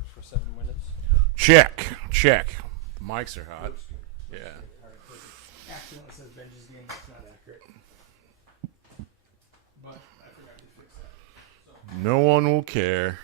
works for 7 minutes. Check. The mics are hot. Yeah. Alright, perfect. Actually, it says Benji's game. It's not accurate. But I forgot to fix that. So. No one will care.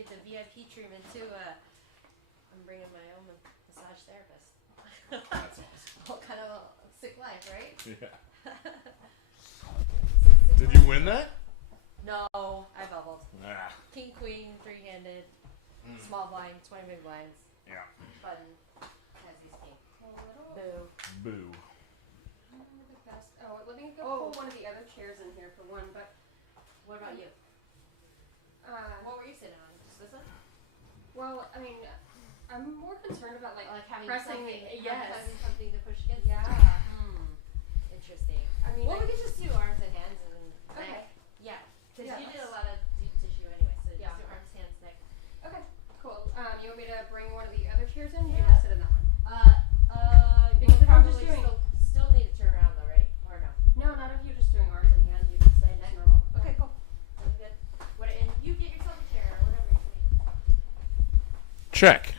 get the VIP treatment too. I'm bringing my own massage therapist. That's awesome. What kind of sick life, right? Yeah. Sick Did life. you win that? No, I bubbled. Ah. King, queen, three-handed, small blind, 20 big blinds. Yeah. Button. As he's king. Little. Boo. Boo. The best. Oh, let me go Oh. pull one of the other chairs in here for one. But What about you? What were you sitting on? Just this one? well, I mean, I'm more concerned about like Having pressing. something, Yes. having something to push against? Yeah. Interesting. I mean, Well, we like, could just do arms and hands and okay. neck. Yeah. Because Yeah, you did a let's- lot of deep tissue anyway, so Yeah. just do arms, hands, neck. Okay. Cool. You want me to bring one of the other chairs in? You Yeah. want to sit in that one? Because Because if I'm just probably doing- still need to turn around though, right? Or no? No, not if you're just doing arms and hands. You can stay neck normal. Okay, cool. Sounds good. And you get yourself a chair or whatever you need. Check.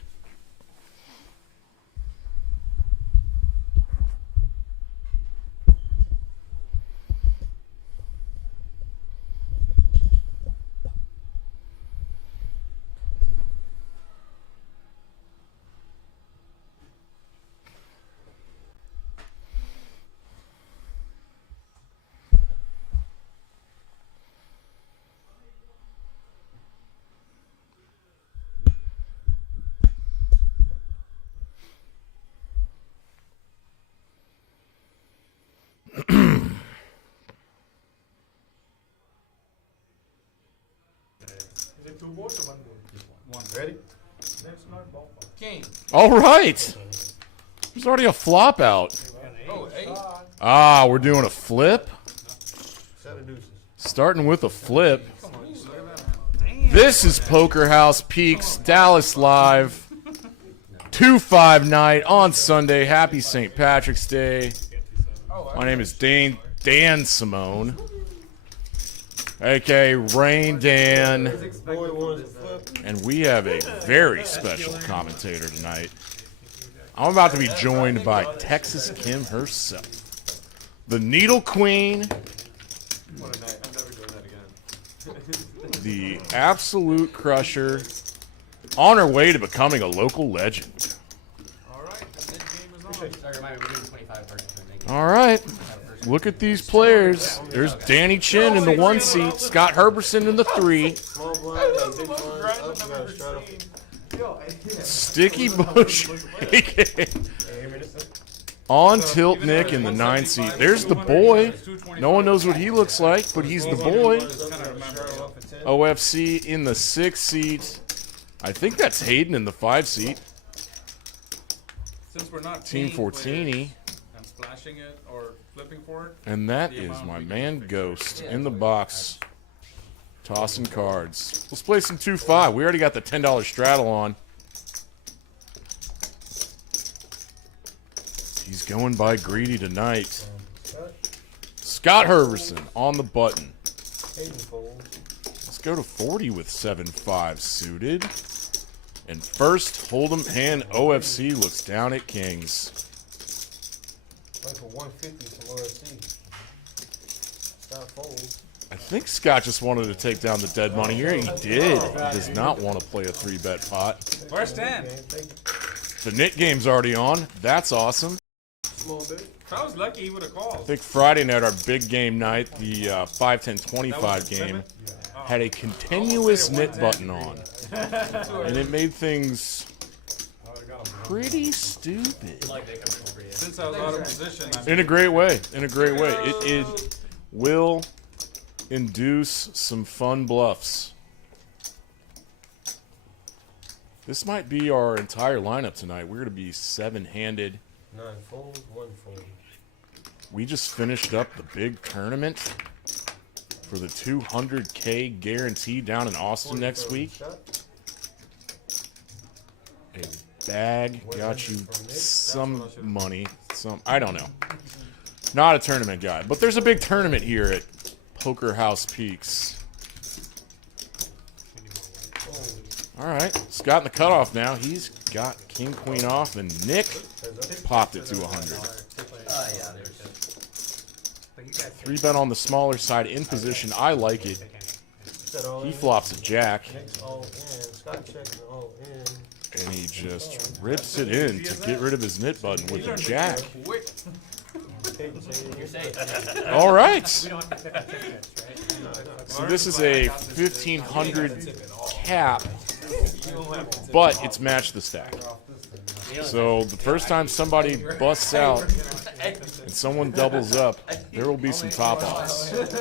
Is it two boards or one board? One. Ready? That's not ball. King. All right. There's already a flop out. Oh, eight. Ah, we're doing a flip. Set of deuces. Starting with a flip. Come on, look at that. Damn. This is Poker House Peaks, Dallas Live. 2-5 night on Sunday. Happy St. Patrick's Day. My name is Dan Simone, aka Rain Dan, Boy wants a flip. and we have a very special commentator tonight. I'm about to be joined by Texas Kim herself, the Needle Queen, What a night. I'm never doing that again. the absolute crusher, on her way to becoming a local legend. All right. That game is on. Sorry, remind me, we're doing 25 first. Thank you. All right, look at these players. There's Danny Chin in the 1 seat, Scott Herberson in the 3, Small blind, big blind, up, you gotta straddle. Sticky Bush on tilt Nick in the 9 seat. There's the boy. No one knows what he looks like, but he's the boy. Straddle up for 10. OFC in the 6 seat. I think that's Hayden in the 5 seat. Since we're not Team paying Fortini. players and splashing it or flipping for it, And that is my man Ghost in the box. Tossing cards. Let's play some 2-5. We already got the $10 straddle on. He's going by greedy tonight. Scott Herberson on the button. Hayden folds. Let's go to 40 with 7-5 suited. And first, Hold'em hand OFC looks down at Kings. Went for 150 from OFC. Stop fold. I think Scott just wanted to take down the dead money here. He did. He does not want to play a 3-bet pot. where's Dan? The Knit game's already on. That's awesome. Small bit. If I was lucky, he would have I called. think Friday night, our big game night, the 5-10-25 game, had a continuous knit button on. And it made things pretty stupid. Like they come for you. Since I was out of position, In a great way. In a great way. It will induce some fun bluffs. This might be our entire lineup tonight. We're going to be 7-handed. 9 folds, 1 fold. We just finished up the big tournament for the 200K guarantee down in Austin next week. A bag got you some money. I don't know. Not a tournament guy, but there's a big tournament here at Poker House Peaks. All right, Scott in the cutoff now. He's got King Queen off, and Nick popped it to 100. Yeah, there's just. But you guys 3-bet on the smaller side in position. I like it. Set all He in. flops a jack, Next all in. Scott checking all in. and he just rips it in to get rid of his knit button with a jack. Quick. You're safe. All right. We don't have to pick up tickets, right? So this is a 1,500 cap, but it's match the stack. So the first time somebody busts out and someone doubles up, there will be some top offs. It's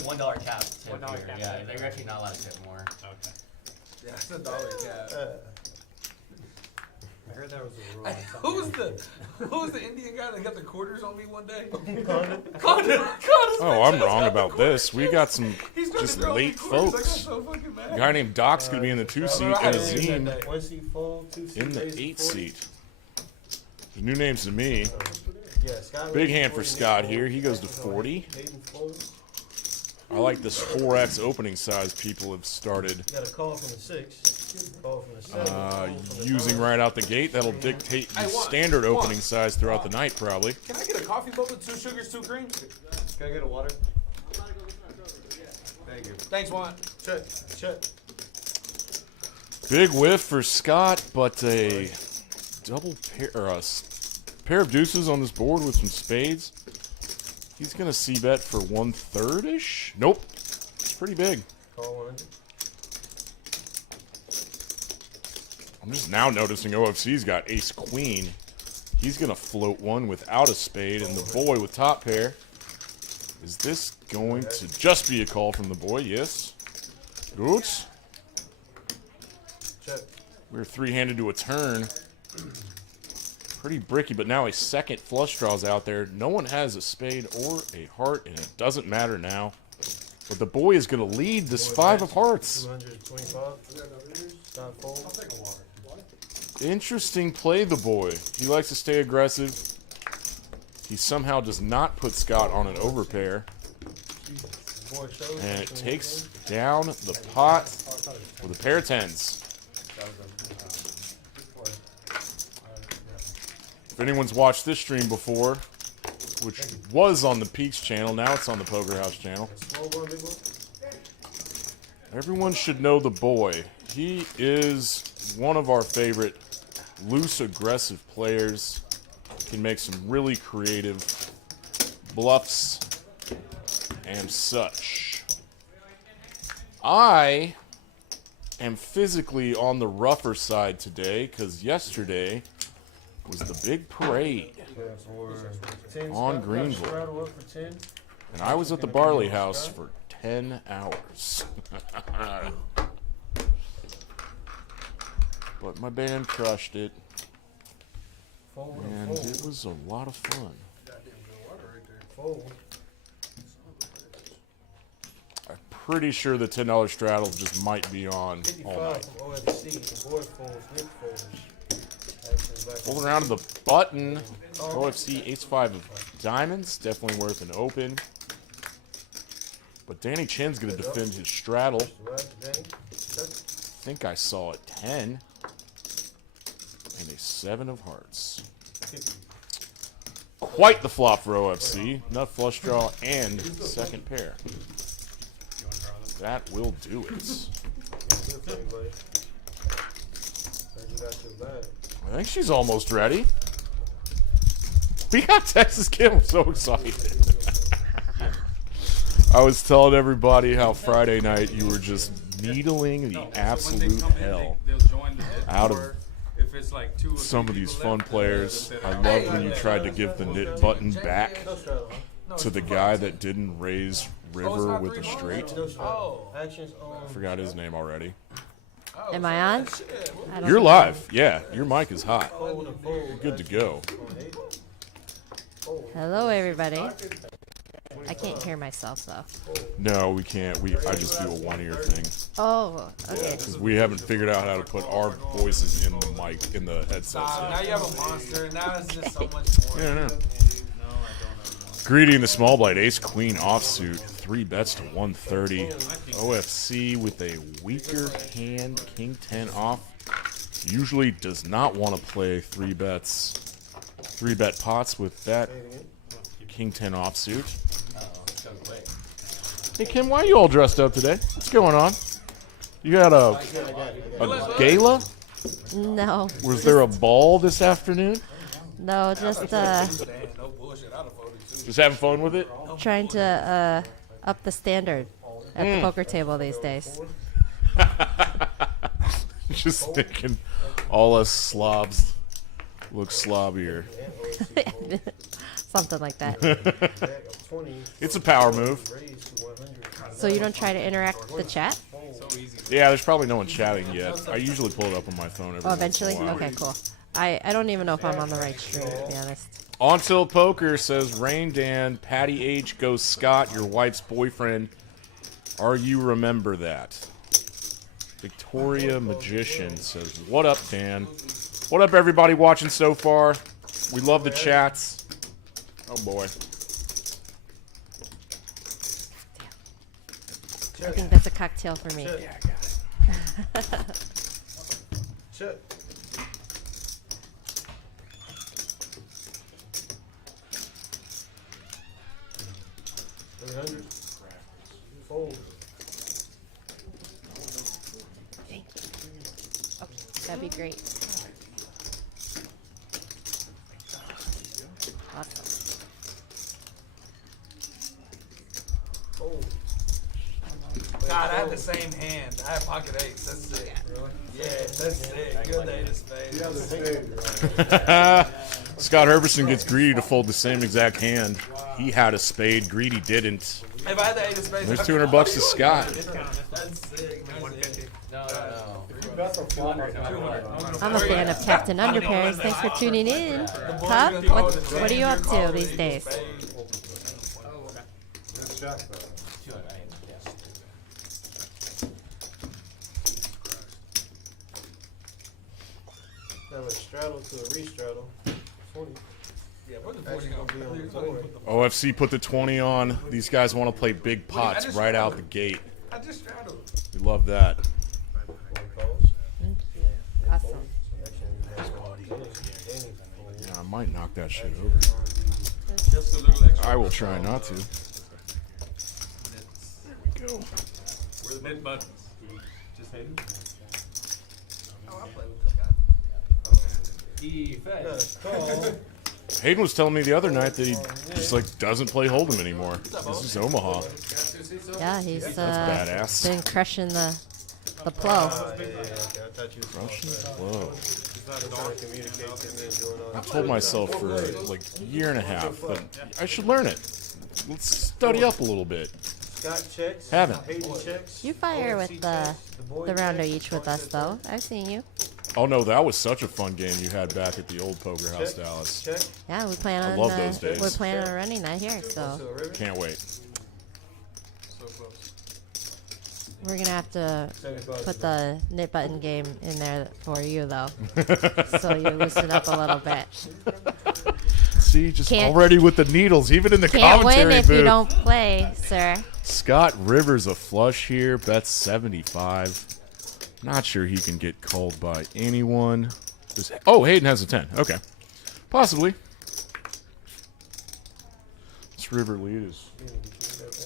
a $1 cap. Tip $1 here. cap. Yeah, they're actually not allowed to tip more. Okay. Yeah, it's $1 cap. I heard that was a rule. Who's the Indian guy that got the quarters on me one day? Oh, I'm wrong about this. We got some just late folks. So fucking mad. A guy named Doc's going to be in the 2 seat and Azim 1 seat full, 2 seat. in the basic 8 40. seat. The new names to me. Yeah, Scott Big raised hand for 40, Scott Nate here. He goes to fold. 40. Hayden fold. I like this 4X opening size people have started You got a call from the 6. Call from the 7. call from the using 9. right out the gate. That'll dictate the standard opening size throughout the night, probably. Can I get a coffee boat with 2 sugars, 2 creams? Can I get a water? Thank you. Thanks, Juan. Check, check. Big whiff for Scott, but a double pair, or a pair of deuces on this board with some spades. He's gonna c-bet for 1/3-ish. Nope, it's pretty big. Call 100. I'm just now noticing OFC's got ace queen. He's gonna float one without a spade, and the boy with top pair. Is this going to just be a call from the boy? Yes. Good. Check. We're 3-handed to a turn. Pretty bricky, but now a second flush draw's out there. No one has a spade or a heart, and it doesn't matter now. But the boy is going to lead this 5 of hearts. 225. Scott fold. Interesting play, the boy. He likes to stay aggressive. He somehow does not put Scott on an overpair. Board shows. And it takes down the pot with a pair of 10s. If anyone's watched this stream before, which was on the Peaks channel, now it's on the Poker House channel, Small board, big board. everyone should know the boy. He is one of our favorite loose, aggressive players. Can make some really creative bluffs and such. I am physically on the rougher side today because yesterday was the big parade, On Greenville. Straddle up for 10. and I was at the Barley House for 10 hours. But my band crushed it, Fold and and it fold. was a lot of fun. Fold. I'm pretty sure the $10 straddle just might be on all 55 night. from OFC. The board folds. Nick folds. Actions back. Hold around to the button. OFC ace-5 of diamonds. Definitely worth an open. But Danny Chen's going to defend his straddle. Right, Danny. Check. I think I saw a 10. And a 7 of hearts. Quite the flop for OFC. Nut flush draw and second pair. That will do it. Good for you, buddy. Glad you got your bag. I think she's almost ready. We got Texas Kim. I'm so excited. I was telling everybody how Friday night you were just needling the absolute hell They'll join the knit, out of or if it's like 2 or 3 some of these people fun left, players. they'll I sit love out. when you tried to give the knit button back No straddle, huh? to the guy that didn't raise river with a straight. No straddle. Oh. Actions on. I forgot his name already. Am I on? I don't You're think live. Yeah, your mic is hot. Fold and fold. Good to go. On 8. so. Hello, everybody. I can't hear myself though. No, we can't. I just do a one-ear thing. Oh, okay. Because we haven't figured out how to put our voices in the mic, in the headsets Now yet. you have a monster. Now it's just so much more. Yeah, I know. No, I don't have one. Greedy in the small blind, ace queen offsuit, 3 bets to 130. OFC with a weaker hand, king 10 off. Usually does not want to play 3 bet pots with that king 10 offsuit. Uh-oh, it's going quick. Hey Kim, why are you all dressed up today? What's going on? You got a gala? No. Was there a ball this afternoon? No, just Damn, no bullshit. I'd have voted too. Just having fun with it? trying to up the standard at the poker table these days. Just thinking all us slobs look slobbier. Something like that. It's a power move. So you don't try to interact with the chat? So easy. Yeah, there's probably no one chatting yet. I usually pull it up on my phone every Oh, once in a eventually? while. Okay, cool. I don't even know if I'm on the right stream, to be honest. On Tilt Poker says, Rain Dan, Patty H goes Scott, your wife's boyfriend. Are you remember that? Victoria Magician says, what up, Dan? What up, everybody watching so far? We love the chats. Oh, boy. I think that's a cocktail for me. Yeah, I got it. Check. $300. Fold. Thank you. Oh, that'd be great. Awesome. Fold. God, I had the same hand. I had pocket eights. That's sick. Really? Yeah, that's sick. Good eight of spades. You have the spade. Scott Herberson gets Greedy to fold the same exact hand. He had a spade. Greedy didn't. If I had the eight of spades, There's $200 to Scott. That's sick. No. That's a flop. I'm a fan of Captain Underpairs. Thanks for tuning in. Pup, what are you up to these days? That's jack, though. Have a straddle to a re-straddle. 20. Yeah, put the Actually 40 gonna be on the on. board. OFC put the 20 on. These guys want to play big pots right out the gate. I just straddled. We love that. Four calls. Awesome. Yeah, I might knock that shit over. Just a little extra. I will try not to. There we go. Where the mid buttons? Just Hayden? Oh, I'll play with this guy. Call. Hayden was telling me the other night that he just like doesn't play Hold'em anymore. This is Omaha. Yeah, he's That's badass. been crushing the plow. Yeah, okay. I thought you was Russian trying blow. to communicate to me and doing all I that. told myself for like a year and a half that I should learn it. Let's study up a little bit. Scott checks. Haven't. Hayden checks. You fire with OFC the checks, boy rounder checks, each with us, though. I've seen you. Oh no, that was such a fun game you had back at the old poker house, Check. Dallas. Check. Yeah, we plan on love those days. we're planning on running that here, To so a river. Can't wait. So close. we're gonna have to 75. put the knit button game in there for you, though, so you loosen up a little bit. See, just Can't- already with the needles, even in the Can't commentary win if booth. you don't play, sir. Scott Rivers a flush here, bets 75. Not sure he can get called by anyone. Oh, Hayden has a 10. Okay. Possibly. This river lead is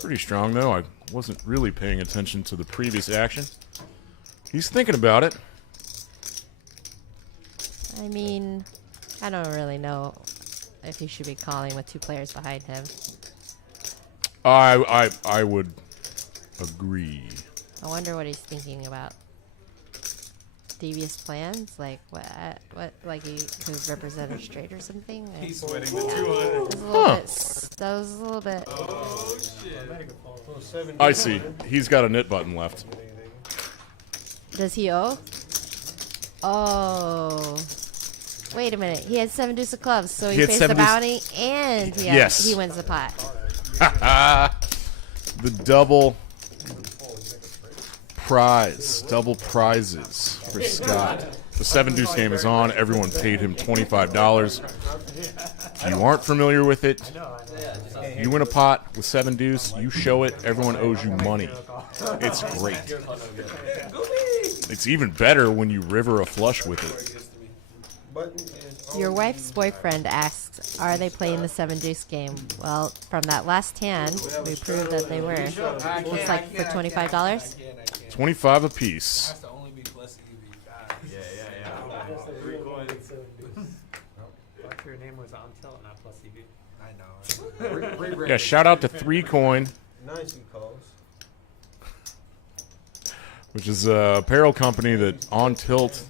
pretty strong, though. I wasn't really paying attention to the previous action. He's thinking about it. I mean, I don't really know if he should be calling with 2 players behind him. I would agree. I wonder what he's thinking about. Devious plans, like what like he could represent a straight or something. Like, He's sweating the that 200. was a little bit. That was a little bit. Oh, shit. So 70. I see. He's got a knit button left. Does he owe? Oh. Wait a minute. He had 7 deuce of clubs, so He he had pays 7 the deuce- bounty and Yes. he wins the pot. The double prize, double prizes for Scott. The 7 deuce game is on. Everyone paid him $25. If you aren't familiar with it, you win a pot with 7 deuce, you show it, everyone owes you money. It's great. It's even better when you river a flush with it. Button is Your wife's boyfriend asks, are they playing the 7 deuce game? Well, from that last hand, we proved that they were. Looks like for $25. 25 apiece. Has to only be plus EV. God. Yeah. 3 coins. Thought your name was on tilt, not plus EV. I know. Yeah, shout out to 3 Coin, Nice he calls. which is a apparel company that on tilt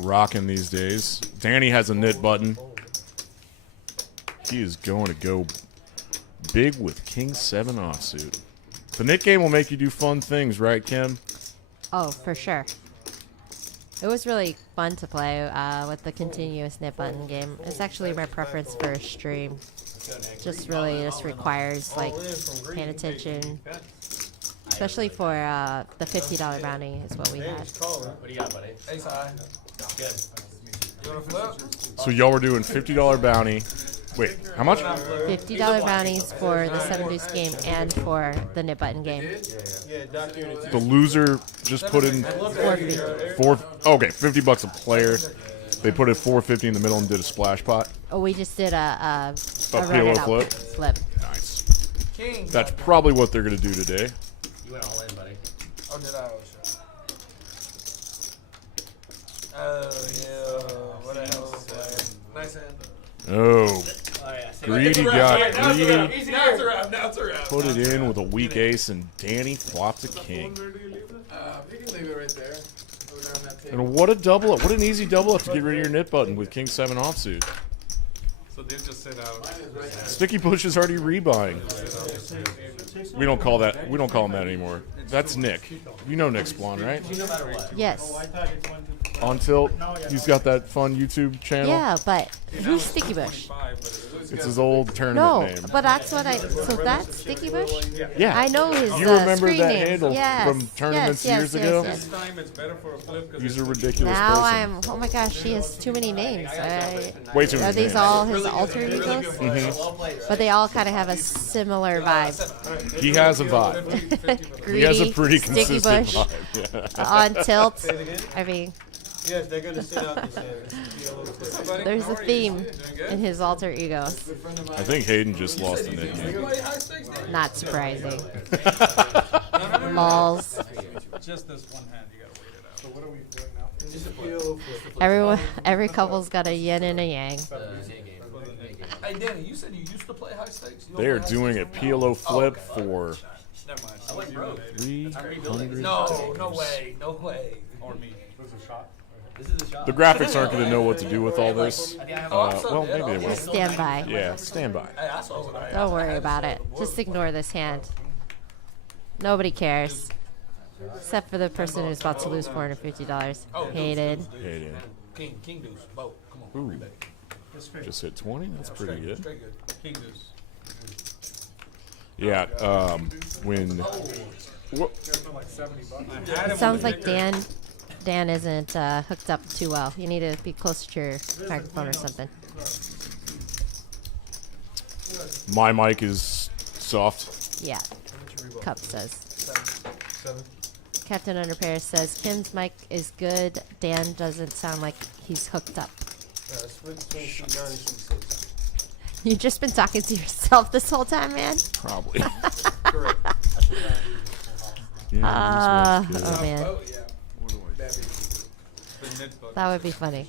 rocking these days. Danny has a knit button. He is going to go big with King 7 offsuit. The knit game will make you do fun things, right, Kim? Oh, for sure. It was really fun to play with the continuous knit button game. It's actually my preference for a stream. Just requires like paying attention, especially for the $50 bounty is what we had. What do you got, buddy? Ace high. Good. You wanna flip? So y'all were doing $50 bounty. Wait, how much? $50 bounties for the 7 deuce game and for the knit button game. Yeah, Doc Unity. The loser just put in okay, $50 a player. They put in $4.50 in the middle and did a splash pot. Oh, we just did a PLO run it out flip? flip. Nice. King. That's probably what they're gonna do today. You went all in, buddy. Oh, did I? Oh, yeah. What the hell is that? Nice hand. Oh, Oh, yeah. greedy got greedy. Now it's around. Now it's around. Put it in with a weak ace, and Danny flops a king. You can leave it right there. Over there on that table. And what a double up! What an easy double up to get rid of your knit button with King 7 offsuit. So they just sit out. Sticky Push is already rebuying. We don't call that. We don't call him that anymore. That's Nick. You know Nick Splon, right? No matter what. Yes. On tilt. He's got that fun YouTube channel. Yeah, but who's Sticky Bush? It's his old tournament No, name. but that's what I. So that's Sticky Bush. Yeah. I know his. You remember screen that name. handle Yes, from tournaments yes, years yes, ago? yes. Time it's better for a flip because He's a ridiculous Now person. I'm. Oh my gosh, he has too many names. Way too Are many these names. all his alter egos? Well played, right? But they all kind of have a similar vibe. He has a vibe. Greedy, He has a pretty Sticky consistent Bush, vibe. Yeah. on tilt. I mean, Yes, they're gonna sit out this hand. there's a theme in his alter egos. I think Hayden just lost the knit game. Not surprising. Malls. just this one hand. You gotta wait it out. So what are we doing now? Every couple's got a yin and a yang. Hey Danny, you said you used to play high stakes. You They are don't play high doing a stakes no more? PLO flip Oh, okay. for Never mind. I went broke. 300. No, no way, no way. Or me. This is the shot. The graphics aren't going to know what to do with all this. Well, maybe they will. Just stand by. Yeah, stand by. Hey, I saw what I Don't worry about it. Just ignore this hand. Nobody cares. Except for the person who's about to lose $450. Hated. Hayden. King deuce, boat. Come on. Ooh. Just hit 20. That's pretty good. Straight good. King deuce. Yeah. When. It sounds like Dan isn't hooked up too well. You need to be closer to your microphone or something. My mic is soft. Yeah. Cup says. Captain Underpair says Kim's mic is good. Dan doesn't sound like he's hooked up. You've just been talking to yourself this whole time, man? Probably. Oh, man. That would be funny.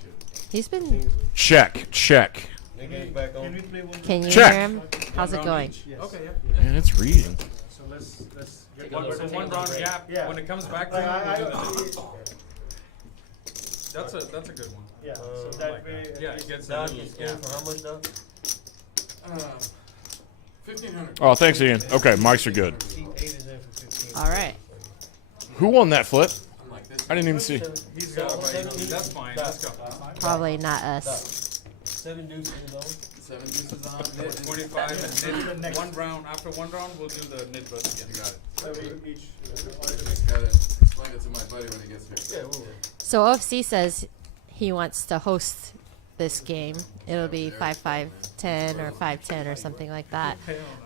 He's been... Check. Can you Check. hear him? How's it going? Okay, yeah. Man, it's reading. So let's get One round gap. Yeah. When it comes back to him, we'll do that's a good one. Yeah. So that way. Yeah, it gets Doc a is little in gap. for how much, Doc? 1,500. Oh, thanks, Ian. Okay, mics are good. Team 8 is in for 15. All right. Who won that flip? I didn't even see. He's got that's fine. Let's go. Probably not us. 7 deuces is on. 7 deuces on. 25 and knit. One round. After one round, we'll do the knit bust again. You got it. So we each. Gotta explain it to my buddy when he gets here. Yeah, we will. So OFC says he wants to host this game. It'll be 5-5-10 or 5-10 or something like that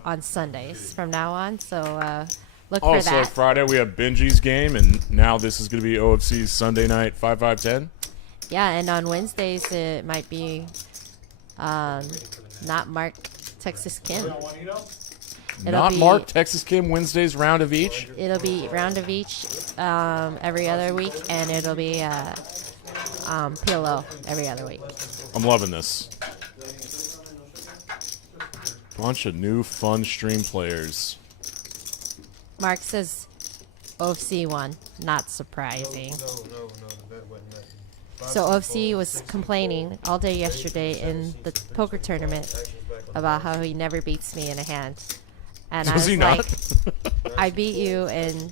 on Sundays from now on. So look for Also, that. Friday we have Benji's game, and now this is going to be OFC's Sunday night 5-5-10. Yeah, and on Wednesdays it might be not Mark Texas Kim. Not be- Mark, Texas Kim, Wednesdays, round of each. It'll be round of each every other week, and it'll be PLO every other week. I'm loving this. Bunch of new fun stream players. Mark says OFC won. Not surprising. No, that wasn't nothing. So OFC was complaining all day yesterday in the poker tournament about how he never beats me in a hand. And I Does was he like, not? I beat you in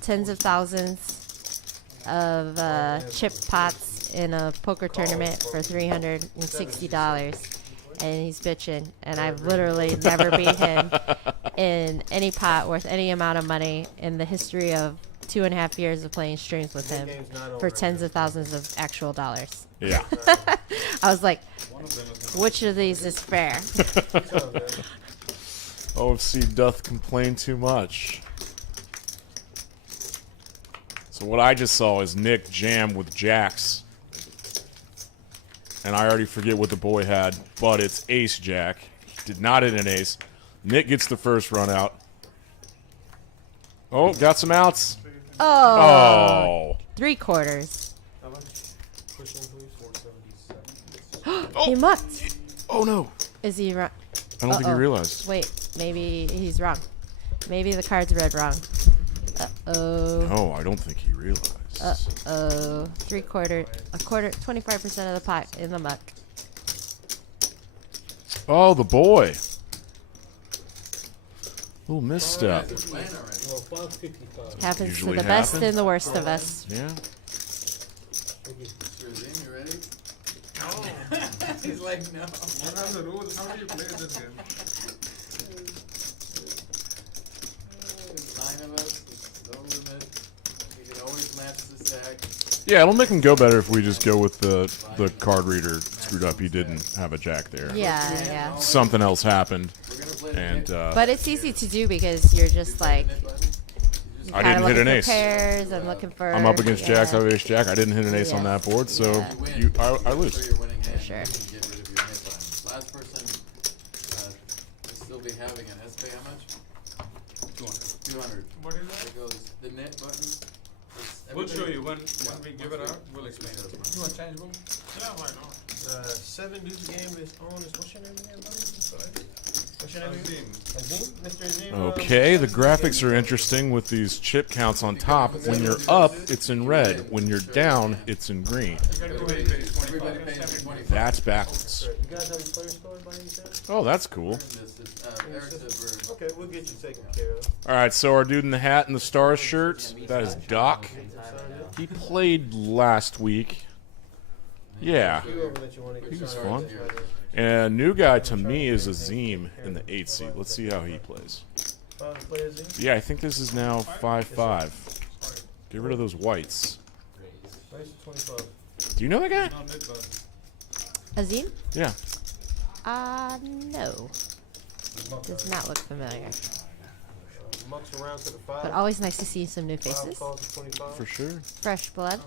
tens of thousands of chip pots in a poker tournament for $360. And he's bitching. And I've literally never beat him in any pot worth any amount of money in the history of 2.5 years of playing streams with him for tens of thousands of actual dollars. Yeah. I was like, which of these is fair? OFC doth complain too much. So what I just saw is Nick jam with jacks. And I already forget what the boy had, but it's ace jack. Did not hit an ace. Nick gets the first run out. Oh, got some outs. Oh, Oh. 3/4. How much? Push in, please. 477. He mucked. Oh no. Is he wrong? I don't think he realized. Wait, maybe he's wrong. Maybe the card's read wrong. Uh-oh. No, I don't think he realized. Uh-oh. 3/4, a quarter, 25% of the pot in the muck. Oh, the boy. Little misstep. Well, 555. Happens Usually to the best happens. and the worst of us. Yeah. You ready? He's like, no. What are the rules? How do you play this game? 9 of us, no limit. You can always match the stack. Yeah, it'll make him go better if we just go with the card reader screwed up. He didn't have a jack there. Yeah, yeah. Something else happened. We're gonna play the And But it's easy to do because you're just like net button. I kinda didn't hit looking an for ace. pairs and looking for. I'm up against jacks. I yeah, have ace jack. I didn't hit an ace on Yeah. that board, so Yeah. I lose. So your winning hand. sure. You can get rid of your net button. Last person will still be having an S pay how much? 200. What is that? There goes the net button. We'll show you when we give it out. We'll explain it. You want to change them? Yeah, why not? 7 deuce game is on. What's your name again, buddy? Sorry. What's your name again? Azim? Mr. Azim? Okay, the graphics are interesting with these chip counts on top. When you're up, it's in red. When you're down, it's in green. Everybody pays 25. That's backwards. You guys have any player scores by any chance? Oh, that's cool. Eric said we're Okay, we'll get you taken care of. All right, so our dude in the hat and the stars shirt, that is Doc. He played last week. Yeah. He was fun. And new guy to me is Azim in the 8 seat. Let's see how he plays. Yeah, I think this is now 5-5. Get rid of those whites. Do you know that guy? No, net button. Azim? Yeah. No. Does not look familiar. Mucks around to the 5. But always nice to see some new faces. Calls to 25. For sure. Fresh blood.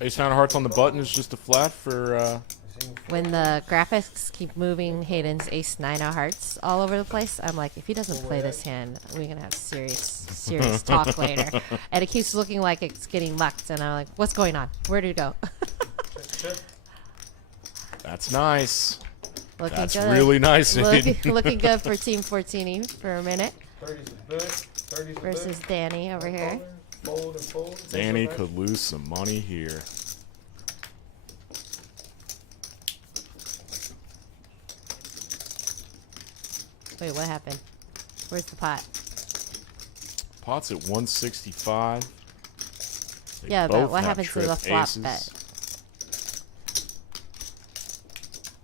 Ace nine of hearts on the button is just a flat for When the graphics keep moving Hayden's ace 9 of hearts all over the place, I'm like, if he doesn't play this hand, we're gonna have serious talk later. And it keeps looking like it's getting mucked, and I'm like, what's going on? Where did it go? That's nice. Looking That's good. really nice. Looking good for Team Fortini for a minute 30's the good. 30's the versus Danny over here. Fold and fold. Danny could lose some money here. Wait, what happened? Where's the pot? Pot's at 165. They Yeah, but both what have happens to the trip flop aces. bet?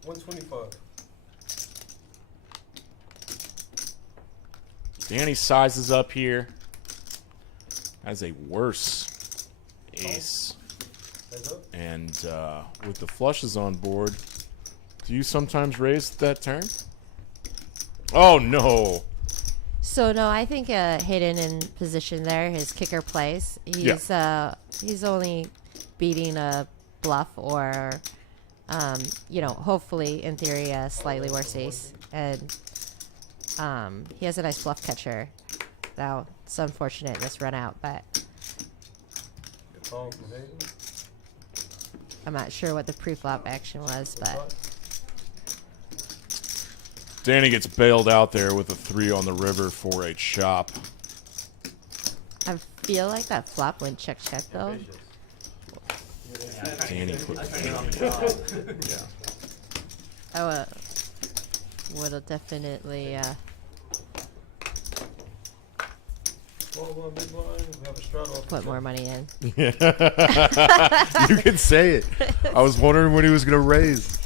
125. Danny sizes up here. Has a worse ace. Heads up. And with the flushes on board, do you sometimes raise that turn? Oh no! So no, I think Hayden in position there, his kicker plays. He's only beating a bluff or, hopefully in theory a slightly worse ace, and he has a nice bluff catcher. Now it's unfortunate in this run out, but Call from Hayden. I'm not sure what the pre-flop action was, but Danny gets bailed out there with a 3 on the river for a chop. I feel like that flop went check though. Danny put yeah. I would have definitely. Small blind, big blind. We have a strut off. Put more money in. You can say it. I was wondering when he was going to raise.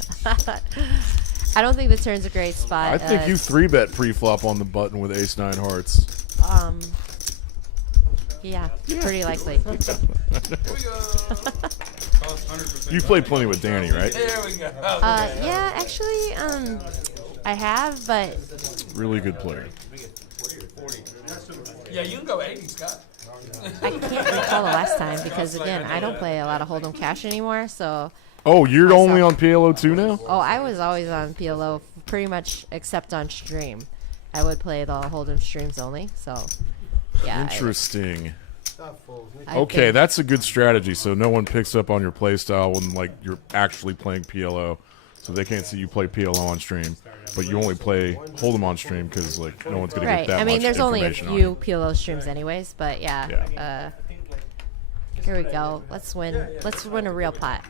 I don't think the turn's a great spot. I think you 3-bet pre-flop on the button with ace-9 hearts. Yeah, pretty likely. You played plenty with Danny, right? There we go. Yeah, actually, I have, but Really good player. Yeah, you can go 80, Scott. I can't recall the last time because again, I don't play a lot of Hold'em Cash anymore. So, Oh, you're only on PLO 2 now? I was always on PLO, pretty much except on stream. I would play the Hold'em streams only. So, yeah. Interesting. Stop folds. Okay, that's a good strategy. So no one picks up on your play style when you're actually playing PLO, so they can't see you play PLO on stream. But you only play Hold'em on stream because no one's gonna Right. get that I mean, much there's only a information on few you. PLO streams anyways, but yeah. Here we go. Let's win a real pot.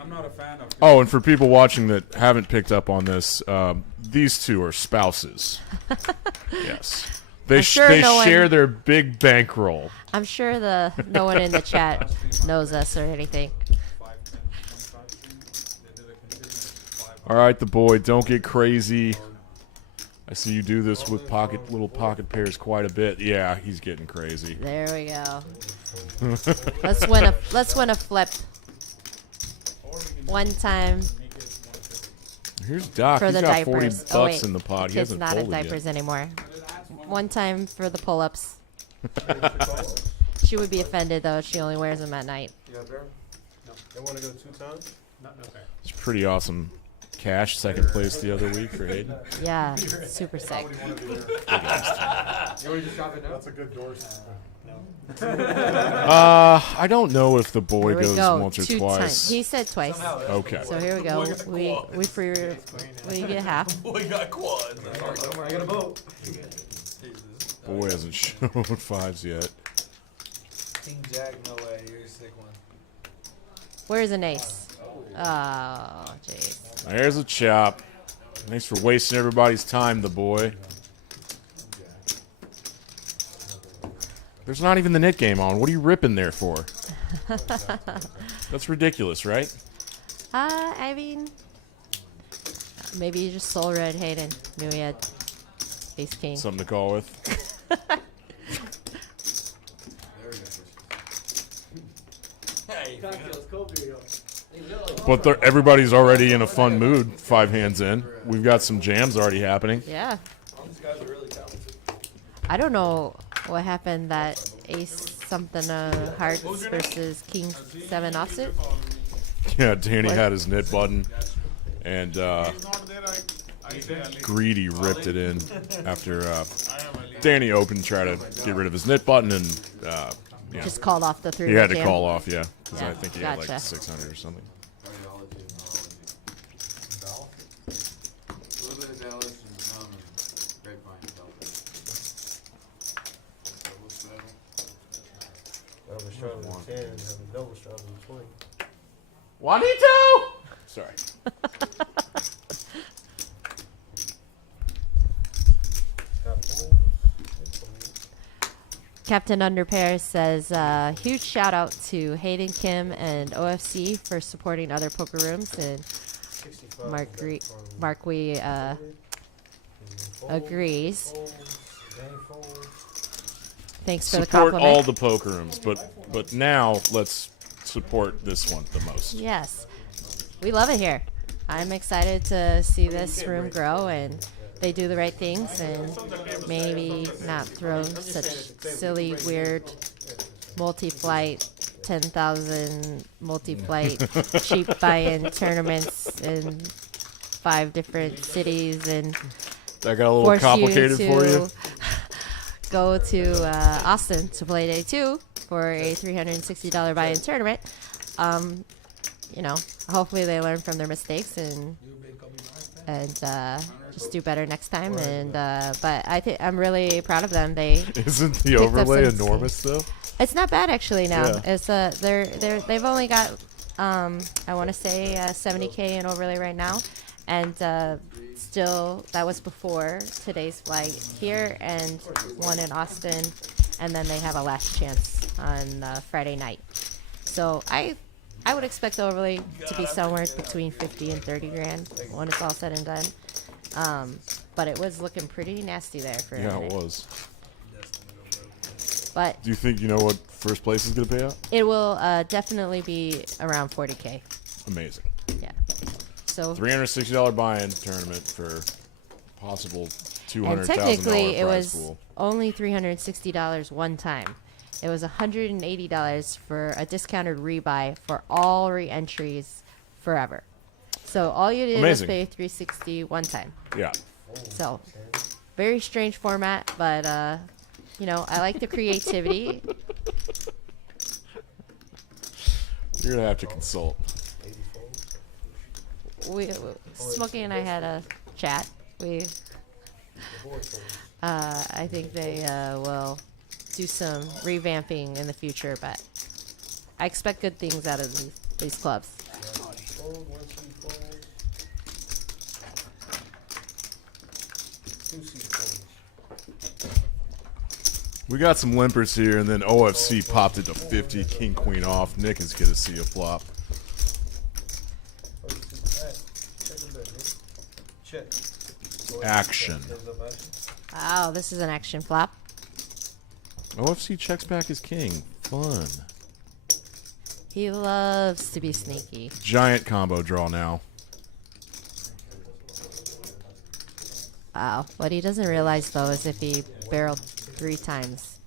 I'm not a fan of. Oh, and for people watching that haven't picked up on this, these two are spouses. Yes. They, I'm sure they no share one- their big bankroll. I'm sure no one in the chat knows us or anything. 5, 10, 25 streams. They did a continuous 5. All right, the boy, don't get crazy. I see you do this with little pocket pairs quite a bit. Yeah, he's getting crazy. There we go. Let's win a flip. One time Here's Doc. for He's the got 40 diapers. bucks Oh wait, in the pot. He kid's hasn't not in folded diapers yet. anymore. One time for the pull-ups. She would be offended though. She only wears them at night. You got there? They want to go 2 times? It's pretty awesome. Cash, second place the other week for Hayden. Yeah, super sick. That's a good door. I don't know if the boy Here we goes go. once or 2 twice. times. He said twice. Okay. So here we go. We get half. We got quads. I got a boat. Boy hasn't shown 5s yet. King Jack, no way. You're a sick one. Where's an ace? Oh, jeez. There's a chop. Thanks for wasting everybody's time, the boy. There's not even the knit game on. What are you ripping there for? That's ridiculous, right? I mean, maybe you just soul read Hayden. Knew he had ace king. Something to call with. There we go. But everybody's already in a fun mood. 5 hands in. We've got some jams already happening. Yeah. These guys are really talented. I don't know what happened that ace something hearts versus king 7 offsuit. Yeah, Danny had his knit button, and Greedy ripped it in after Danny opened, tried to get rid of his knit button, and yeah, Just called off the 3. he had to call off, yeah, because Yeah, I think he had gotcha. like 600 or something. Cardiology and neurology. A little bit of Dallas and grapevine about that. Double straddle. Double straddle with 10 and have a double straddle with 20. Juanito! Sorry. Got fours. Captain Underpair says, huge shout out to Hayden Kim and OFC for supporting other poker rooms. And 65. Mark we agrees. Thanks for the Support compliment. all the poker rooms, but now let's support this one the most. Yes, we love it here. I'm excited to see this room grow, and they do the right things and maybe not throw such silly, weird multi-flight, 10,000 multi-flight cheap buy-in tournaments in 5 different cities and That got a little force complicated you for to you. go to Austin to play day 2 for a $360 buy-in tournament. You know, hopefully they learn from their mistakes and just do better next time. And but I'm really proud of them. They Isn't the picked up overlay some enormous though? It's not bad actually now. Yeah. It's they've only got I want to say 70K in overlay right now, and still that was before today's flight here and one in Austin, and then they have a last chance on Friday night. So I would expect the overlay to be somewhere between 50 and 30 grand when it's all said and done. But it was looking pretty nasty there for a Yeah, minute. it was. But Do you think you know what first place is gonna pay out? it will definitely be around 40K. Amazing. Yeah. So $360 buy-in tournament for possible and $200,000 technically it prize was pool. only $360 one time. It was $180 for a discounted rebuy for all re-entries forever. So all you did Amazing. was pay $360 one time. Yeah. So very strange format, but you know, I like the creativity. You're gonna have to consult. Smokey and I had a chat. I think they will do some revamping in the future, but I expect good things out of these clubs. We got some limpers here, and then OFC popped it to 50. King Queen off. Nick is gonna see a flop. Check. Action. Wow, this is an action flop. OFC checks back his king. Fun. He loves to be sneaky. Giant combo draw now. Wow. What he doesn't realize, though, is if he barreled 3 times,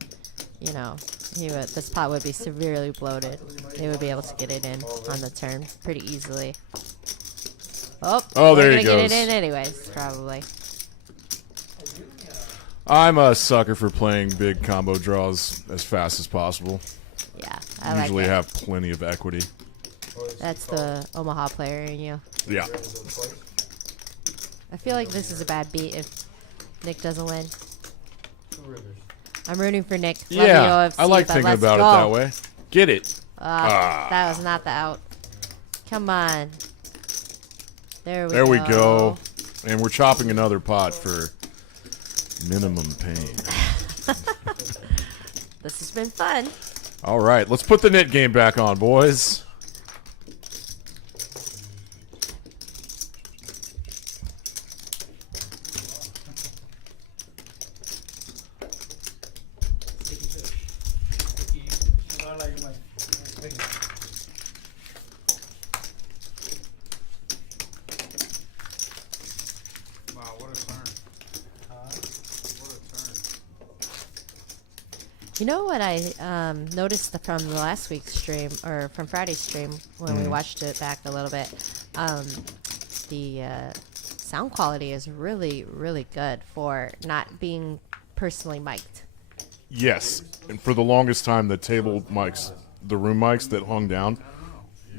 you know, this pot would be severely bloated. They would be able to get it in on the turn pretty easily. Oh, Oh, we're there gonna he get goes. it in anyways, probably. I'm a sucker for playing big combo draws as fast as possible. Yeah, I Usually like it. have plenty of equity. That's the Omaha player in you. Yeah. I feel like this is a bad beat if Nick doesn't win. I'm rooting for Nick. Love you, Yeah, OFC, I like but thinking let's about go. it that way. Get it. That was not the out. Come on. There we There go. we go. And we're chopping another pot for minimum pain. This has been fun. All right, let's put the knit game back on, boys. Wow, what a turn. What a turn. You know what I noticed from the last week's stream, or from Friday's stream, when we watched it back a little bit, the sound quality is really, really good for not being personally mic'd. Yes, and for the longest time, the table mics, the room mics that hung down,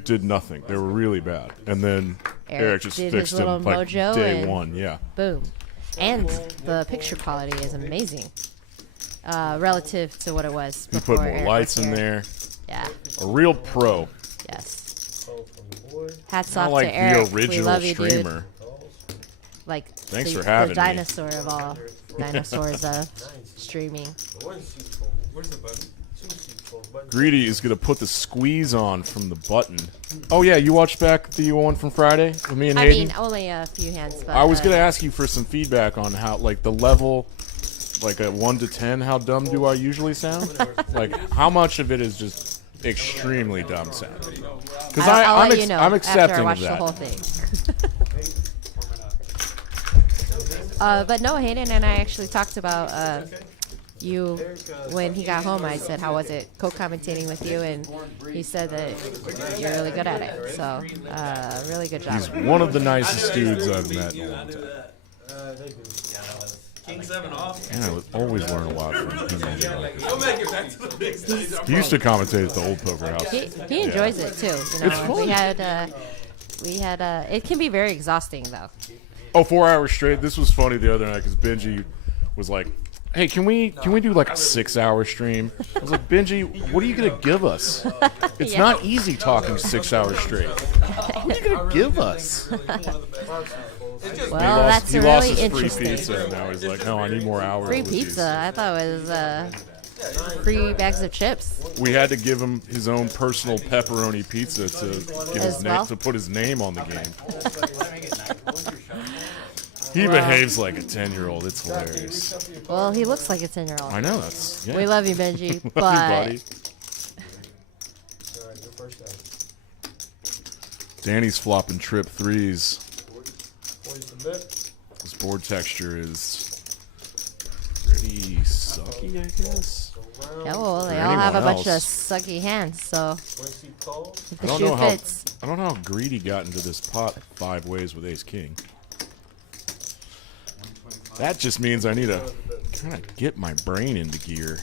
did nothing. They were really bad. And then Eric just did fixed his little them like mojo day and one. Yeah. Boom. And the picture quality is amazing relative to what it was He before put more Eric lights was in here. there. Yeah. A real pro. Yes. Hats Not off like to Eric. the We original love you, dude. streamer. Like Thanks the, for having the me. dinosaur of all dinosaurs of streaming. Where's the button? Greedy is going to put the squeeze on from the button. Oh, yeah, you watched back the one from Friday with me and I Hayden? mean, only a few hands, but I was going to ask you for some feedback on how, like, the level, like a 1 to 10, how dumb do I usually sound? Like, how much of it is just extremely dumb sound? Because I'll I'm, let you know I'm after I accepting watch of the that. whole thing. But no, Hayden and I actually talked about you when he got home. I said, "How was it co-commentating with you?" And he said that you're really good at it. So, really good job. He's one of the nicest dudes I've met in a long time. They do. King 7 off. And I would always learn a lot from him. Don't make it back to the big stage. He used to commentate at the old poker house. He enjoys it too. You know, It's fun. we had it can be very exhausting though. Oh, 4 hours straight. This was funny the other night because Benji was like, "Hey, can we do like a 6-hour stream?" I was like, "Benji, what are you gonna give us? It's Yeah. not easy talking 6 hours straight. What are you gonna give us?" Well, that's he really lost his free interesting. pizza, and now he's like, "No, I need more hours." Free with these." pizza. I thought it was free bags of chips. We had to give him his own personal pepperoni pizza to give his As well? to put his name on the game. He behaves like a 10-year-old. It's hilarious. Well, he looks like a 10-year-old. I know that's. Yeah. We love you, Benji, Love you, but buddy. Alright, your first day. Danny's flopping trip threes. Poison a bit. This board texture is pretty sucky, I guess. Go yeah, round. well, they For all have a anyone bunch of else. sucky hands, so Once he calls, if I the don't shoe know how. fits. I don't know how greedy got into this pot 5 ways with Ace King. That just means I need to kind of get my brain into gear.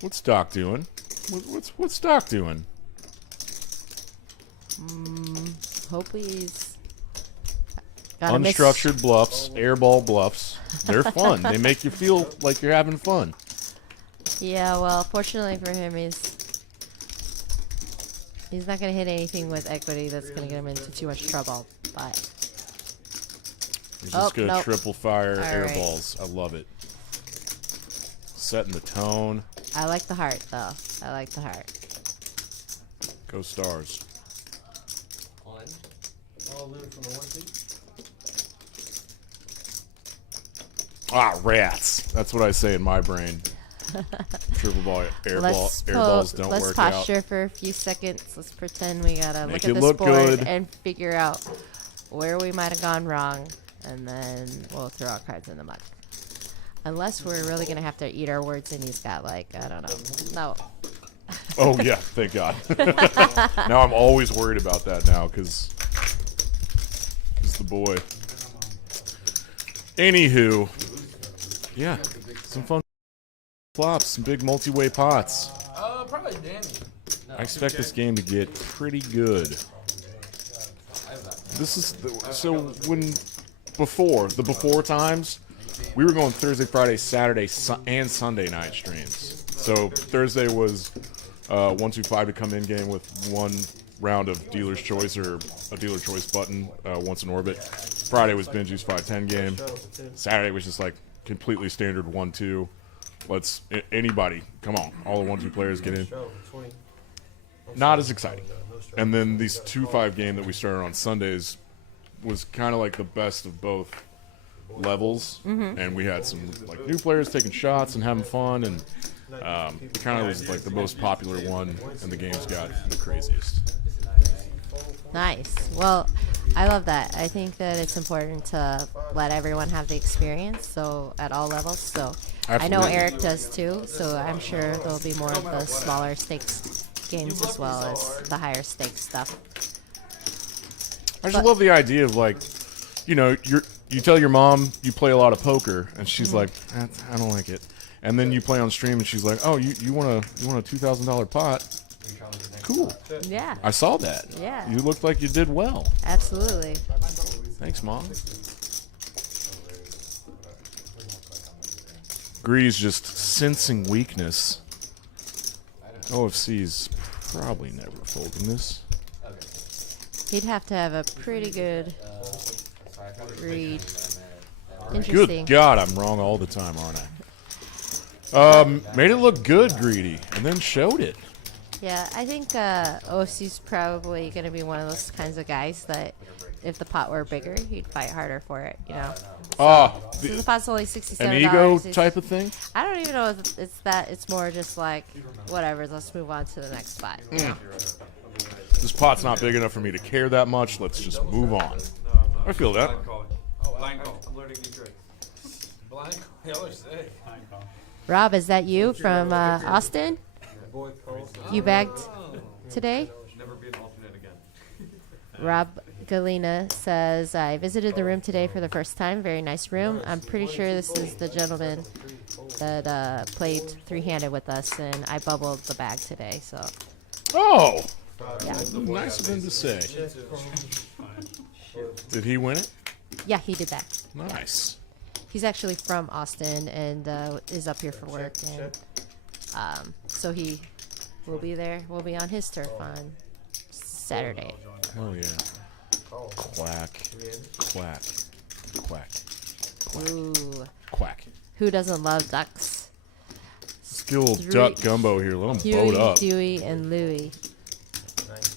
What's Doc doing? What's Doc doing? Hopefully he's got a Unstructured bluffs, airball bluffs. They're fun. They make you feel like you're having fun. Yeah, well, fortunately for him, he's not gonna hit anything with equity that's gonna get him into too much trouble. But He's Oh, just gonna nope. triple fire All air right. balls. I love it. Setting the tone. I like the heart, though. I like the heart. Go Stars. all looted from the 1 seat. Ah, rats. That's what I say in my brain. Triple ball, air balls don't let's work posture out. for a few seconds. Let's pretend we gotta Make look at it this look board good. and figure out where we might have gone wrong, and then we'll throw our cards in the muck. Unless we're really gonna have to eat our words, and he's got like I don't know. No. Oh yeah, thank God. Now I'm always worried about that now because the boy. Anywho, yeah, some fun flops, some big multi-way pots. Probably Danny. I expect this game to get pretty good. This is so when before times, we were going Thursday, Friday, Saturday, and Sunday night streams. So Thursday was 1-2-5 to come in game with one round of dealer's choice or a dealer choice button once in orbit. Friday was Benji's 5-10 game. Saturday was just like completely standard 1-2. Let's anybody come on, all the 1-2 players get in. Not as exciting. And then these 2-5 game that we started on Sundays was kind of like the best of both levels, and we had some like new players taking shots and having fun, and it kind of was like the most popular one, and the games got the craziest. Nice. Well, I love that. I think that it's important to let everyone have the experience, so at all levels. So I know Absolutely. Eric does too, so I'm sure there'll be more of the smaller stakes games as well as the higher stakes stuff. I just love the idea of like, you tell your mom you play a lot of poker, and she's like, I don't like it, and then you play on stream, and she's like, oh, you want a $2,000 pot? Cool. Yeah, I saw that. Yeah. You looked like you did well. absolutely. Thanks, Mom. Gree's just sensing weakness. OFC's probably never folding this. He'd have to have a pretty good read. Interesting. Good God, I'm wrong all the time, aren't I? Made it look good, Greedy, and then showed it. Yeah, I think OFC's probably going to be one of those kinds of guys that if the pot were bigger, he'd fight harder for it, you know? Since the pot's only $67. An ego he's- type of thing? I don't even know if it's that. It's more just like, whatever, let's move on to the next spot. This pot's not big enough for me to care that much. Let's just move on. I feel that. Blind calling. Blind call. I'm learning new tricks. Blind. Y'all are sick. Rob, is that you from Austin? You bagged today? Never be an alternate again. Rob Galena says, I visited the room today for the first time. Very nice room. I'm pretty sure this is the gentleman that played three-handed with us, and I bubbled the bag today. So, Oh, yeah. nice of him to say. Did he win it? Yeah, he did that. Nice. He's actually from Austin and is up here for work. And so he will be there. We'll be on his turf on Saturday. Oh, yeah. Quack. Quack. Quack. Ooh. Quack. Who doesn't love ducks? Skilled duck gumbo here. Let him Huey, boat up. Dewey, and Louie.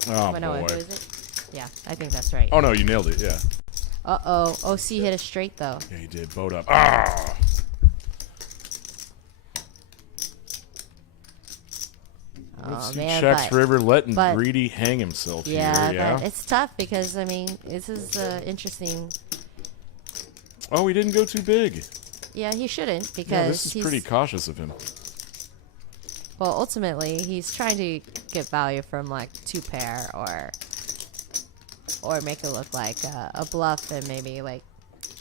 Oh, no, who boy. is it? Yeah, I think that's right. Oh, no, you nailed it, yeah. Uh-oh. OC hit a straight, though. Yeah, he did. Boat up. Ah! Oh, He man, checks River, letting but- Greedy hang himself Yeah, here, yeah? it's tough because, I mean, this is interesting. Oh, he didn't go too big. Yeah, he shouldn't Yeah, because this is he's... pretty cautious of him. Well, ultimately, he's trying to get value from, like, two pair or make it look like a bluff and maybe, like,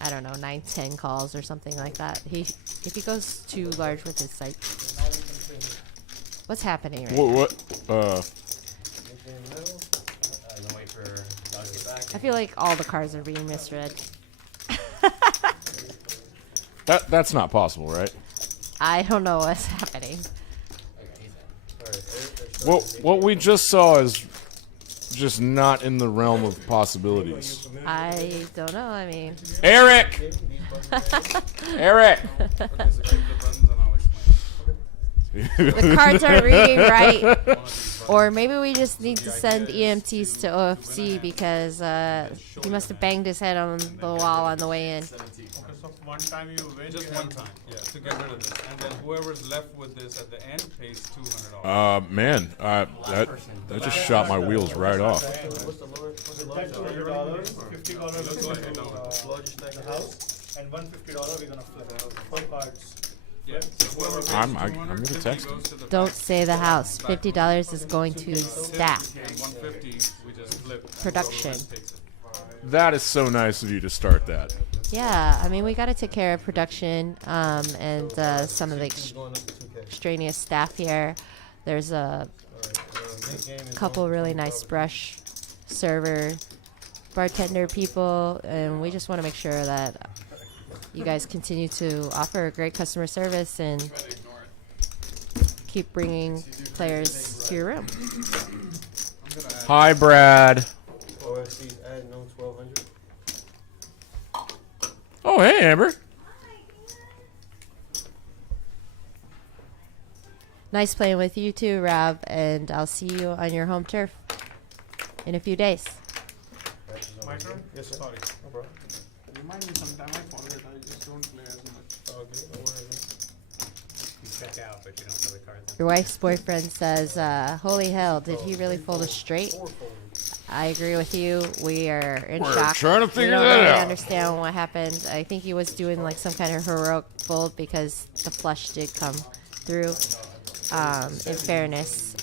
I don't know, 9-10 calls or something like that. If he goes too large with his sight... What's happening right now? What? I feel like all the cards are being misread. That's not possible, right? I don't know what's happening. What we just saw is just not in the realm of possibilities. I don't know, I mean... Eric! Eric! The cards aren't reading right. Or maybe we just need to send EMTs to OFC because he must have banged his head on the wall on the way in. Okay, so one time you win. Just one time, yeah, to get rid of this. And then whoever's left with this at the end pays $200. Man, that just shot my wheels right off. $200, $50 the house, and $150 we're gonna flip. 4 cards. Yeah, so whoever pays I'm 200, gonna 50 text him. goes to the Don't bank, say the house. $50 is going to staff. and 150 we just flip. Production. Whoever takes it. That is so nice of you to start that. Yeah, I mean, we got to take care of production and some of the extraneous staff here. There's a couple really nice brush server bartender people, and we just want to make sure that you guys continue to offer great customer service and keep bringing players to your room. Hi, Brad. OFC's adding on 1200. Oh, hey, Amber. Nice playing with you too, Rob, and I'll see you on your home turf in a few days. My turn? Yes, sir. Sorry. No problem. Remind me sometime, I forget, I just don't play as much. Okay, no worries. You check out, but you don't know the cards. Your wife's boyfriend says, holy hell, did he really fold a straight? I agree with you. We are in We're shock. trying to figure we don't that really out. understand what happened. I think he was doing like some kind of heroic fold because the flush did come through. In fairness,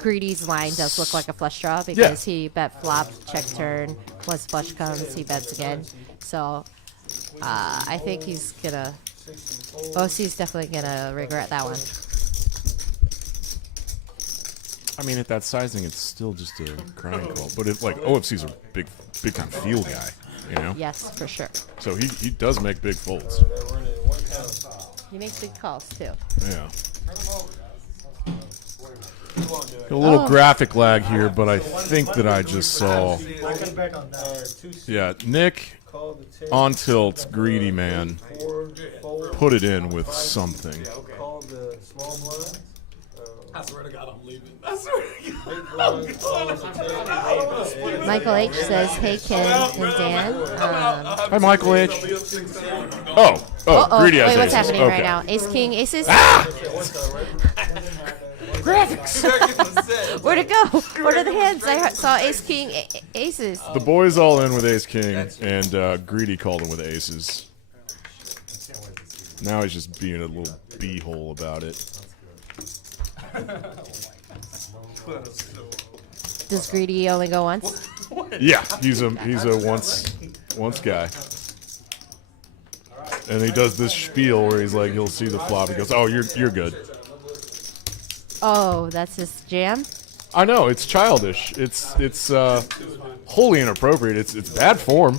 Greedy's line does look like a flush draw because he bet flop, check turn. Once flush comes, he bets again. So I think he's gonna... OC's definitely gonna regret that one. I mean, at that sizing, it's still just a crying call. But it, like, OFC's a big time field guy, you know? Yes, for sure. So he does make big folds. They're running in one town. He makes big calls too. Yeah. A little graphic lag here, but I think that I just saw. I can bet on that. Yeah, Nick Call the 10. on tilt, greedy man, 4, fold. put it in with something. Call the small blind. I swear to God, I'm leaving. I swear to God. Big blind. Call the 10. Michael H says, "Hey Ken and Dan." Hi, Michael H. Oh, Uh-oh. greedy has Wait, what's aces. happening Okay. right now? Ace King, aces. Graphics. Where'd it go? What are the hands? I saw ace, king, aces. The boys all in with ace king, and Greedy called him with aces. Now he's just being a little b-hole about it. Does Greedy only go once? Yeah, he's a once guy. And he does this spiel where he's like, he'll see the flop. He goes, "Oh, you're good." Oh, that's his jam? I know, it's childish. It's wholly inappropriate. It's bad form.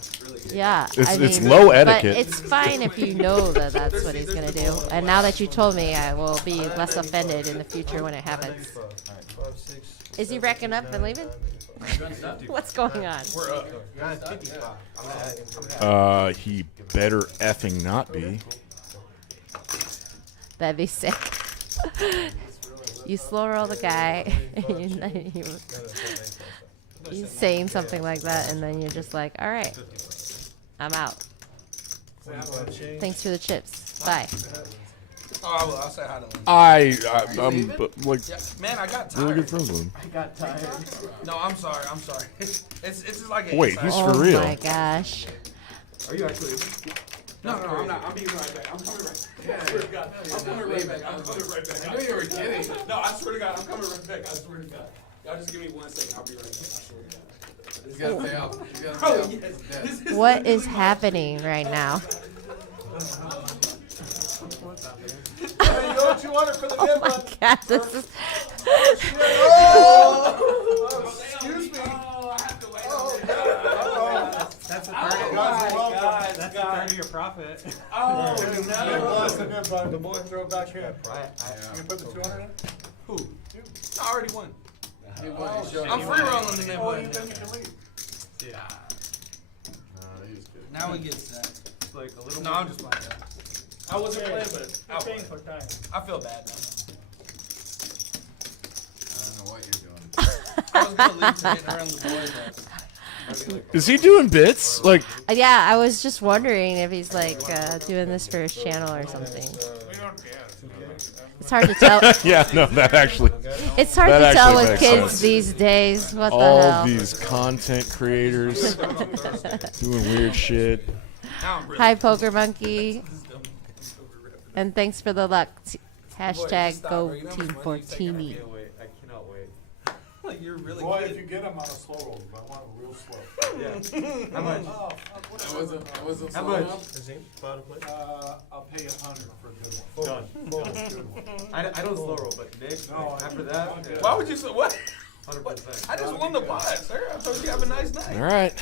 Yeah. It's low etiquette. But it's fine if you know that that's what he's going to do. And now that you told me, I will be less offended in the future when it happens. Is he racking up and leaving? What's going on? He better effing not be. That'd be sick. You slow roll the guy, and then he's saying something like that, and then you're just like, all right, I'm out. Thanks for the chips. Bye. Oh, I'll say hi to him. I'm like Man, I got tired. really good friends with him. I got tired. No, I'm sorry. It's just like a Wait, he's Oh for real. my gosh. Are you actually? No, I'm not. I'm being right back. I'm coming right back. I swear to God. I'm coming right back. I'm coming right back. I knew you were kidding. No, I swear to God, I'm coming right back. I swear to God. Y'all just give me 1 second. I'll be right back. I swear to God. He's got to pay off. He's got to Oh, pay yes. off. This is What is happening right now? Hey, you go 200 for the Oh my god, this is... Excuse me. That's a Guys, third. welcome. That's a third of your profit. Oh, No. The boy throw it back here. I You put the 200 in? Who? I already won. He won, he showed I'm you. free rolling in that Oh, button. you think you can leave? yeah. He was good. Now he gets that. It's like a little. No, I'm just playing. I wasn't playing, but I Paying won. for time. I feel bad now. I don't know what you're doing. I was gonna leave to get around the boys, but Is he doing bits? Like, Yeah, I was just wondering if he's like doing this for his channel or something. We don't care. It's hard to tell. yeah, no, that actually. It's hard That to tell actually with makes kids sense. these days. What the All hell? these content creators doing weird shit. now I'm really. Hi, Poker Monkey. And thanks for the luck. Hashtag go Team Fortini. can't wait. I cannot wait. Like, you're really Boy, good. if you get them on a slow roll, but I want them real slow. Yeah. How much? Oh, I wasn't How slow much? enough. I'll pay you 100 for a good one. Done. Good one. I don't slow roll, but Nick, No, after that, Why would you say what? 100%. I just won the pot, sir. I told you have a nice night. All right,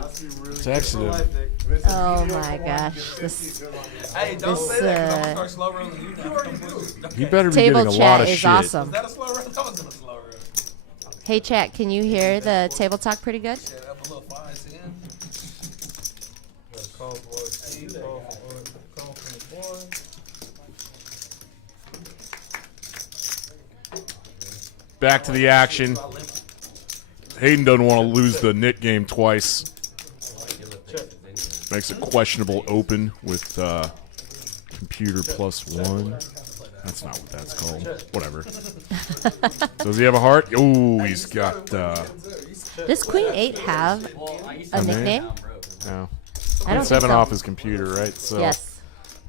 Has to be really texted him. Life, Nick. If it's a Oh mediocre my one, gosh, get 50, this- good on you. Hey, don't This, say that 'cause I'm gonna uh, start slow rolling you now. Okay. He better be Table getting a lot chat of is shit. awesome. Was that a slow roll? That wasn't a slow roll. Hey, chat, can you hear the table talk pretty good? Shit, up a little fine, see him? Call for C, call for boy. Back to the action. Hayden doesn't want to lose the knit game twice. Makes it questionable open with computer +1. That's not what that's called. Whatever. Does he have a heart? Oh, he's got. Does Queen 8 have a name? nickname? No. I don't think 7 so. off his computer, right? So Yes.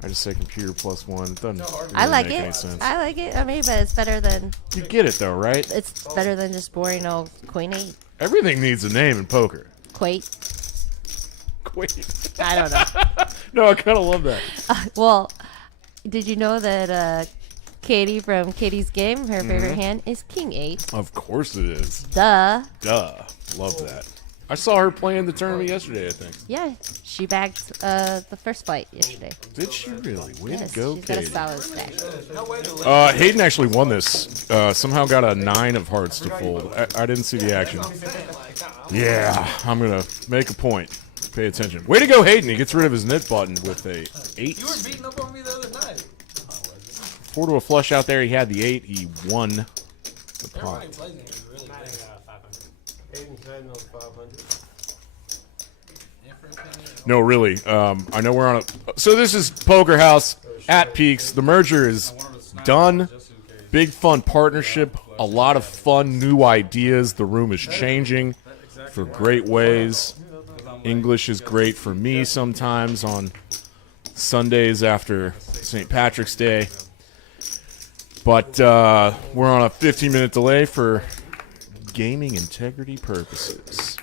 I just say computer +1. It doesn't really I like make any it. sense. I like it. I mean, but it's better than You get it though, right? it's better than just boring old Queen 8. Everything needs a name in poker. Quate. Wait. I don't know. No, I kind of love that. Well, did you know that Katie from Katie's Game, her favorite hand is King 8? Of course it is. Duh. Duh. Love that. I saw her playing the tournament yesterday, I think. Yeah, she bagged the first fight yesterday. Did she really? Way Yes, to go, she's got a Katie. solid stack. No way to let Hayden actually won this. Somehow got a 9 of hearts to fold. I didn't see the action. Yeah, I'm going to make a point. Pay attention. Way to go, Hayden. He gets rid of his knit button with a 8. You were beating up on me the other night. 4 to a flush out there. He had the 8. He won the pot. Everybody plays it really good. Hayden's 500. No, really. I know we're on a... So this is Poker House at Peaks. The merger is done. big fun partnership, a lot of fun new ideas. The room is changing for great ways. English is great for me sometimes on Sundays after St. Patrick's Day. But we're on a 15-minute delay for gaming integrity purposes.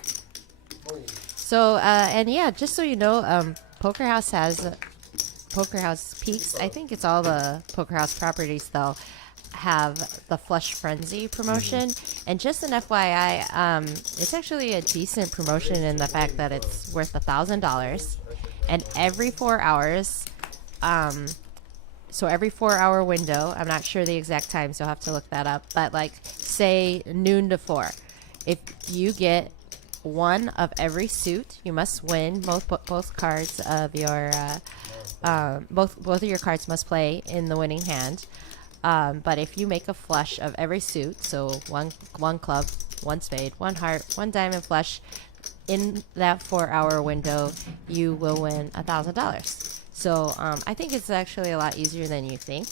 So, and yeah, just so you know, Poker House has Poker House Peaks. I think it's all the Poker House properties, though, have the Flush Frenzy promotion. And just an FYI, it's actually a decent promotion in the fact that it's worth $1,000. And every 4 hours, so every 4 hour window, I'm not sure the exact time, so I'll have to look that up. But like, say noon to 4, if you get one of every suit, you must win. Both cards of your both of your cards must play in the winning hand. But if you make a flush of every suit, so one club, one spade, one heart, one diamond flush, in that 4 hour window, you will win $1,000. So I think it's actually a lot easier than you think.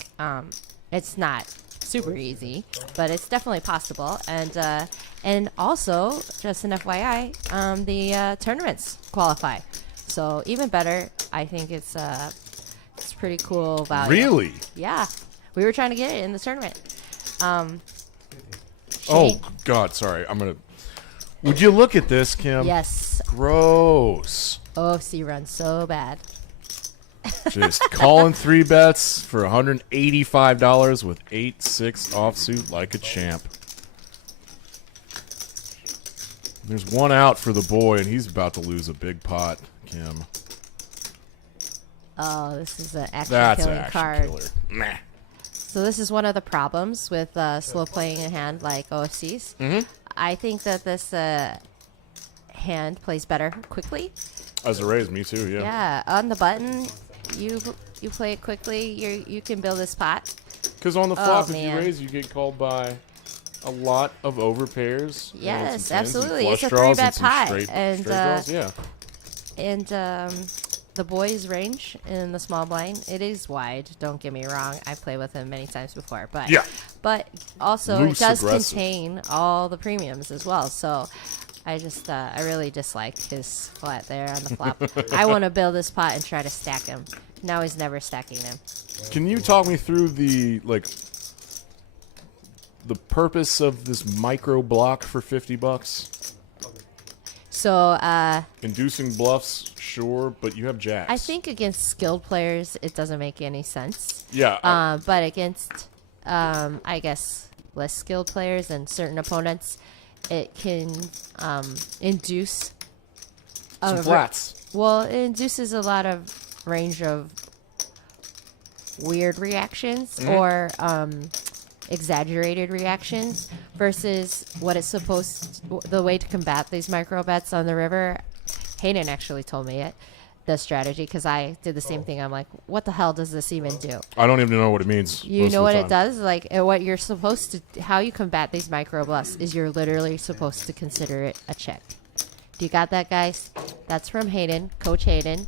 It's not super easy, but it's definitely possible. And also, just an FYI, the tournaments qualify. So even better, I think it's pretty cool value. Really? Yeah, we were trying to get it in the tournament. Oh God, sorry. Would you look at this, Kim? Yes. Gross. OFC runs so bad. Just calling 3 bets for $185 with 8-6 offsuit like a champ. There's one out for the boy, and he's about to lose a big pot, Kim. Oh, this is an That's action-killing an action card. killer. Meh. So this is one of the problems with slow playing a hand like OFCs. Mm-hmm. I think that this hand plays better quickly. As a raise, me too, yeah. Yeah, on the button, you play it quickly. You can build this pot. Because on the flop, if man. you raise, you get called by a lot of overpairs. Yes, some tens and absolutely. flush It's a draws 3-bet and some pot, straight and draws, yeah. And the boy's range in the small blind, it is wide. Don't get me wrong. I've played with him many times before, but Yeah. But also, Loose, it does aggressive. contain all the premiums as well. So I just I really dislike his flat there on the flop. I want to build this pot and try to stack him. Now he's never stacking them. Can you talk me through the purpose of this micro block for $50? So Inducing bluffs, sure, but you have jacks. I think against skilled players, it doesn't make any sense. Yeah. But against, I guess, less skilled players and certain opponents, it can induce some flats. Well, it induces a lot of range of weird reactions or exaggerated reactions versus what it's the way to combat these micro bets on the river. Hayden actually told me the strategy, because I did the same thing. I'm like, what the hell does this even do? I don't even know what it means. You most know of what the it time. does? Like, what you're supposed to, how you combat these micro bluffs is you're literally supposed to consider it a check. Do you got that, guys? That's from Hayden, Coach Hayden.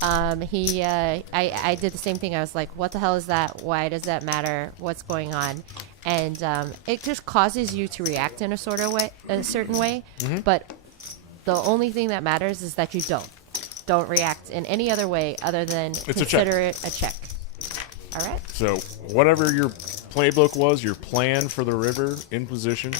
I did the same thing. I was like, what the hell is that? Why does that matter? What's going on? And it just causes you to react in a certain way. Mm-hmm. But the only thing that matters is that you don't react in any other way other than consider it a check. All right. So whatever your playbook was, your plan for the river in position,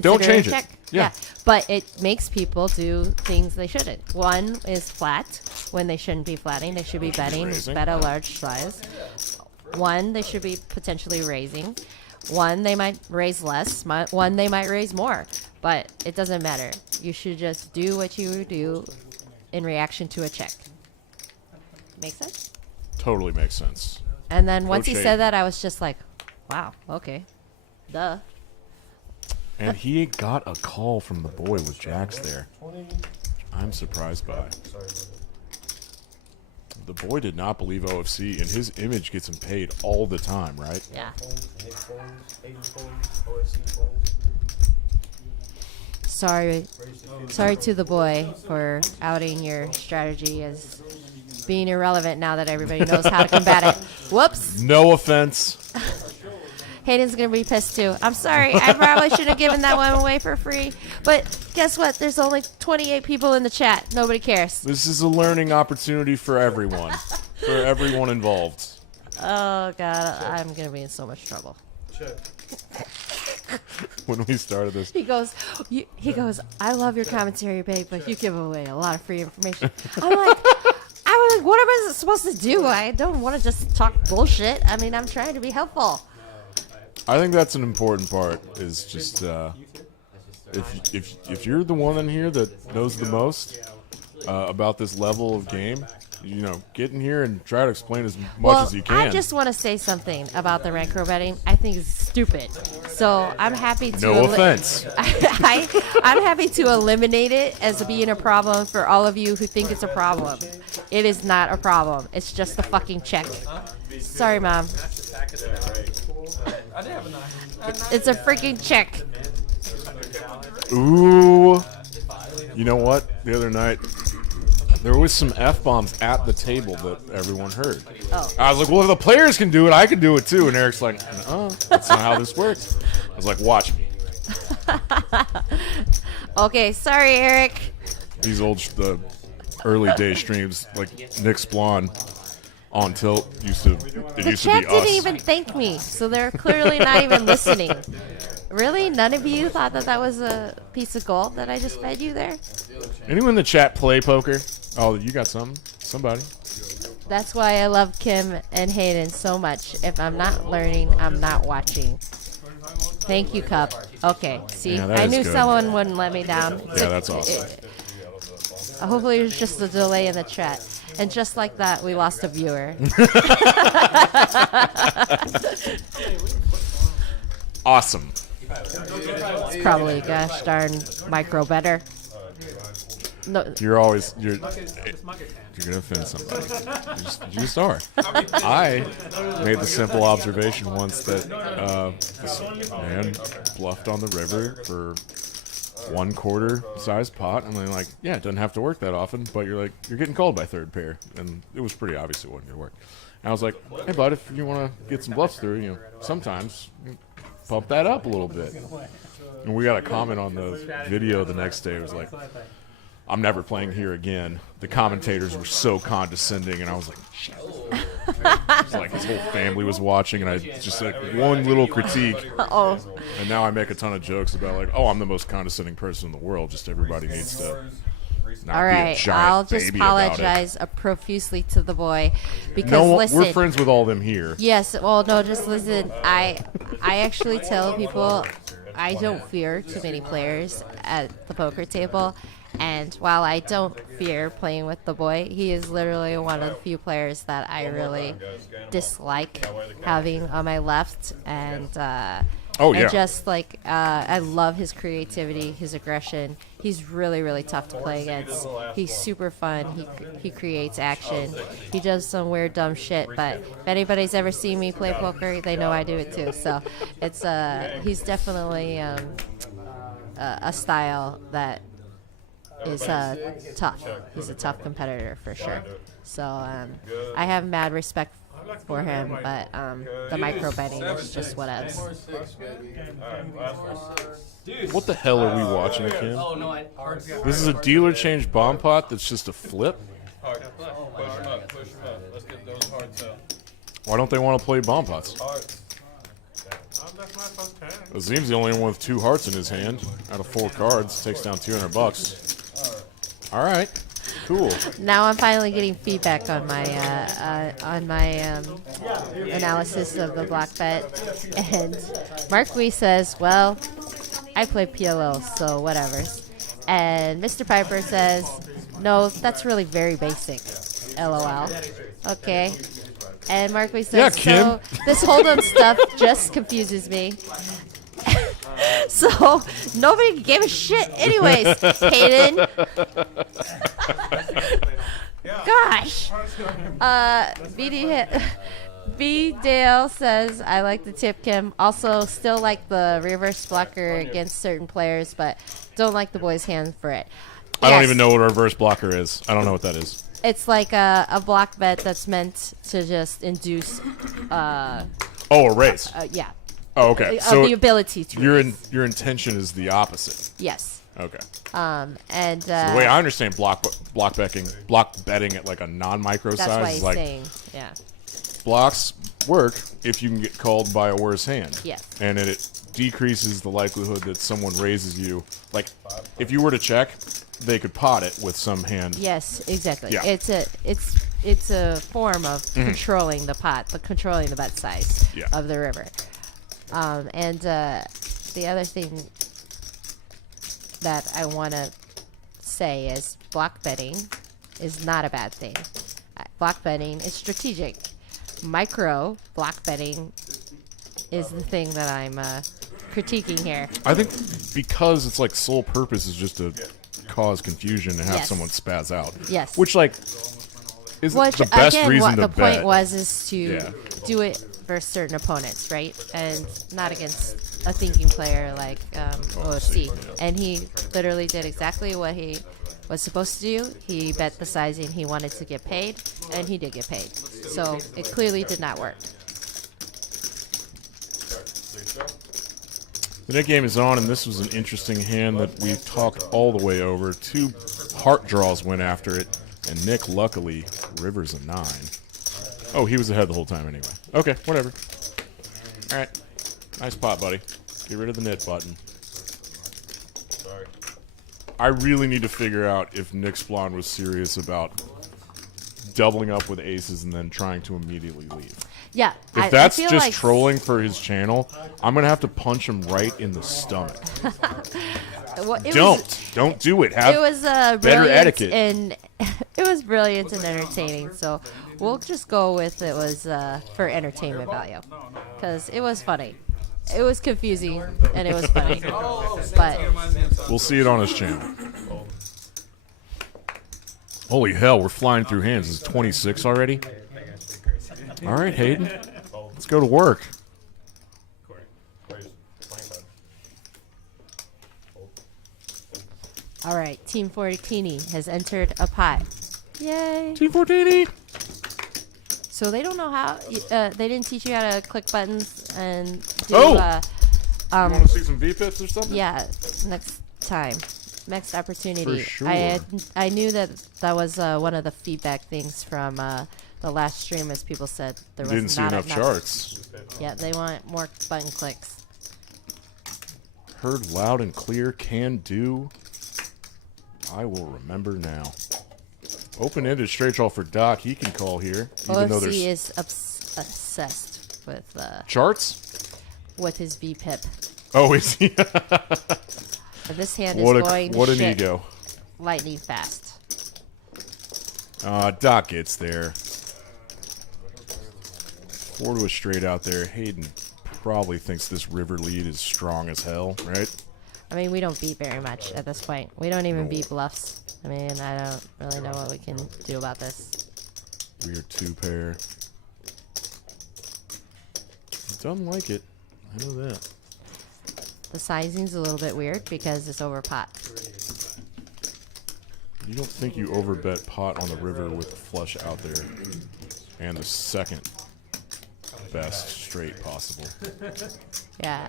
don't change it. Yeah. But it makes people do things they shouldn't. One is flat when they shouldn't be flatting. They should be betting, Raising. bet a large size. One, they should be potentially raising. One, they might raise less. One, they might raise more. But it doesn't matter. You should just do what you would do in reaction to a check. Make sense? totally makes sense. And then once he Coach said Hayden. that, I was just like, wow, okay. Duh. And he got a call from the boy with jacks there. I'm surprised by. The boy did not believe OFC, and his image gets him paid all the time, right? Yeah. Sorry to the boy for outing your strategy as being irrelevant now that everybody knows how to combat it. Whoops. No offense. Hayden's gonna be pissed too. I'm sorry. I probably should have given that one away for free. But guess what? There's only 28 people in the chat. Nobody cares. This is a learning opportunity for everyone. For everyone involved. Oh god, I'm gonna be in so much trouble. When we started this. He goes, I love your commentary, babe, but you give away a lot of free information. I was like, what am I supposed to do? I don't want to just talk bullshit. I mean, I'm trying to be helpful. I think that's an important part. Is just if you're the one in here that knows the most about this level of game, you know, get in here and try to explain as much as you can. I just want to say something about the rancor betting. I think it's stupid. So I'm happy to. No offense. I'm happy to eliminate it as being a problem for all of you who think it's a problem. It is not a problem. It's just a fucking check. Sorry, Mom. It's a freaking check. Ooh. You know what? The other night, there was some F-bombs at the table that everyone heard. Oh. I was like, well, if the players can do it, I can do it too. And Eric's like, no, that's not how this works. I was like, watch me. Okay, sorry, Eric. These the early day streams, like Nick Splon on Tilt used to be us. Chat didn't even thank me, so they're clearly not even listening. Really? None of you thought that was a piece of gold that I just fed you there? Anyone in the chat play poker? Oh, you got something? Somebody. That's why I love Kim and Hayden so much. If I'm not learning, I'm not watching. Thank you, Cup. Okay, see? Yeah, I knew good. someone wouldn't let me down. Yeah, that's awesome. Hopefully it was just a delay in the chat. And just like that, we lost a viewer. Awesome. It's probably a gosh darn micro better. No, You're gonna offend somebody. You just are. I made the simple observation once that this man bluffed on the river for 1/4 size pot, and then like, yeah, it doesn't have to work that often, but you're getting called by third pair, and it was pretty obvious it wasn't gonna work. And I was like, hey bud, if you want to get some bluffs through, you know, sometimes pump that up a little bit. And we got a comment on the video the next day. It was like, I'm never playing here again. The commentators were so condescending, and I was like, shit. It's like his whole family was watching, and I just like one little critique. uh-oh. And now I make a ton of jokes about like, oh, I'm the most condescending person in the world. Just everybody needs to not All be a right, giant I'll just baby about it. apologize profusely to the boy because No, listen. we're friends with all them here. Yes, well, no, just listen. I actually tell people I don't fear too many players at the poker table. And while I don't fear playing with the boy, he is literally one of the few players that I really dislike having on my left. And and just like I love his creativity, his aggression. He's really, really tough to play against. He's super fun. He creates action. He does some weird, dumb shit. But if anybody's ever seen me play poker, they know I do it too. So it's he's definitely a style that is tough. He's a tough competitor for sure. So I have mad respect for him, but the micro betting is just whatevs. What the hell are we watching, Kim? This is a dealer change bomb pot that's just a flip? Push him up. Let's get those hearts up. Why don't they want to play bomb pots? That's my first hand. Azim's the only one with 2 hearts in his hand out of 4 cards. Takes down $200. All right, cool. Now I'm finally getting feedback on my analysis of the block bet, and Mark says, "Well, I play PLO, so whatever." And Mr. Piper says, "No, that's really very basic." LOL. Okay. And Mark says, Yeah, Kim. "So this hold'em stuff just confuses me." So nobody gave a shit anyways, Hayden. Gosh. B Dale says, I like the tip, Kim. Also still like the reverse blocker against certain players, but don't like the boys' hand for it. I don't even know what a reverse blocker is. I don't know what that is. It's like a block bet that's meant to just induce Oh, a raise. yeah. Oh, okay. Of So the ability to raise. your intention is the opposite. Yes. Okay. And The way I understand block betting at like a non-micro that's why size he's is like saying, yeah. blocks work if you can get called by a worse hand. Yes. And it decreases the likelihood that someone raises you. Like, if you were to check, they could pot it with some hand. Yes, exactly. Yeah. It's a form of controlling the pot, but controlling the bet size Yeah. of the river. And the other thing that I want to say is block betting is not a bad thing. Block betting is strategic. Micro block betting is the thing that I'm critiquing here. I think because it's like sole purpose is just to cause confusion and have Yes. someone spaz out. Yes. Which, like, is Which, the best again, reason what to the bet. point was is to Yeah. do it for certain opponents, right? And not against a thinking player like OFC. And he literally did exactly what he was supposed to do. He bet the sizing he wanted to get paid, and he did get paid. So it clearly did not work. The net game is on, and this was an interesting hand that we talked all the way over. 2 heart draws went after it, and Nick, luckily, rivers a 9. Oh, he was ahead the whole time anyway. Okay, whatever. All right. Nice pot, buddy. Get rid of the knit button. Sorry. I really need to figure out if Nick Splon was serious about doubling up with aces and then trying to immediately leave. Yeah. If I that's feel just like trolling for his channel, I'm going to have to punch him right in the stomach. Don't do it. Have it was better brilliant etiquette. and it was brilliant and entertaining. So we'll just go with it was for entertainment value because it was funny. It was confusing and it was funny, but We'll see it on his channel. Holy hell, we're flying through hands. Is it 26 already? All right, Hayden. Let's go to work. all right. Team Fortini has entered a pot. Yay! Team Fortini. So they don't know how. They didn't teach you how to click buttons and do. Oh! You want to see some V-pits or something? Yeah, next time, next opportunity. For sure. I knew that was one of the feedback things from the last stream, as people said there was Didn't see not enough charts. Yeah, they want more button clicks. Heard loud and clear. Can do. I will remember now. Open-ended straight draw for Doc. He can call here, even though OFC there's is obsessed with charts. his VPIP. Oh, is he? But this hand What is going to what an shit ego. lightning fast. Doc gets there. 4 to a straight out there. Hayden probably thinks this river lead is strong as hell, right? I mean, we don't beat very much at this point. We don't even beat bluffs. I mean, I don't really know what we can do about this. Weird 2-pair. Doesn't like it. I know that. The sizing's a little bit weird because it's over pot. You don't think you overbet pot on the river with the flush out there and the second best straight possible. Yeah,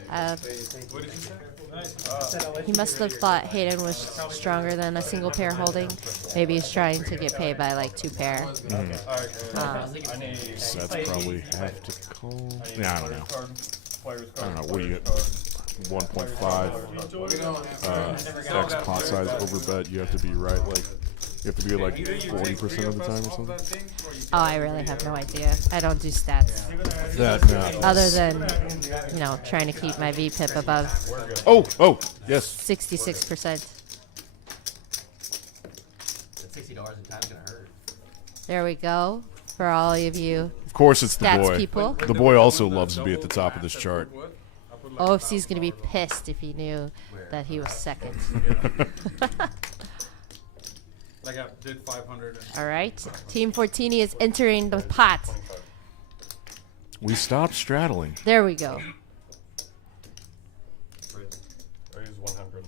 he must have thought Hayden was stronger than a single pair holding. Maybe he's trying to get paid by like 2 pair. Sets probably have to call. Yeah, I don't know. I don't know. What do you get? 1.5 X pot size overbet. You have to be right. Like you have to be like 40% of the time or something. Oh, I really have no idea. I don't do stats That math. other than trying to keep my VPIP above Oh, yes. 66%. $60 in time's gonna hurt. There we go for all of you Of course, it's the stats boy. people. The boy also loves to be at the top of this chart. OFC's gonna be pissed if he knew that he was second. Like I did 500. All right, Team Fortini is entering the pot. We stopped straddling. There we go. I use 100.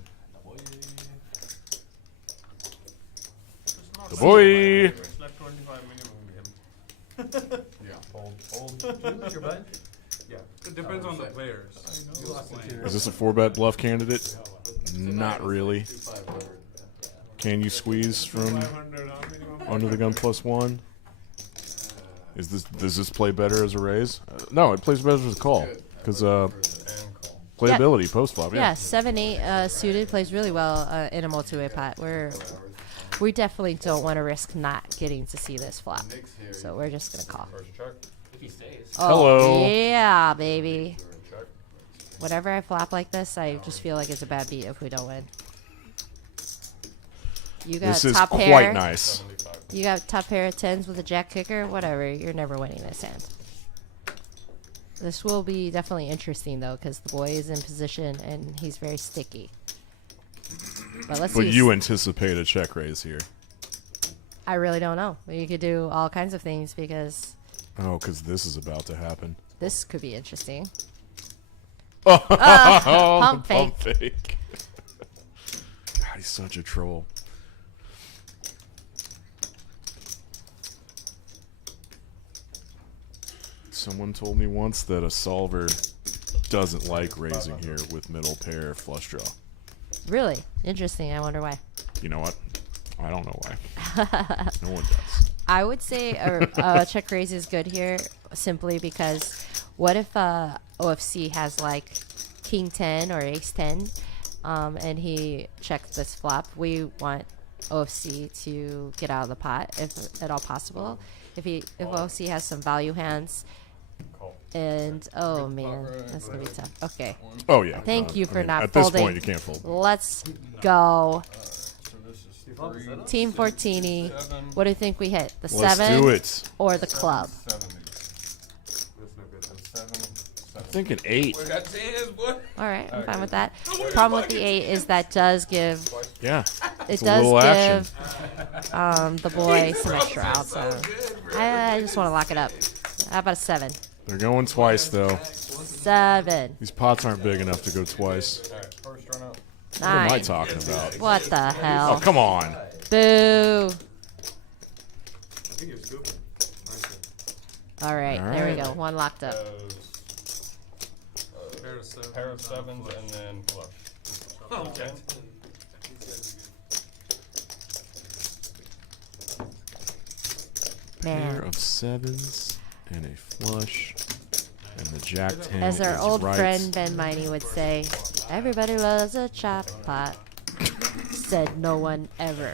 The boy. It's like 25 minimum game. Yeah. Hold. Did you lose your button? Yeah, it depends on the players. Who's playing. Is this a 4-bet bluff candidate? Not really. 500. Can you squeeze from 500 minimum. under the gun +1? Does this play better as a raise? No, it plays better as a call because And call. playability post flop. Yeah, 7-8 suited plays really well in a multi-way pot. We definitely don't want to risk not getting to see this flop, so we're just gonna call. First check. If he stays. Oh, Hello. yeah, baby. Check. Whenever I flop like this, I just feel like it's a bad beat if we don't win. You got This is top quite pair. nice. 75. You got top pair of tens with a jack kicker. Whatever. You're never winning this hand. This will be definitely interesting though, because the boy is in position and he's very sticky. But let's But see. you anticipate a check raise here. I really don't know. You could do all kinds of things because Oh, because this is about to happen. this could be interesting. Oh, pump pump fake. God, he's such a troll. Someone told me once that a solver doesn't like raising here with middle pair flush draw. Really interesting. I wonder why. You know what? I don't know why. No one does. I would say a check raise is good here simply because what if OFC has like King 10 or Ace 10 and he checks this flop? We want OFC to get out of the pot if at all possible. If OFC has some value hands and oh man, that's gonna be tough. Okay, Oh, yeah. thank you for not at this folding. point, you can't fold. Let's go. So this is 3. Team Fortini. What do you think we hit? The Let's 7 do it. or the club? 70. And 7. I'm thinking 8. We got 10s, boy. All right, I'm fine with that. Problem with the 8 is that does give Yeah. it It's a does little action. give the boy some extra outside. I just want to lock it up. How about a 7? They're going twice, though. 7, These pots aren't big enough to go twice. Alright, first run out. What am I 9. talking about? What the Oh, hell? come on. Boo! I think you're stupid. All right, All there we right. go. One locked up. Pair of sevens. Pair of 7s and then flush. Okay. Pair Man, of 7s and a flush. And the jack 10 as our is old right. friend Ben Miney would say, everybody loves a chop pot. Said no one ever,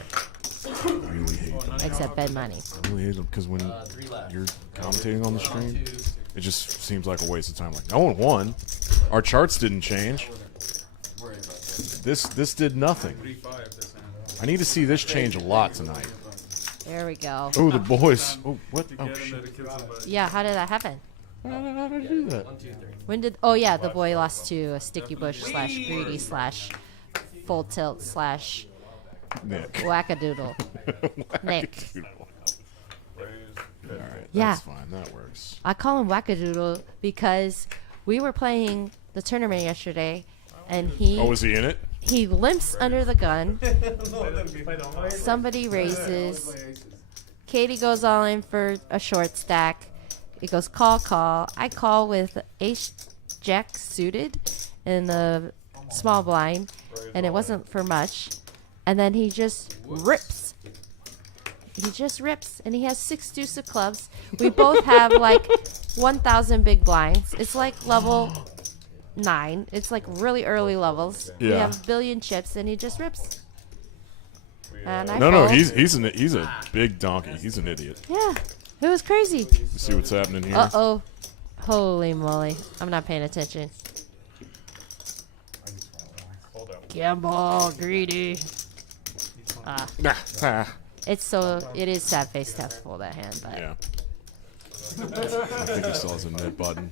I really hate them. except Ben Miney. I really hate them because when 3 left. you're commentating on the stream, 2. it just seems like a waste of time. Like, no one won. Our charts didn't change. Worry about that. This did nothing. 3-5 this hand. I need to see this change a lot tonight. There we go. Oh, the boys. Oh, what? To Oh, get him shit. to kill somebody. Yeah, how did that happen? How did I do that? 1, 2, 3. When did? Oh yeah, the boy lost to a sticky bush / greedy / full tilt / Nick. wackadoodle. Nick. Raise. All right, Yeah. that's fine. That works. I call him wackadoodle because we were playing the tournament yesterday, and Oh, was he in it? he limps under the gun. Somebody raises. Katie goes all in for a short stack. It goes call, call. I call with ace jack suited in the small blind, and it wasn't for much. And then he just rips. He just rips, and he has 6 deuce of clubs. We both have like 1,000 big blinds. It's like level 9. It's like really early levels. We Yeah. have a billion chips, and he just rips. And I No, no, fold. he's a big donkey. He's an idiot. Yeah, it was crazy. You see what's happening here? Uh-oh. Holy moly. I'm not paying attention. Hold out. Gamble, greedy. It is sad face to have to pull that hand, but Yeah. I think he still has a knit button.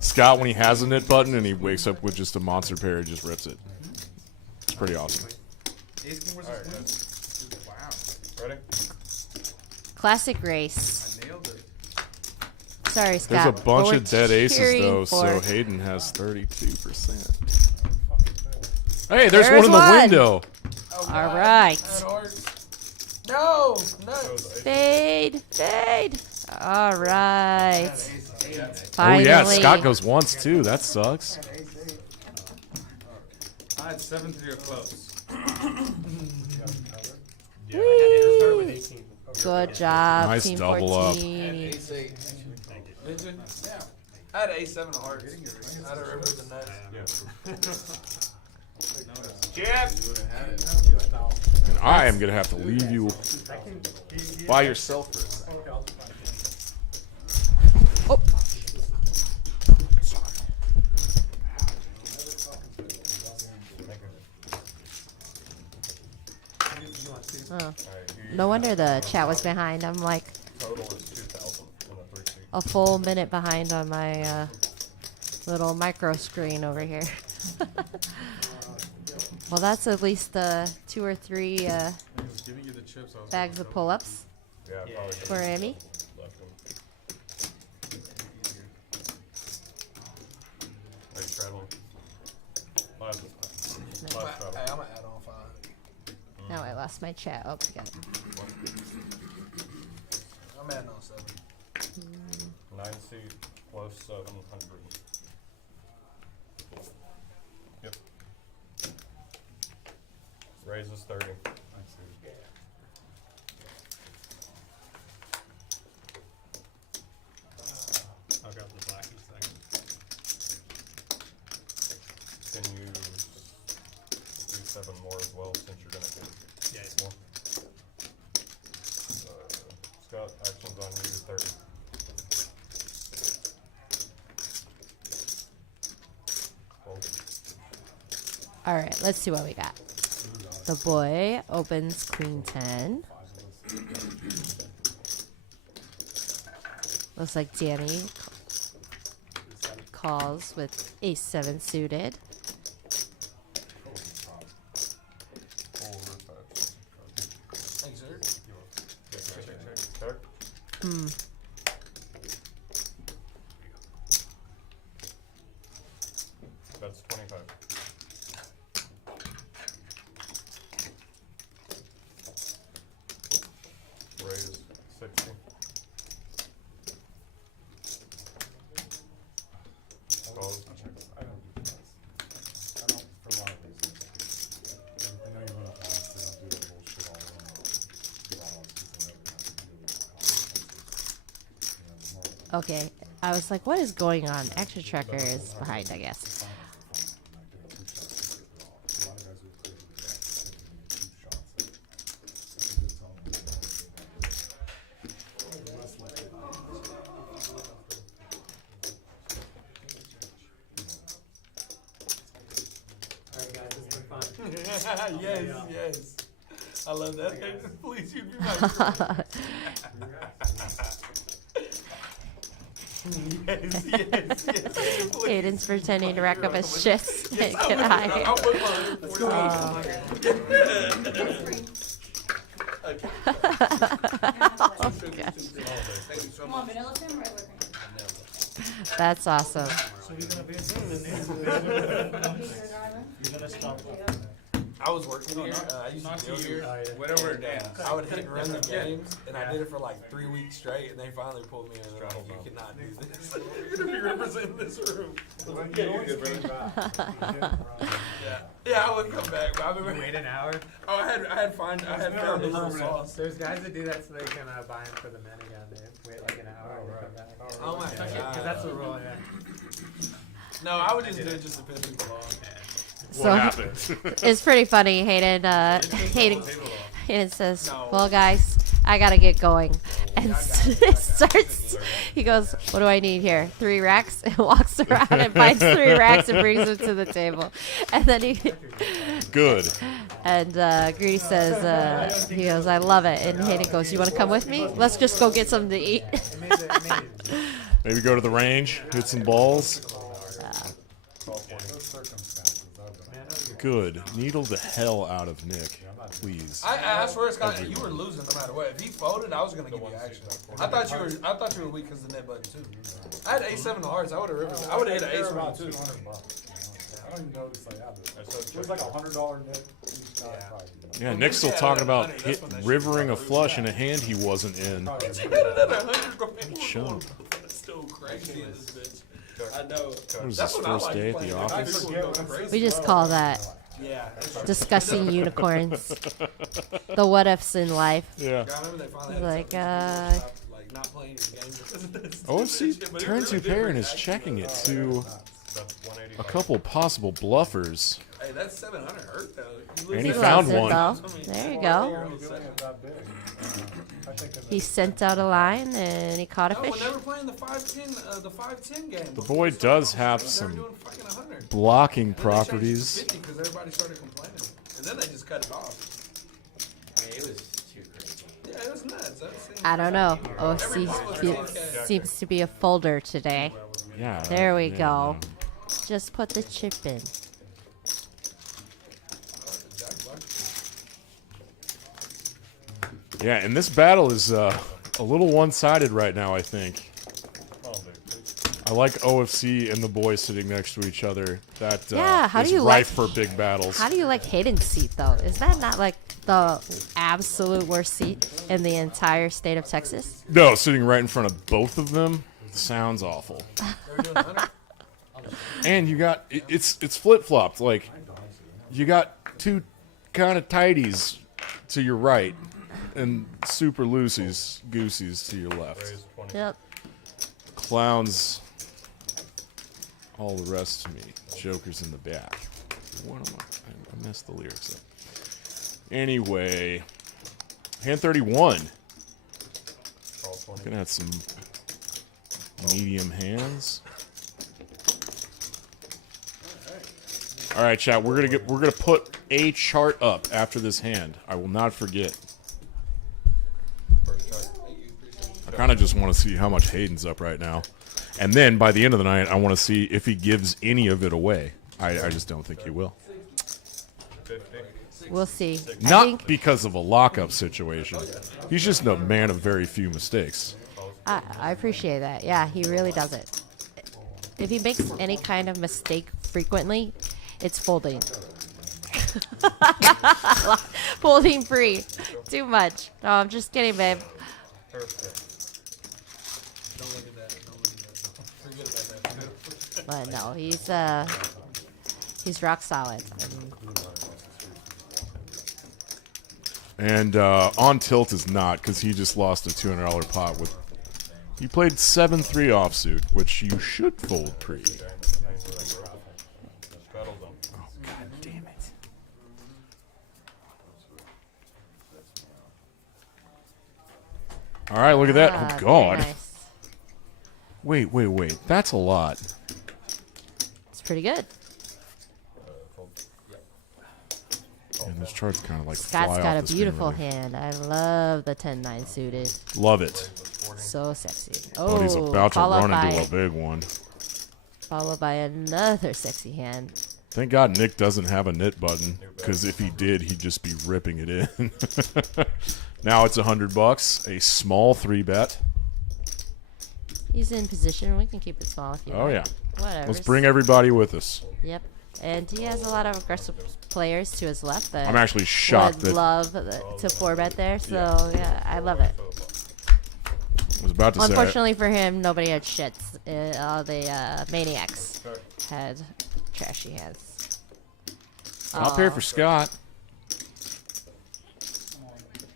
Scott, when he has a knit button and he wakes up with just a monster pair, he just rips it. It's pretty awesome. Ready? classic race. Sorry, Scott. There's a but bunch we're of dead aces, cheering though, so for- Hayden has 32%. Hey, there's There's one in the one. window. All right. No! No! Fade, fade. All right. Finally. yeah, Scott goes once too. That sucks. I had 7-3 or close. Yeah, I had to start with 18. Good job, Nice Team double up. 14. Ace 8. Did you? Yeah. I had ace 7 of hearts. I had a river of the nuts. You would have had it. And I am gonna have to leave you by yourself for a second. Oh. Oh. No wonder the chat was behind. I'm like Total is 2,000 in the 3 seat. a full minute behind on my little micro screen over here. Well, that's at least 2 or 3 Giving you the chips. I was bags of pull-ups Yeah, probably for Amy. left him. Are you traveling? Last travel. Hey, I'm gonna add on 5. Now I lost my chat. Oh, forgot it. I'm adding on 7. 9 seat plus 700. Yep. Raises 30. I'll grab the black in a second. Can you do 7 more as well since you're gonna get Yeah. more? Scott, actions on you, 30. Hold. All right, let's see what we got. The boy opens Queen 10. Looks like Danny calls with Ace 7 suited. Thanks, sir. Check. Hmm. That's 25. Raise 60. Calls. Okay, I was like, what is going on? Extra Tracker is behind, I guess. Alright, guys, this has been fun. Yes. I love that. Please, you be my friend. Yes. Aiden's pretending to rack up his shifts and get higher. I'll put mine. Let's go. Oh, gosh. Thank you so Come on, much. vanilla cream or regular cream? That's awesome. So you're gonna be a You're gonna stop. I was working here. I used Not to to go you. here. Whatever. And, I would hit and run the games, and I did it for like 3 weeks straight, and they finally pulled me in. And they're like, you cannot do this. You're gonna be representing this room. Yeah, I wouldn't come back. But I You remember. wait an hour. Oh, I had found a little sauce. There's guys that do that so they can buy them for the men again. They wait like an hour and they come back. Oh my god. Because that's the rule, yeah. No, I would just do it just to piss people off. So What happened? it's pretty funny. Hayden says, No. "Well, guys, I gotta get going," and starts. He goes, "What do I need here? 3 racks?" And walks around and finds 3 racks and brings them to the table. And then Good. and Greedy says, he goes, "I love it." And Hayden goes, "You want to come with me? Let's just go get something to eat." It made it Maybe go to the range, hit some balls. Good. Needle the hell out of Nick, please. I swear, Scott, you were losing no matter what. If he folded, I was gonna give you action. I thought you were weak because of the net button too. I had ace 7 of hearts. I would have hit an ace one too. I don't even notice I have it. It was like $100 net. Yeah, Nick's still talking about rivering a flush in a hand he wasn't in. He had another 100 grand. Chump. That's still crazy. crazy in this bitch. I know. What is That's this, what I first like day at playing. the I office? think we're going crazy. We just call that Yeah. discussing unicorns. The what ifs in life. Yeah. I remember they finally had Like, something stop, like not playing your game because of this. OFC But it turns really two pair did and is react. checking it to That's 185. a couple possible bluffers. Hey, that's 700 hurt though. You And he lose found loves it, one. though. There you go. He sent out a line and he caught a No, fish. when they were playing the 5-10 game. The boy does have they were some doing fucking 100. blocking properties. Because everybody started complaining, and then they just cut it off. I mean, it was too crazy. Yeah, it was nuts. That seemed I don't know. Every OFC ball was fe- 10K. seems to be a folder today. Yeah. There we yeah, go. no. Just put the chip in. Yeah, and this battle is a little one-sided right now, I think. I like OFC and the boys sitting next to each other. That Yeah, how is do you rife like- for big battles. How do you like Hayden's seat, though? Is that not like the absolute worst seat in the entire state of Texas? No, sitting right in front of both of them sounds awful. And you got it's flip-flopped. Like you got two kind of tighties to your right and super loosies, goosies to your left. Yep. Clowns all the rest to me. Joker's in the back. What am I messed the lyrics up. Anyway, hand 31. Gonna have some medium hands. All right, chat. We're gonna put a chart up after this hand. I will not forget. I kind of just want to see how much Hayden's up right now, and then by the end of the night, I want to see if he gives any of it away. I just don't think he will. We'll see. I Not think because of a lockup situation. He's just a man of very few mistakes. I appreciate that. Yeah, he really does it. If he makes any kind of mistake frequently, it's folding. Folding free. Too much. No, I'm just kidding, babe. Don't look at that. Don't look at that. Forget about that. But no, he's rock solid. And on tilt is not, because he just lost a $200 pot with. He played 7-3 offsuit, which you should fold pre. Oh, God damn it. All right, look at that. Ah, Oh, very God. nice. Wait. That's a lot. It's pretty good. And this chart's kind of like Scott's fly got off a the screen, beautiful really. hand. I love the 10-9 suited. Love it. So sexy. Oh, Oh, he's about to followed run into by, a big one. followed by another sexy hand. Thank God Nick doesn't have a knit button, because if he did, he'd just be ripping it in. Now it's $100, a small 3-bet. He's in position. We can keep it small if you Oh want. yeah, Whatever. let's bring everybody with us. Yep. And he has a lot of aggressive players to his left that I'm actually shocked would that love to 4-bet there. So, yeah, I love it. I was about to say. Unfortunately for him, nobody had shits. All the maniacs had trashy hands. I'll pay for Scott.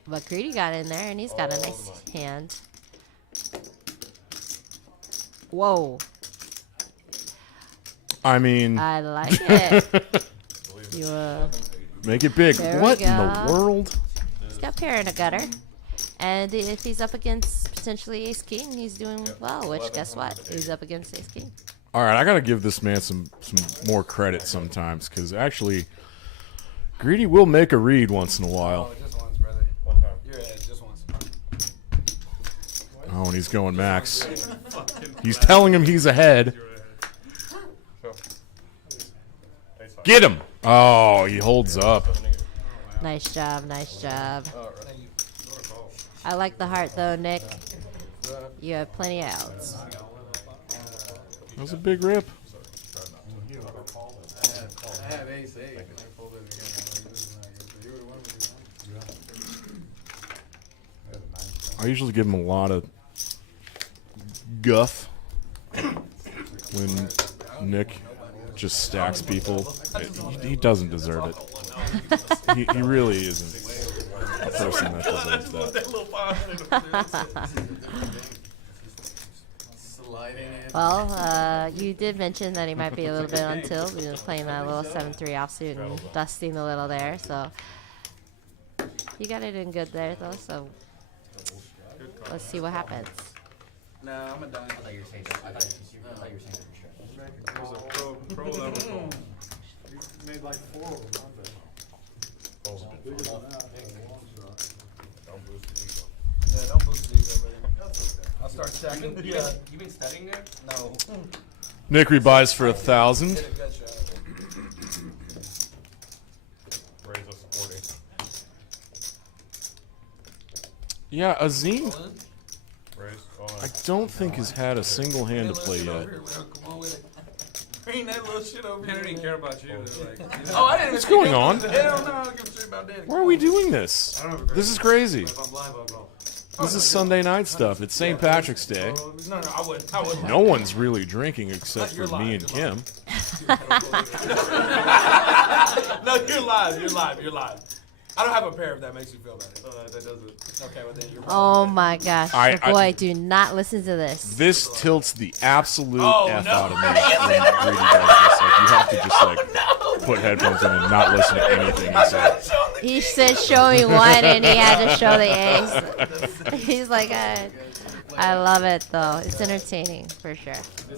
But Greedy got in there, and he's got a nice hand. Whoa. I mean, I like it. You, make it big. There we What in go. the world? he's got pair in a gutter. And if he's up against potentially Ace King, he's doing well, which guess what? He's up against Ace King. All right, I gotta give this man some more credit sometimes, because actually, Greedy will make a read once in a while. Oh, just once, brother. One time. You're ahead, just once. Oh, and he's going max. He's telling him he's ahead. Get him! Oh, he holds up. Nice job, nice job. I like the heart though, Nick. You have plenty of outs. That was a big rip. I have ace 8. I folded again. You would've won with I usually give him a lot of guff. when Nick just stacks people. He doesn't deserve it. He really isn't a person that deserves that. Sliding in. Well, you did mention that he might be a little bit untilled. We were playing that little 7-3 offsuit and dusting a little there, so you got it in good there though. So let's see what happens. No, I'm a dime. It was a pro level call. You made like 4 of them, aren't they? Don't boost the ego. Yeah, don't boost the ego, buddy. I'll start stacking. Yeah. You been studying there? No. Nick rebuys for 1,000. Hit a gut shot. Raise us 40. Yeah, Azim, Raise. I don't think has had a single hand to play yet. Come on with it. Bring that little shit over I here. don't even care about you. Like, Oh, I didn't even What's going on? Hell no, I don't give a shit about Danny. Why are we doing this? This is crazy. If I'm live, I'll go. This is Sunday night stuff. It's St. Patrick's Day. No, I wouldn't. I wouldn't. No one's really drinking except for me and Kim. No, you're live. You're live. You're live. I don't have a pair if that makes you feel better. That doesn't. Okay, well then you're Oh my gosh, I- boy, do not listen to this. This tilts the absolute Oh, F no. out of me when Brady does this. Like, you have to just, put headphones in and not listen to anything he says. He said show me one and he had to show the A's. He's like, I love it though. It's entertaining for sure. Yeah.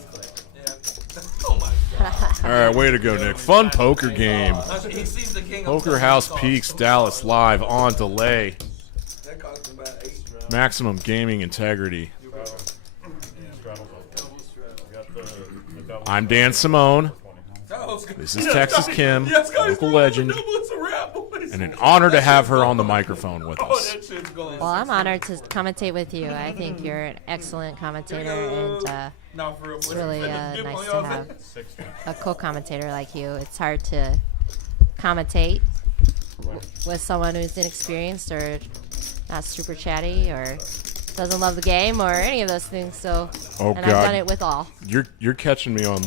Oh my god. All right, way to go, Nick. Fun poker game. He sees the king. Poker House Peaks, Dallas live on delay. That cost him about 8. Maximum gaming integrity. I'm Dan Simone. This is Texas Kim, local legend, and an honor to have her on the microphone with us. Well, I'm honored to commentate with you. I think you're an excellent commentator, and it's really nice to have a co-commentator like you. It's hard to commentate with someone who's inexperienced or not super chatty or doesn't love the game or any of those things. So, Oh, and God. I've done it with all. You're catching me on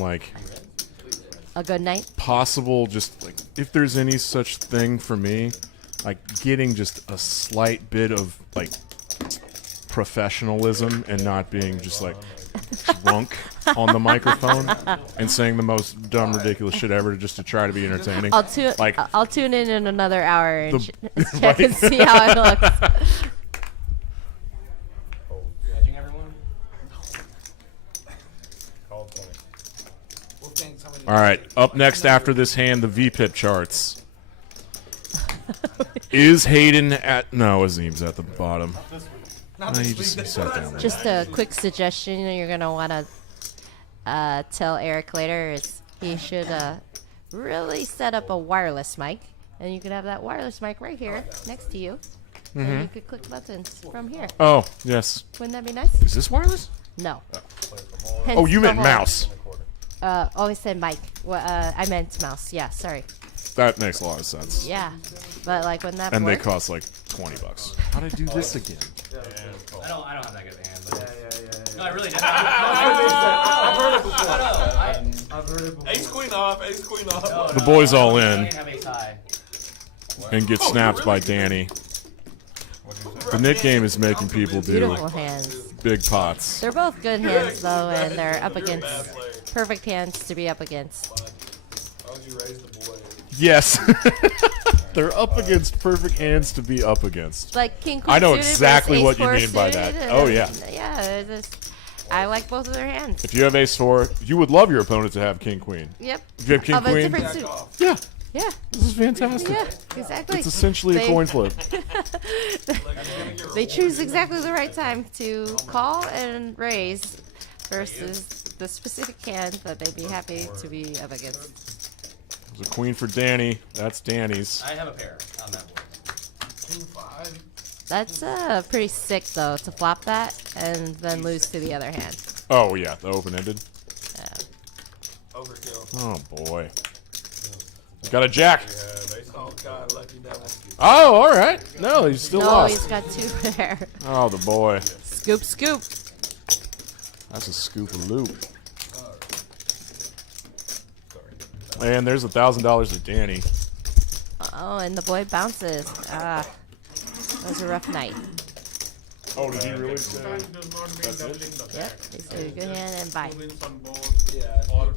A good night. possible, just if there's any such thing for me, getting just a slight bit of professionalism and not being just drunk on the microphone and saying the most dumb, ridiculous shit ever just to try to be entertaining. I'll tune in another hour and check and see how it looks. Judging everyone? Call 20. All right, up next after this hand, the VPIP charts. Is Hayden at... No, Azim's at the bottom. No, he just sat down there. Just a quick suggestion you're going to want to tell Eric later is he should really set up a wireless mic. And you could have that wireless mic right here next to you. And you could click buttons from here. Oh, yes. Wouldn't that be nice? Is this wireless? No. Oh, you Hence meant the whole- mouse. I said mic. Well, I meant mouse. Yeah, sorry. That makes a lot of sense. Yeah. But when that And they works, cost $20. How'd I do this again? I don't have that good of a hand. But no, I really don't. I've heard it before. Ace queen off. Ace queen off. The boys all I in didn't have ace high. and get snapped by Danny. The Nick game is making people do beautiful hands. big pots. They're both good hands, though, and they're up against perfect hands to be up against. How would you raise the boy? Yes. They're up against perfect hands to be up against. Like King Queen I know suited exactly versus what you Ace mean by four that. suited, Oh, and- yeah. Yeah, I like both of their hands. If you have ace-4, you would love your opponent to have king-queen. Yep. If you have Of a king-queen, different suit. yeah, Yeah. this is fantastic. Yeah, exactly. It's essentially a They- coin flip. They choose exactly the right time to call and raise versus the specific hand that they'd be happy to be up against. There's a queen for Danny. That's Danny's. I have a pair on that board. King 5. That's pretty sick, though, to flop that and then lose to the other hand. Oh, yeah, the open-ended. Overkill. Oh, boy. Got a jack. Oh god, lucky devil. Oh, all right. No, he's still No, lost. he's got 2 there. Oh, the boy. Scoop, scoop. That's a scoop of loop. And there's $1,000 to Danny. Oh, and the boy bounces. Ah, that was a rough night. Oh, did he really say? Does not mean doubling the Yep, they said good hand and bye. two wins on board. Yeah. Or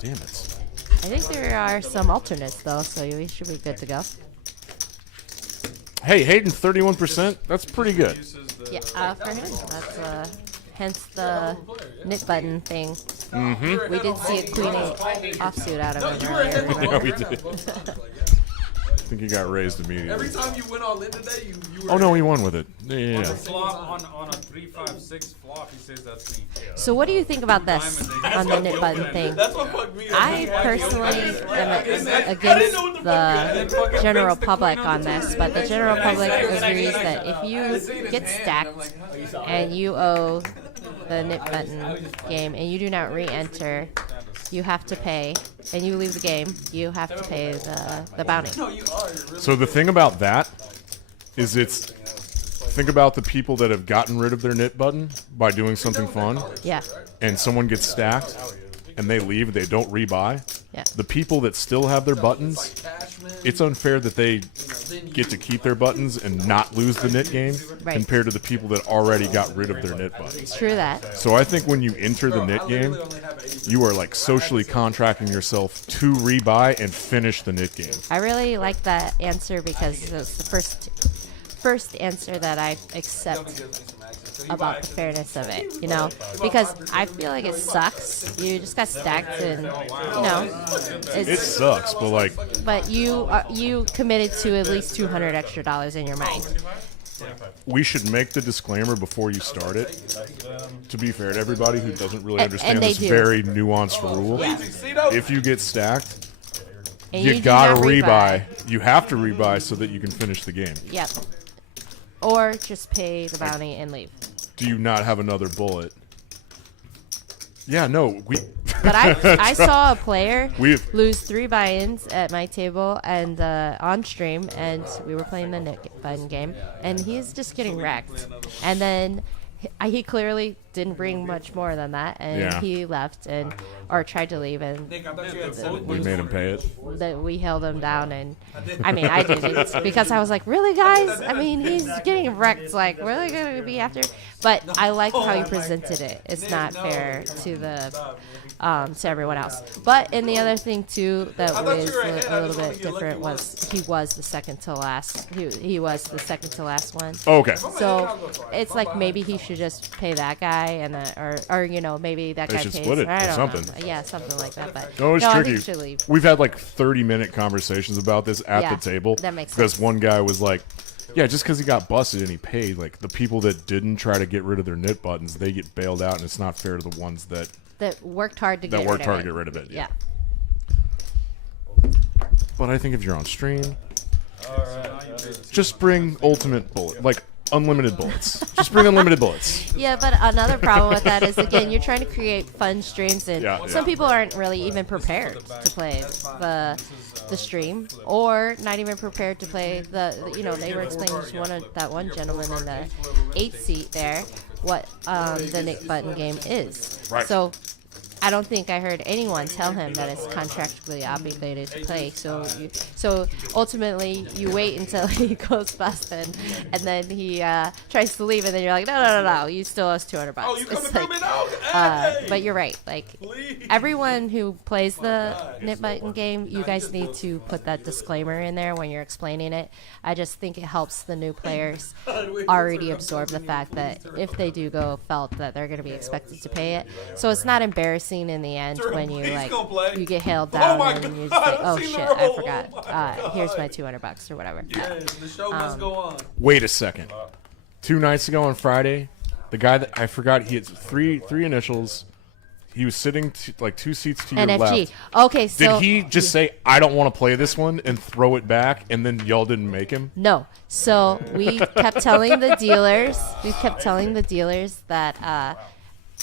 Damn it. I think there are some alternates though, so we should be good to go. Hey, Hayden, 31%. That's pretty good. uses the Yeah, for him, that's hence the knit button thing. Mm-hmm. We did see a queen offsuit out of him You were ahead earlier. the Yeah, whole we round, did. both times, like, I think he got raised Every immediately. time you went all in today, you were. Oh, no, he won with it. Yeah, yeah, on yeah. a flop on a 3-5-6 flop. He says that's me. So what do you think about this on the knit button thing? That's what fucked me up. I personally am against the general public on this, but the general public agrees that if you get stacked and you owe the knit button game and you do not re-enter, you have to pay, and you leave the game, you have to pay the bounty. So the thing about that is think about the people that have gotten rid of their knit button by doing something fun, Yeah, and someone gets stacked, and they leave, they don't rebuy. yeah. The people that still have their buttons, it's unfair that they get to keep their buttons and not lose the knit game Right. compared to the people that already got rid of their knit buttons. True that. So I think when you enter the knit game, you are like socially contracting yourself to rebuy and finish the knit game. I really like that answer because it was the first answer that I accept about the fairness of it, you know, because I feel like it sucks. You just got stacked, and you know, It it's, sucks, but like but you committed to at least $200 extra in your mind. we should make the disclaimer before you start it. To be fair to everybody who doesn't really And understand they this do. very nuanced rule, if you get stacked, And you do gotta not rebuy. You have to rebuy so that you can finish the game. Yep. Or just pay the bounty and leave. Do you not have another bullet? Yeah, no, we. But I saw a player We've lose 3 buy-ins at my table and on stream, and we were playing the knit button game, and he's just getting wrecked. And then he clearly didn't bring much more than that, and Yeah. he left or tried to leave, and Nick, I thought you had 7 we made him pay it. that we held him down. And I mean, I didn't, because I was like, really, guys? I mean, he's getting wrecked. Like, really gonna be after? But I like how you presented it. It's not fair to the to everyone else. But and the other thing too that was a little bit different was he was the second to last. He was the second to last one. Okay. So it's like maybe he should just pay that guy, and or you know, maybe that They guy should pays. split it I or don't something. know. Yeah, something like that. But No, it's I think tricky. he should leave. We've had like 30-minute conversations about this at Yeah, the table. that makes because sense. one guy was like, yeah, just because he got busted and he paid, like the people that didn't try to get rid of their knit buttons, they get bailed out, and it's not fair to the ones that Worked hard to get worked rid hard of to it. get rid of it. Yeah. But I think if you're on stream, just bring ultimate bullet, like unlimited bullets. Just bring unlimited bullets. Yeah, but another problem with that is, again, you're trying to create fun streams, and Yeah, some yeah. people aren't really even prepared to play the stream, or not even prepared to play you know, they were explaining to that one gentleman in the 8th seat there what the knit button game is. Right. So I don't think I heard anyone tell him that it's contractually obligated to play. So ultimately, you wait until he goes busted, and then he tries to leave, and then you're like, no, you still owe us $200. Oh, you coming It's from like, me now? Hey! but you're right. Like Please. everyone who plays the knit button game, you guys need to put that disclaimer in there when you're explaining it. I just think it helps the new players already absorb the fact that if they do go felt, that they're going to be expected to pay it. So it's not embarrassing in the end when you you get hailed down my and you God, just say, I've oh seen the shit, I roll. forgot. Oh my Here's God. my $200 or whatever. Yes, the show must go on. Wait a second. 2 nights ago on Friday, the guy that I forgot, he had three initials. He was sitting like 2 seats to your NFG. left. Okay, so Did he just say, I don't want to play this one, and throw it back, and then y'all didn't make him? No. So we kept telling the dealers.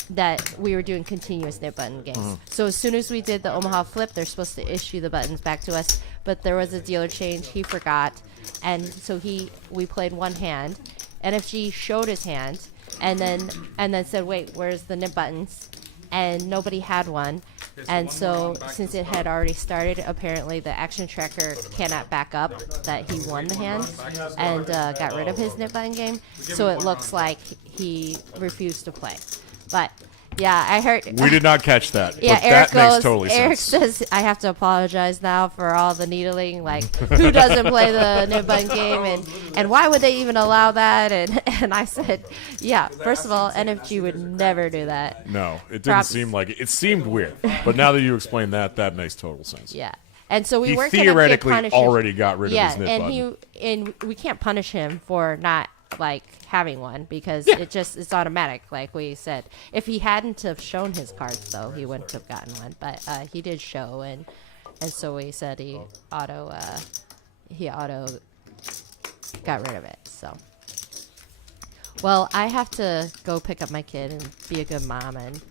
That we were doing continuous knit button games. So as soon as we did the Omaha flip, they're supposed to issue the buttons back to us. But there was a dealer change. He forgot, and so we played one hand. NFG showed his hand, and then said, "Wait, where's the knit buttons?" And nobody had one. And so, since it had already started, apparently the action tracker cannot back up that he won the hand and got rid of his nip button game. So it looks like he refused to play. But yeah, I heard. We did not catch that. Yeah, but Eric that makes goes. totally Eric sense. says I have to apologize now for all the needling. Like, who doesn't play the nip button game, and why would they even allow that? And I said, yeah. First of all, NFG would never do that. No, it didn't Props. seem like it. It seemed weird. But now that you explain that, that makes total sense. Yeah. And so we He weren't gonna theoretically punish him. already got rid of his nip button. And we can't punish him for not like having one because it's automatic, like we said. If he hadn't have shown his cards though, he wouldn't have gotten one. But he did show, and so we said he auto got rid of it. So, well, I have to go pick up my kid and be a good mom and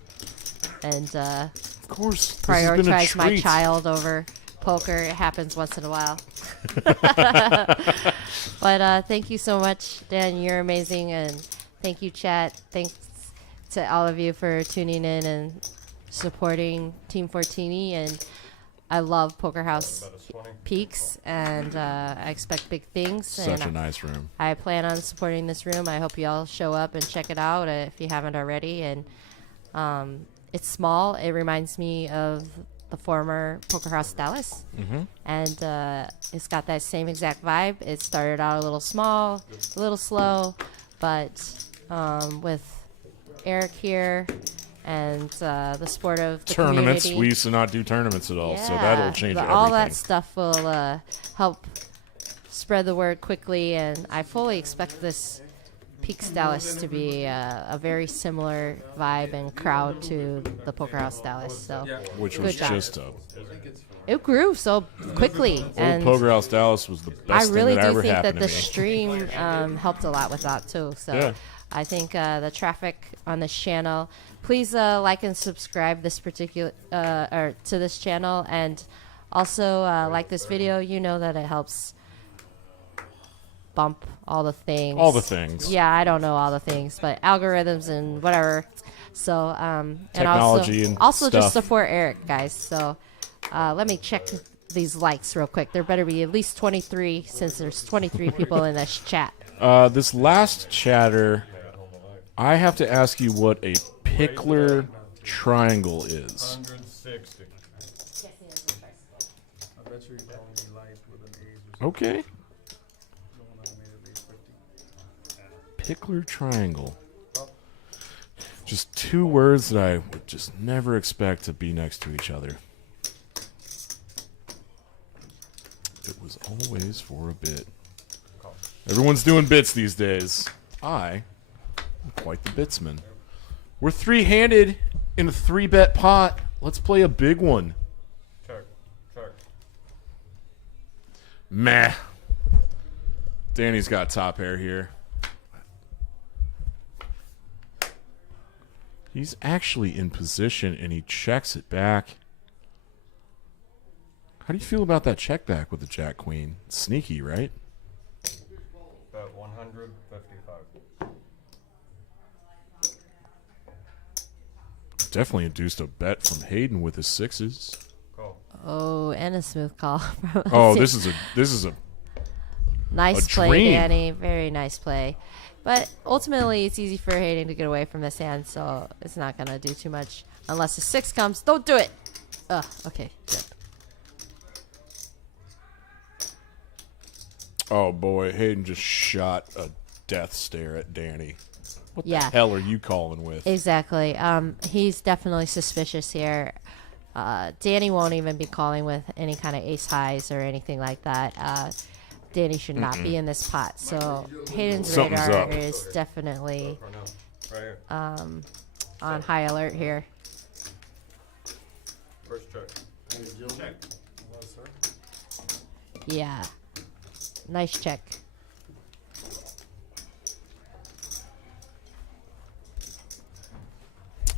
Of course, this has been a prioritize my treat. child over poker. It happens once in a while. But thank you so much, Dan. You're amazing. And thank you, chat. Thanks to all of you for tuning in and supporting Team Fortini. And I love Poker House Peaks. And I expect big things. Such and a nice room. I plan on supporting this room. I hope you all show up and check it out if you haven't already. And it's small. It reminds me of the former Poker House Dallas. And it's got that same exact vibe. It started out a little small, a little slow, but with Eric here and the support of the Tournaments. community. We used to not do tournaments at all, so that'll change everything. All that stuff will help spread the word quickly, and I fully expect this Peaks Dallas to be a very similar vibe and crowd to the Poker House Dallas. So, Which good was job. just It grew so quickly, Old and Poker House Dallas was the best I really thing that do ever think that happened the to me. stream helped a lot with that too. So Yeah. I think the traffic on this channel. Please like and subscribe this particular or to this channel, and also like this video. You know that it helps bump all the things. All the things. Yeah, I don't know all the things, but algorithms and whatever. So and Technology and also just stuff. support Eric, guys. So let me check these likes real quick. There better be at least 23 since there's 23 people in this chat. This last chatter, I have to ask you what a pickler triangle is. 160. I bet you're telling me light with an ace or Okay. something. Made at least 50. Pickler triangle. Just two words that I would just never expect to be next to each other. It was always for a bit. Everyone's doing bits these days. I am quite the bitsman. We're three-handed in a 3-bet pot. Let's play a big one. Check. Check. Meh. Danny's got top hair here. He's actually in position, and he checks it back. How do you feel about that check back with the Jack Queen? Sneaky, right? Bet 155. Definitely induced a bet from Hayden with his sixes. Call. Oh, and a smooth call. From Oh, this is a nice a play, dream. Danny. Very nice play. But ultimately, it's easy for Hayden to get away from this hand, so it's not going to do too much. Unless the 6 comes. Don't do it! Ugh, okay, good. Oh boy, Hayden just shot a death stare at Danny. What Yeah. the hell are you calling with? Exactly. He's definitely suspicious here. Danny won't even be calling with any kind of ace highs or anything like that. Danny should not be in this pot. So Hayden's Something's radar up. is definitely Right here. on high alert here. First check. Check. Yeah. Nice check.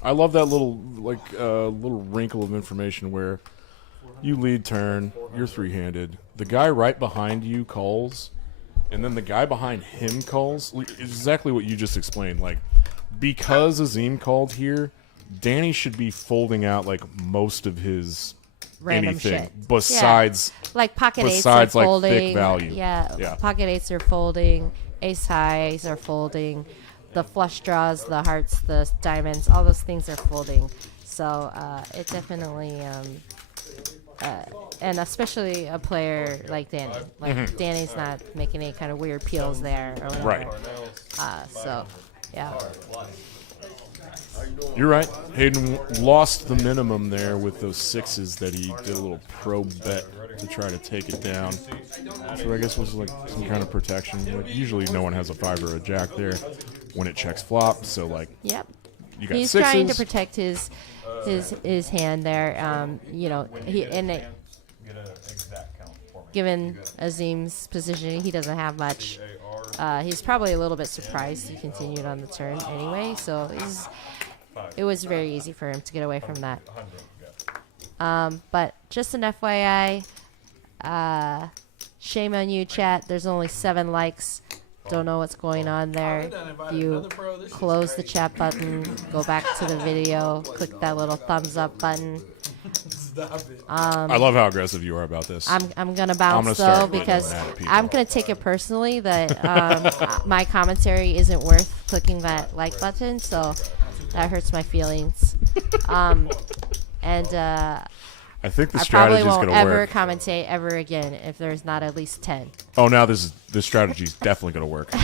I love that little little wrinkle of information where you lead turn, you're three-handed. The guy right behind you calls, and then the guy behind him calls. Exactly what you just explained. Like, because Azim called here, Danny should be folding out like most of his Random anything shit. besides Like pocket eights are besides like folding. thick value. Yeah, pocket eights are folding. Ace highs are folding. The flush draws, the hearts, the diamonds, all those things are folding. So it definitely, and especially a player like Danny. Like Danny's not making any kind of weird peels there or whatever. Right. So, yeah. You're right. Hayden lost the minimum there with those sixes that he did a little probe bet to try to take it down. So I guess was like some kind of protection. Like usually no one has a 5 or a jack there when it checks flop. So like, Yep. you got He's sixes. trying to protect his hand there. You know, given Azim's position, he doesn't have much. He's probably a little bit surprised he continued on the turn anyway. So it was very easy for him to get away from that. But just an FYI, shame on you, chat. There's only 7 likes. Don't know what's going on there. If you close the chat button, go back to the video, click that little thumbs up button. I love how aggressive you are about this. I'm gonna bounce though because I'm gonna take it personally that my commentary isn't worth clicking that like button, so that hurts my feelings. I think the I probably strategy is won't going to ever work. commentate ever again if there's not at least 10. Oh, now this strategy is definitely going to work.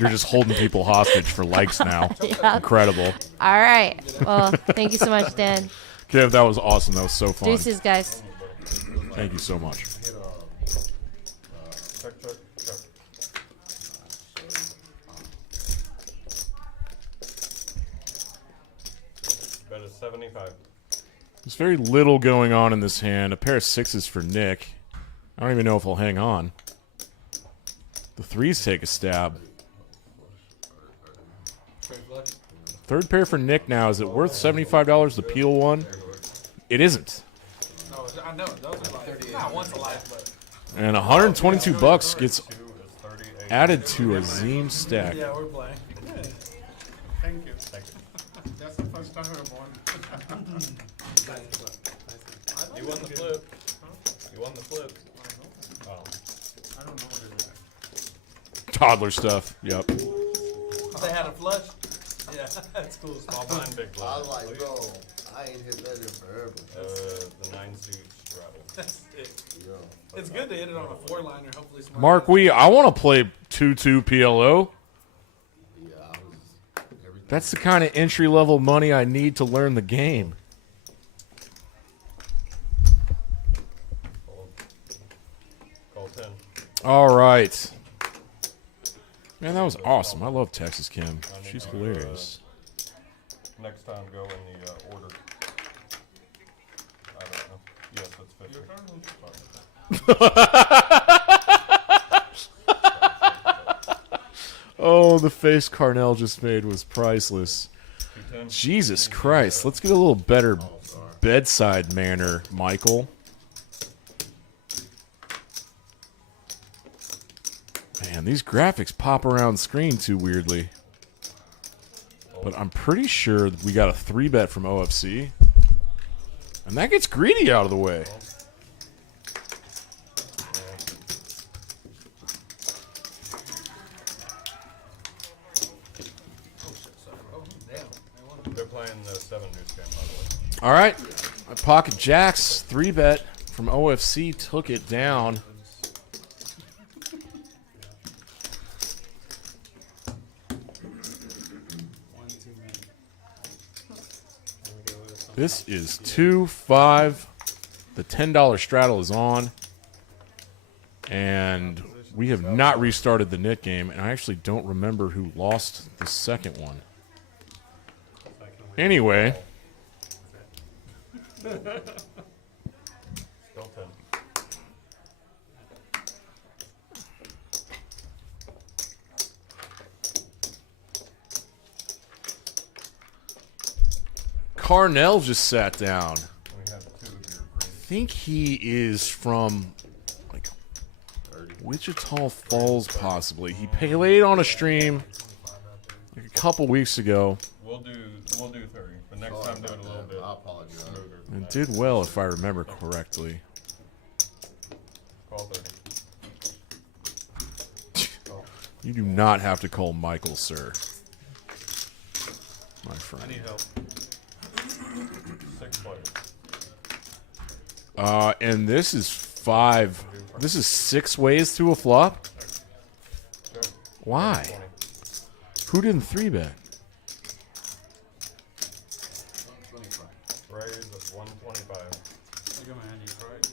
You're just holding people hostage for likes now. Yeah. Incredible. All right. Well, thank you so much, Dan. Kev, that was awesome. That was so fun. Deuces, guys. Thank you so much. Check, check, check. Bet is 75. There's very little going on in this hand. A pair of sixes for Nick. I don't even know if he'll hang on. The threes take a stab. Third pair for Nick now. Is it worth $75, the peel one? It isn't. No, I know. Those are like, not once a life, but. And $122 gets added to Azim stack. Yeah, we're playing. Thank you. Thank you. That's the first time I won. You won the flip. You won the flip. Oh. I don't know what it is. Toddler stuff. Yep. They had a flush? Yeah, that's cool. Small blind, big I blind. was like, bro, I ain't hit that in forever. The 9 suits rattle. That's it. Yo. It's good to hit it on a 4-liner. Hopefully, smart. Mark I want to play 2-2 PLO. Yeah, I was everything. That's the kind of entry-level money I need to learn the game. Call 10. All right. Man, that was awesome. I love Texas Kim. She's hilarious. Next time, go in the order. I don't know. Yes, it's 50. Oh, the face Carnell just made was priceless. 210. Jesus Christ. Let's get a little better bedside manner, Michael. Man, these graphics pop around screen too weirdly. But I'm pretty sure we got a 3-bet from OFC. And that gets greedy out of the way. They're playing the 7 deuce game, by the way. All right. My pocket jacks 3-bet from OFC took it down. This is 2-5. The $10 straddle is on. And we have not restarted the knit game. And I actually don't remember who lost the second one. Anyway. Still 10. Carnell just sat down. We have 2 of your I think he is from like Wichita Falls, possibly. He played on a stream like a couple weeks ago. We'll do 30. The next time do it a little bit I apologize. smoother. than It that. did well, if I remember correctly. Call 30. You do not have to call Michael, sir. My friend. I need help. 6 players. And this is 5. This is 6 ways to a flop? Sure. Why? 20. Who didn't 3-bet? 125. Raise at 125. Look at my hand, you right?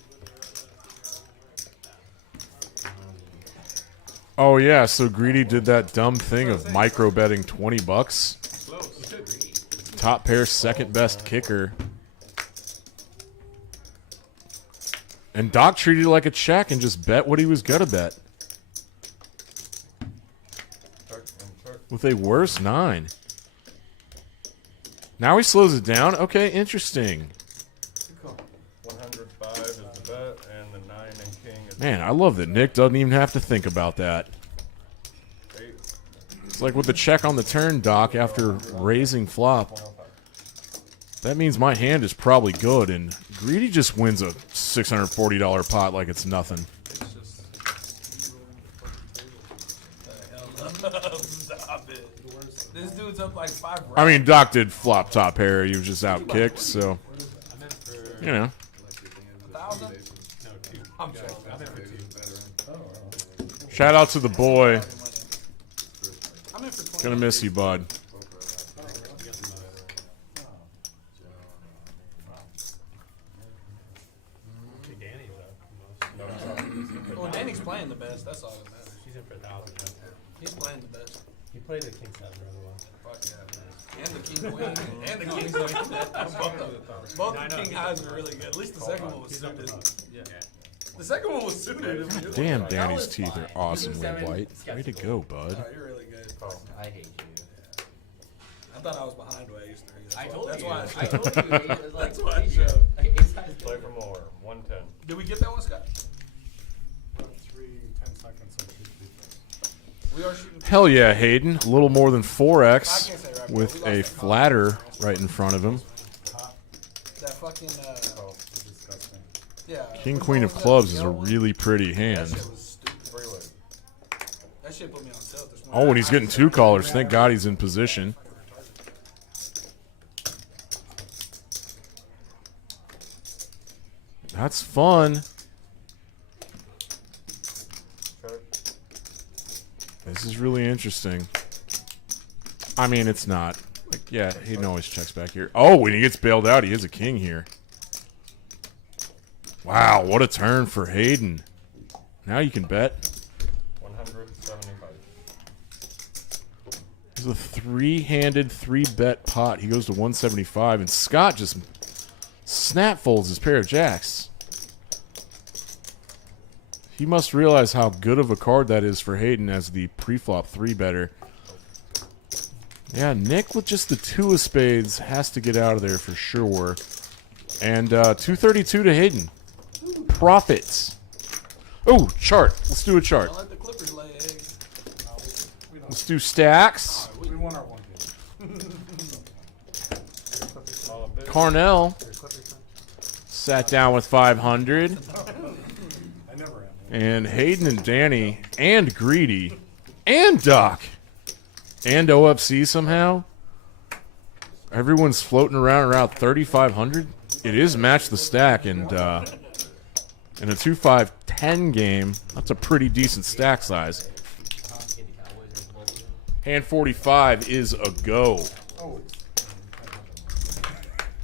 Oh yeah, so Greedy did that dumb thing of micro betting $20. Close. Top pair, second best kicker. And Doc treated it like a check and just bet what he was gonna bet. Check and check. With a worse 9. Now he slows it down? Okay, interesting. 105 is the bet, and the 9 and king is Man, I love that Nick doesn't even have to think about that. 8. It's like with the check on the turn, Doc, after raising flop. 105. That means my hand is probably good, and Greedy just wins a $640 pot like it's nothing. Stop it. This dude's up like 5 rounds. I mean, Doc did flop top pair. He was just out kicked, so, you know. 1,000? No, 2. I'm checking. I'm in for 2. Shout out to the boy. I'm in for 20. Gonna miss you, bud. Danny's up. Well, Danny's playing the best. That's all that matters. She's in for 1,000. He's playing the best. He played the king 7 really well. Fuck yeah, man. And the king queen. And the king queen. Both the king highs were really good. At least the second one was suited. Yeah. The second one was suited. Damn, Danny's teeth are awesomely white. Way to go, bud. Oh, you're really good. I hate you. I thought I was behind ways 3. I told That's you. why I told you. It was like, That's why I hey, showed. like, it's not- Play for more. 110. Did we get that one, Scott? 3, 10 seconds, and 2 free throws. We are shooting. Hell yeah, Hayden. A little more than I 4x can't say right, with we a lost that flatter right in front of him. That fucking, Oh, Disgusting. yeah. King Queen of Clubs is a really pretty That hand. shit was stupid. 3-way. That shit put me on tilt this Oh, morning. and he's getting 2 callers. Thank God he's in position. That's fun. Check. This is really interesting. I mean, it's not. Like, yeah, Hayden always checks back here. Oh, when he gets bailed out, he is a king here. Wow, what a turn for Hayden. Now you can bet. 175. This is a 3-handed 3-bet pot. He goes to 175, and Scott just snap folds his pair of jacks. He must realize how good of a card that is for Hayden as the pre-flop 3-better. Yeah, Nick with just the 2 of spades has to get out of there for sure. And 232 to Hayden. Profits. Oh, chart. Let's do a chart. Don't let the Clippers lay eggs. Let's do stacks. We won our one game. All a bit. Carnell sat down with 500. I never am. And Hayden and Danny and Greedy and Doc and OFC somehow. Everyone's floating around 3,500. It is match the stack, and in a 2-5-10 game, that's a pretty decent stack size. Hand 45 is a go. Oh.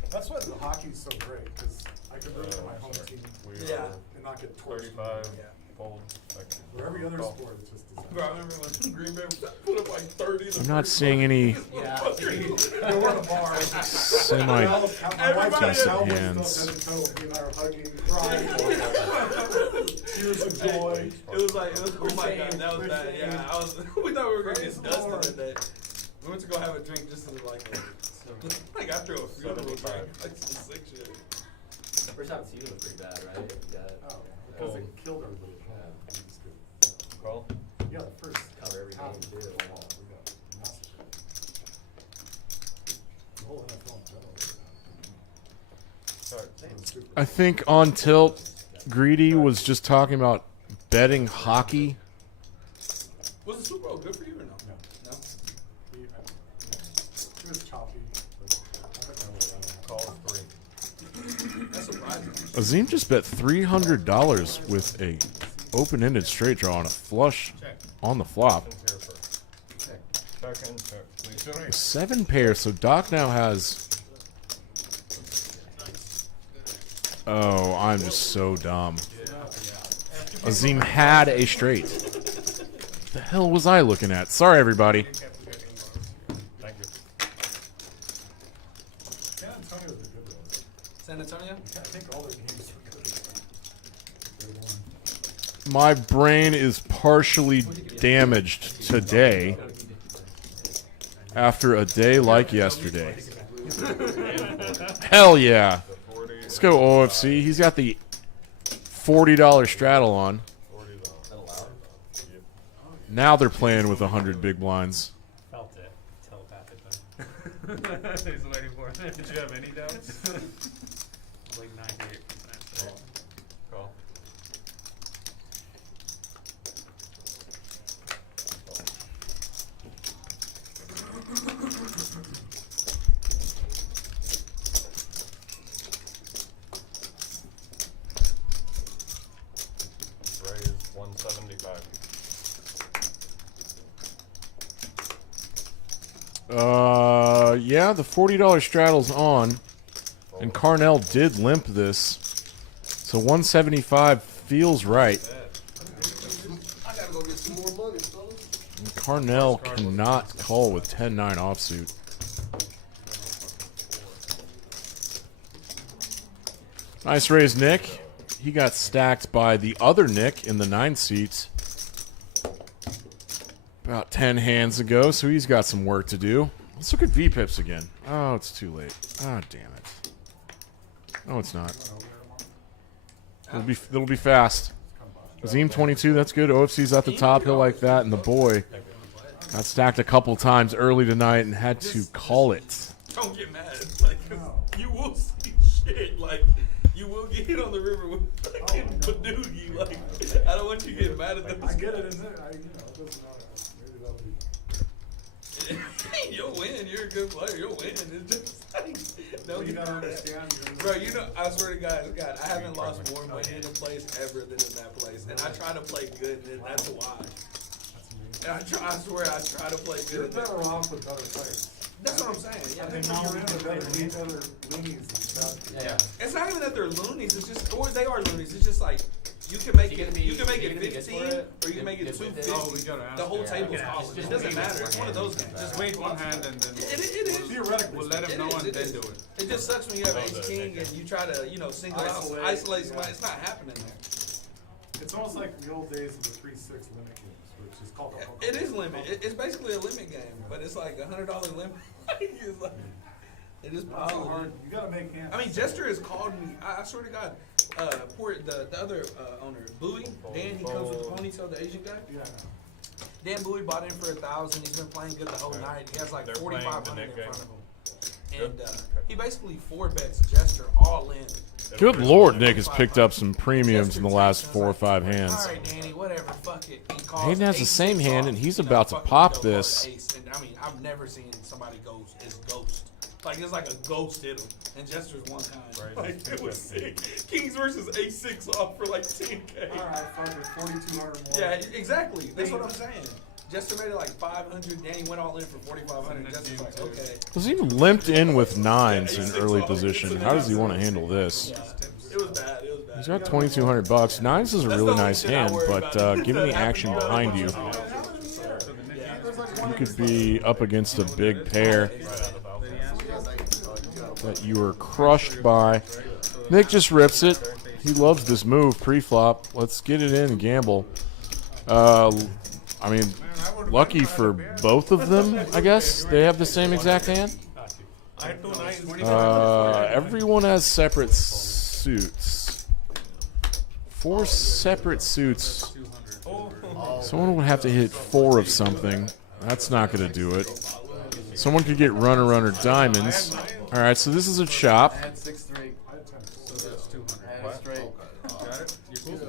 That's why the hockey's so great, because I could root for my home team We Yeah. are and not get torched. 35. Yeah. Fold. Second. Where every other Call. sport is just disaster. Bro, I remember when Green Bay put up like 30. I'm not seeing any Yeah. We're in a bar. semi My wife got decent Cowboys hands. stuff head to toe. He and I are hugging, crying. Tears of joy. It was like, oh my god, that was bad. Yeah, I was. We thought we were gonna get dusted that day. We went to go have a drink just as like after a funeral drink, 75. like some sick shit. First time seeing was pretty bad, right? Yeah. Oh, because it killed everybody at home. It was good. Call. Yeah, the first Cover every half game, of too. the ball, we got massacred. The I think on tilt, Greedy was just talking about betting hockey. Was the Super Bowl good for you or no? No. It was choppy. Call 3. That's surprising. Azim just bet $300 with a open-ended straight draw and a flush on the flop. Here first. Check and check. Please. 7 pairs, so Doc now has... Oh, I'm just so dumb. Azim had a straight. What the hell was I looking at? Sorry, everybody. Thank you. San Antonio's a good one. San Antonio? I think all their games are good. My brain is partially damaged today after a day like yesterday. Hell yeah. Let's go OFC. He's got the $40 straddle on. Now they're playing with 100 big blinds. Felt it telepathically. He's waiting for it. Did you have any doubts? Like 98%. Call. Raise 175. Yeah, the $40 straddle's on. And Carnell did limp this. So 175 feels right. I gotta go get some more money, fellas. And Carnell cannot call with 10-9 offsuit. Nice raise, Nick. He got stacked by the other Nick in the 9 seats about 10 hands ago, so he's got some work to do. Let's look at V-pips again. Oh, it's too late. Oh, damn it. No, it's not. It'll be fast. Azim 22, that's good. OFC's at the top. He'll like that. And the boy got stacked a couple times early tonight and had to call it. Don't get mad. Like, you will see shit. Like, you will get hit on the river with fucking Badoogie. Like, I don't want you to get mad at those. I get it, isn't it? It doesn't matter. Maybe that'll be. You'll win. You're a good player. You'll win. It's just like, no, You gotta understand. Bro, you know, I swear to God, I haven't lost more money in a place ever than in that place. And I try to play good, and that's why. And I swear, I try to play You're good. better off with other players. That's what I'm saying. Yeah, I think you're in the other loonies and stuff. Yeah. it's not even that they're loonies. It's just, or they are loonies. It's just like you can make it. You can make it 15, or you can make it 250. Oh, we gotta ask. The whole Yeah. table's off. It doesn't matter. It's one of those games. Just wait one hand and then It is. Theoretically, we'll let him know and then do it. It just sucks when you have ace king and you try to, single out, isolate somebody. It's not happening there. it's almost like the old days of the 3-6 limit games, which is called. It is limit. It's basically a limit game, but it's like $100 limit. It's like, it is It's so hard. possible. You gotta make hands. I mean, Jester has called me. I swear to God, the other owner, Bowie, Dan, he comes with the ponytail, the Asian guy. Yeah. Dan Bowie bought in for 1,000. He's been playing good the whole night. He has like They're playing the 4,500 in Nick front game. of him, and he basically 4-bets Jester all in. Good lord, Nick has picked up some premiums in the last 4 or 5 hands. All right, Danny, whatever, fuck it. He calls Hayden has the ace same six hand, off, and he's you know, about to fucking pop window this. ace. And I mean, I've never seen somebody ghost. Like, it's like a ghost hit him. And Jester's one time. Right, Like, it was sick. Kings versus A6 off for like 10K. All right, fuck it, 4,200 more. Yeah, exactly. That's what I'm saying. Jester made it like 500. Danny went all in for 4,500. Jester's like, okay. Was he limped in with 9s in early position? How does he want to handle this? It was bad. It was bad. He's got $2,200. 9s is a really nice hand, but given the action behind you, you could be up against a big pair that you were crushed by. Nick just rips it. He loves this move pre-flop. Let's get it in and gamble. I mean, lucky for both of them, I guess. They have the same exact hand. Everyone has separate suits. 4 separate suits. Someone would have to hit 4 of something. That's not going to do it. Someone could get runner diamonds. All right, so this is a chop. I had 6-3. So that's 200. I had a straight. Got it? You cool?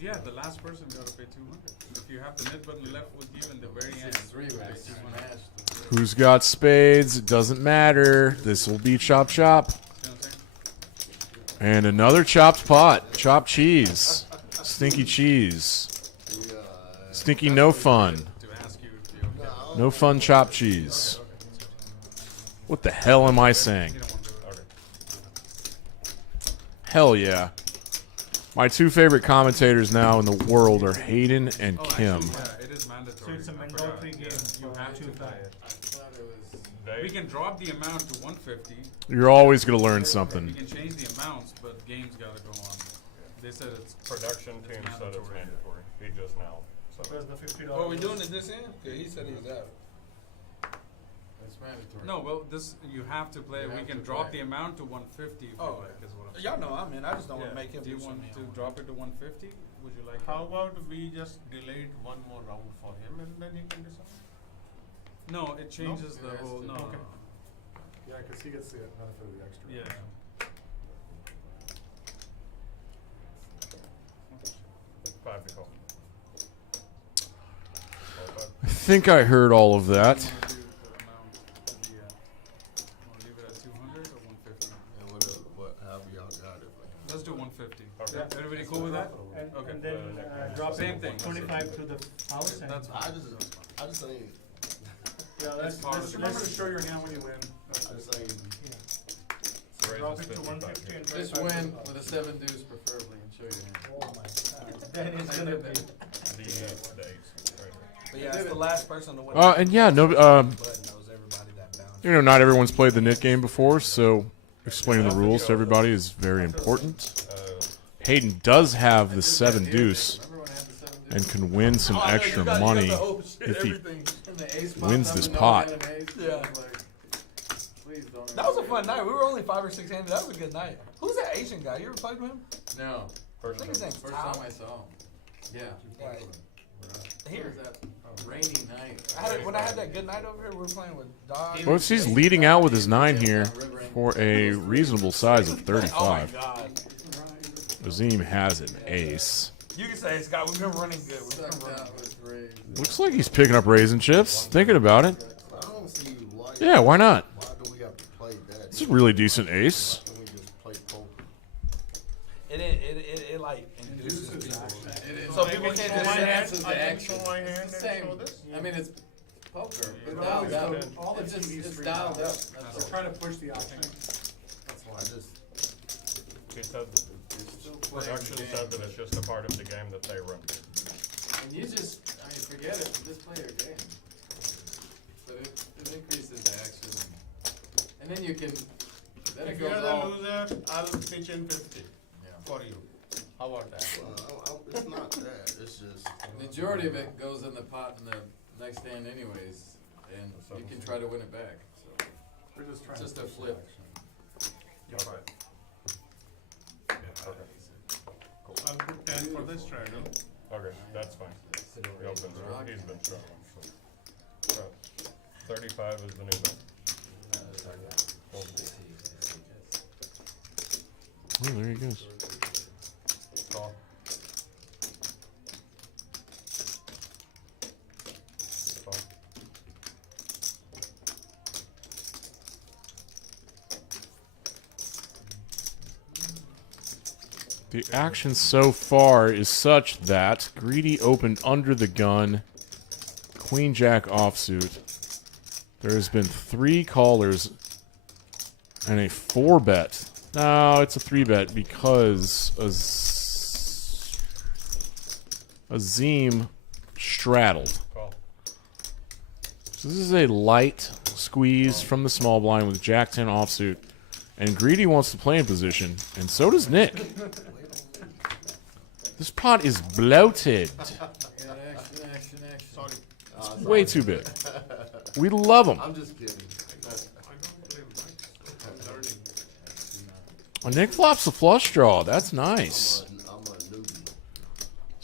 Yeah, the last person got to pay 200. If you have the net button left with you in the very end. 6-3 with a smashed. Who's got spades? It doesn't matter. This will be chop chop. See what I'm saying? And another chopped pot. Chopped cheese. Stinky cheese. Stinky no fun. To ask you if you okay. No fun chopped cheese. What the hell am I saying? You don't want to do it. Okay. Hell yeah. My two favorite commentators now in the world are Hayden and Oh, Kim. actually, yeah, it is mandatory. So it's a I forgot. mandatory game. You have to play it. I thought it was. We can drop the amount to 150. You're always going to learn We something. can change the amounts, but games gotta go on. They said it's Production team said it's mandatory. He just now. So Where's the $50? Oh, are we doing it this end? Yeah, he said he was out. It's mandatory. no. Well, this you have to play. You We have can to drop play. the amount to 150 if Oh, you like. Is what I'm Y'all know I'm in. I just don't want to Yeah. make him Do you do want something. to drop it to 150? Would you like? How it? about we just delayed one more round for him and then he can decide? No, it changes No? the whole. It No, has to. no. Yeah, because he gets the benefit of the extra. Yeah. five to call. I think I heard all of that. You wanna do the amount to be at? Wanna leave it at 200 or 150? And however y'all got it. Let's do 150. Okay. Yeah. Everybody cool with that? And, Okay. and then drop Same it thing. 25 to the house. And That's I just ain't. yeah, let's Remember to show your hand when you win. I just ain't. Drop Raises it to 55 150 here. and Just 25. win with a 7 deuce preferably and show your hand. Oh my god. Then it's gonna be. The ace. Right here. But yeah, it's the last person to win. And yeah, no, Bud knows everybody that bounds. you know, not everyone's played the knit game before, so explaining the rules to everybody is very important. Hayden does have the 7 deuce Remember when I had the 7 deuce? and can win some extra money if he And the ace wins popped this up and no pot. hand of ace. Yeah. I was like, please don't That was a ever fun do night. We were only 5 or 6 handed. That was a good night. Who's that Asian guy? You ever played with him? No. First I think his one. name's First Tao. time I saw him. Yeah. Right. Here Here. was that rainy night. When I had that good night over here, we were playing with Dog. Well, he's leading out with his 9 here for a reasonable size of Oh my 35. god. Azim has an ace. You can say, Scott, we've been running good. We've been Sucked running out with raise. Looks like he's picking up raisin chips. Thinking about it. I don't see why. Yeah, why not? Why do we have to play that? It's a really decent ace. Can we just play poker? It like induces people. It is. So people can't just It say enhances I the can action. show my It's hand the and same. show this? I mean, it's poker, but But dialed up. all the It's just, TV it's screens dialed are- up. That's all. Trying to push the option. That's why. I just. He said, You're still playing production the game, said that it's just a part of the game that they run. And you just, I mean, forget it, just play your game. But it increases the action. And then you can, then it If goes you're the all. loser, I'll pitch in 50 Yeah. for you. How about that? It's not that. It's just. Majority of it goes in the pot in the next hand anyways, and you can try to win it back, so. We're just trying Just to a push the flip. action. Okay. I'll put 10 for this try, no? Okay, that's fine. He's been struggling. So. 35 is the new one. Oh, there he goes. Call. Call. The action so far is such that Greedy opened under the gun, Queen Jack offsuit. There has been 3 callers and a 4-bet. No, it's a 3-bet because Azim straddled. Call. So this is a light squeeze from the small blind with Jack 10 offsuit. And Greedy wants to play in position, and so does Nick. This pot is bloated. Yeah, action. It's way too big. We love them. I'm just kidding. Nick flops the flush draw. That's nice. I'm a newbie.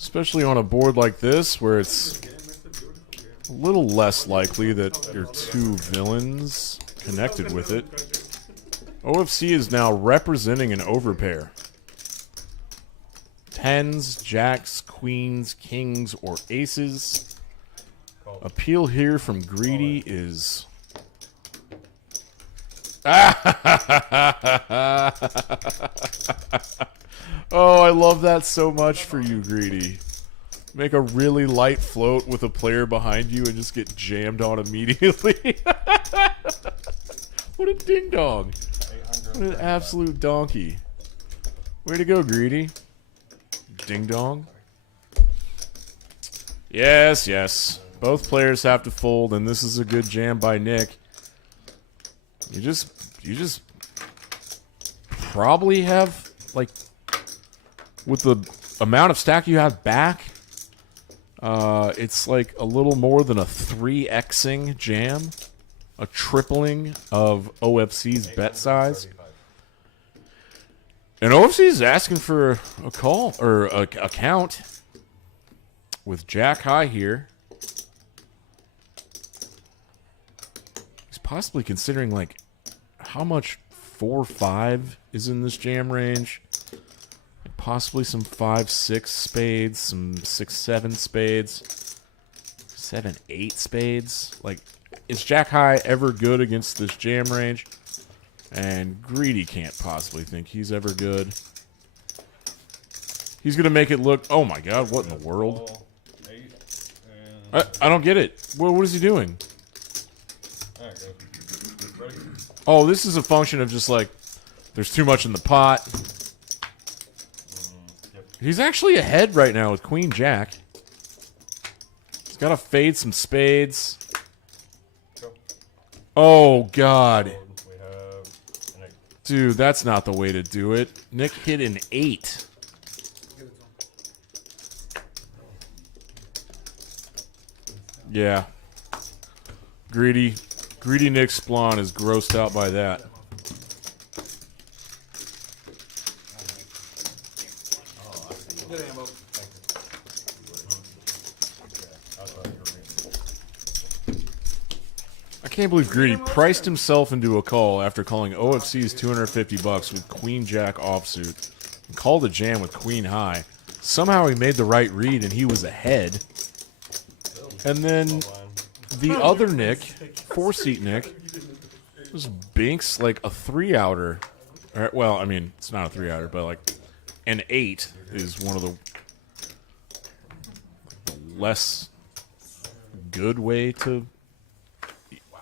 Especially on a board like this, where it's a little less likely that your two villains connected with it. OFC is now representing an overpair. Tens, jacks, queens, kings, or aces. Appeal here from Greedy is... Oh, I love that so much for you, Greedy. Make a really light float with a player behind you and just get jammed on immediately. What a ding-dong. What an absolute donkey. Way to go, Greedy. Ding-dong. Yes, yes. Both players have to fold, and this is a good jam by Nick. You just probably have, like, with the amount of stack you have back, it's like a little more than a 3xing jam, a tripling of OFC's bet size. And OFC is asking for a call, or a count, with Jack high here. He's possibly considering, like, how much 4-5 is in this jam range. Possibly some 5-6 spades, some 6-7 spades, 7-8 spades. Like, is Jack high ever good against this jam range? And Greedy can't possibly think he's ever good. He's going to make it look... Oh, my God. What in the world? I don't get it. What is he doing? Oh, this is a function of just, like, there's too much in the pot. He's actually ahead right now with Queen Jack. He's got to fade some spades. Oh, God. Dude, that's not the way to do it. Nick hit an 8. Yeah. Greedy Nick Splon is grossed out by that. I can't believe Greedy priced himself into a call after calling OFC's $250 with Queen Jack offsuit and called a jam with Queen High. Somehow he made the right read and he was ahead. And then the other Nick, 4-seat Nick, just binks like a 3-outer. Well, I mean, it's not a 3-outer, but like an 8 is one of the less good way to...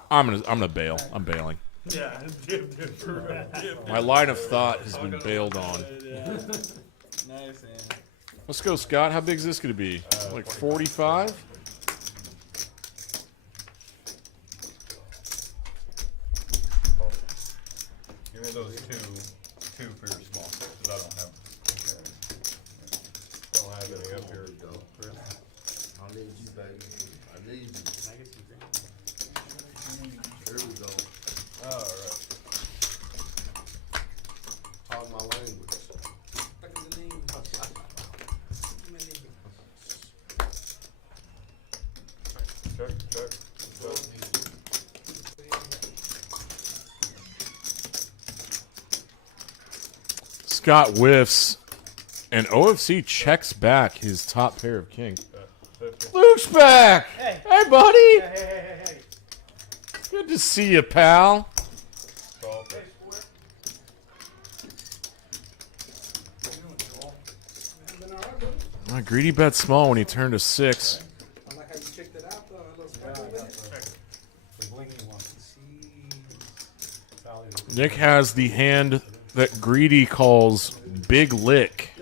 I'm gonna bail. I'm bailing. Yeah, My line of thought has been bailed on. Nice, Let's go, Scott. How big is this gonna be? Like 45? Give me those two for your small, because I don't have any up here. I need you, baby. I need you. There we go. Alright. Pardon my language. Check. Scott whiffs, and OFC checks back his top pair of king. Luke's back! Hey. Hey, buddy! Hey. Good to see you, pal. My Greedy bet small when he turned to 6. I like how you checked it out, though. A little sparkle. Nick has the hand that Greedy calls Big Lick,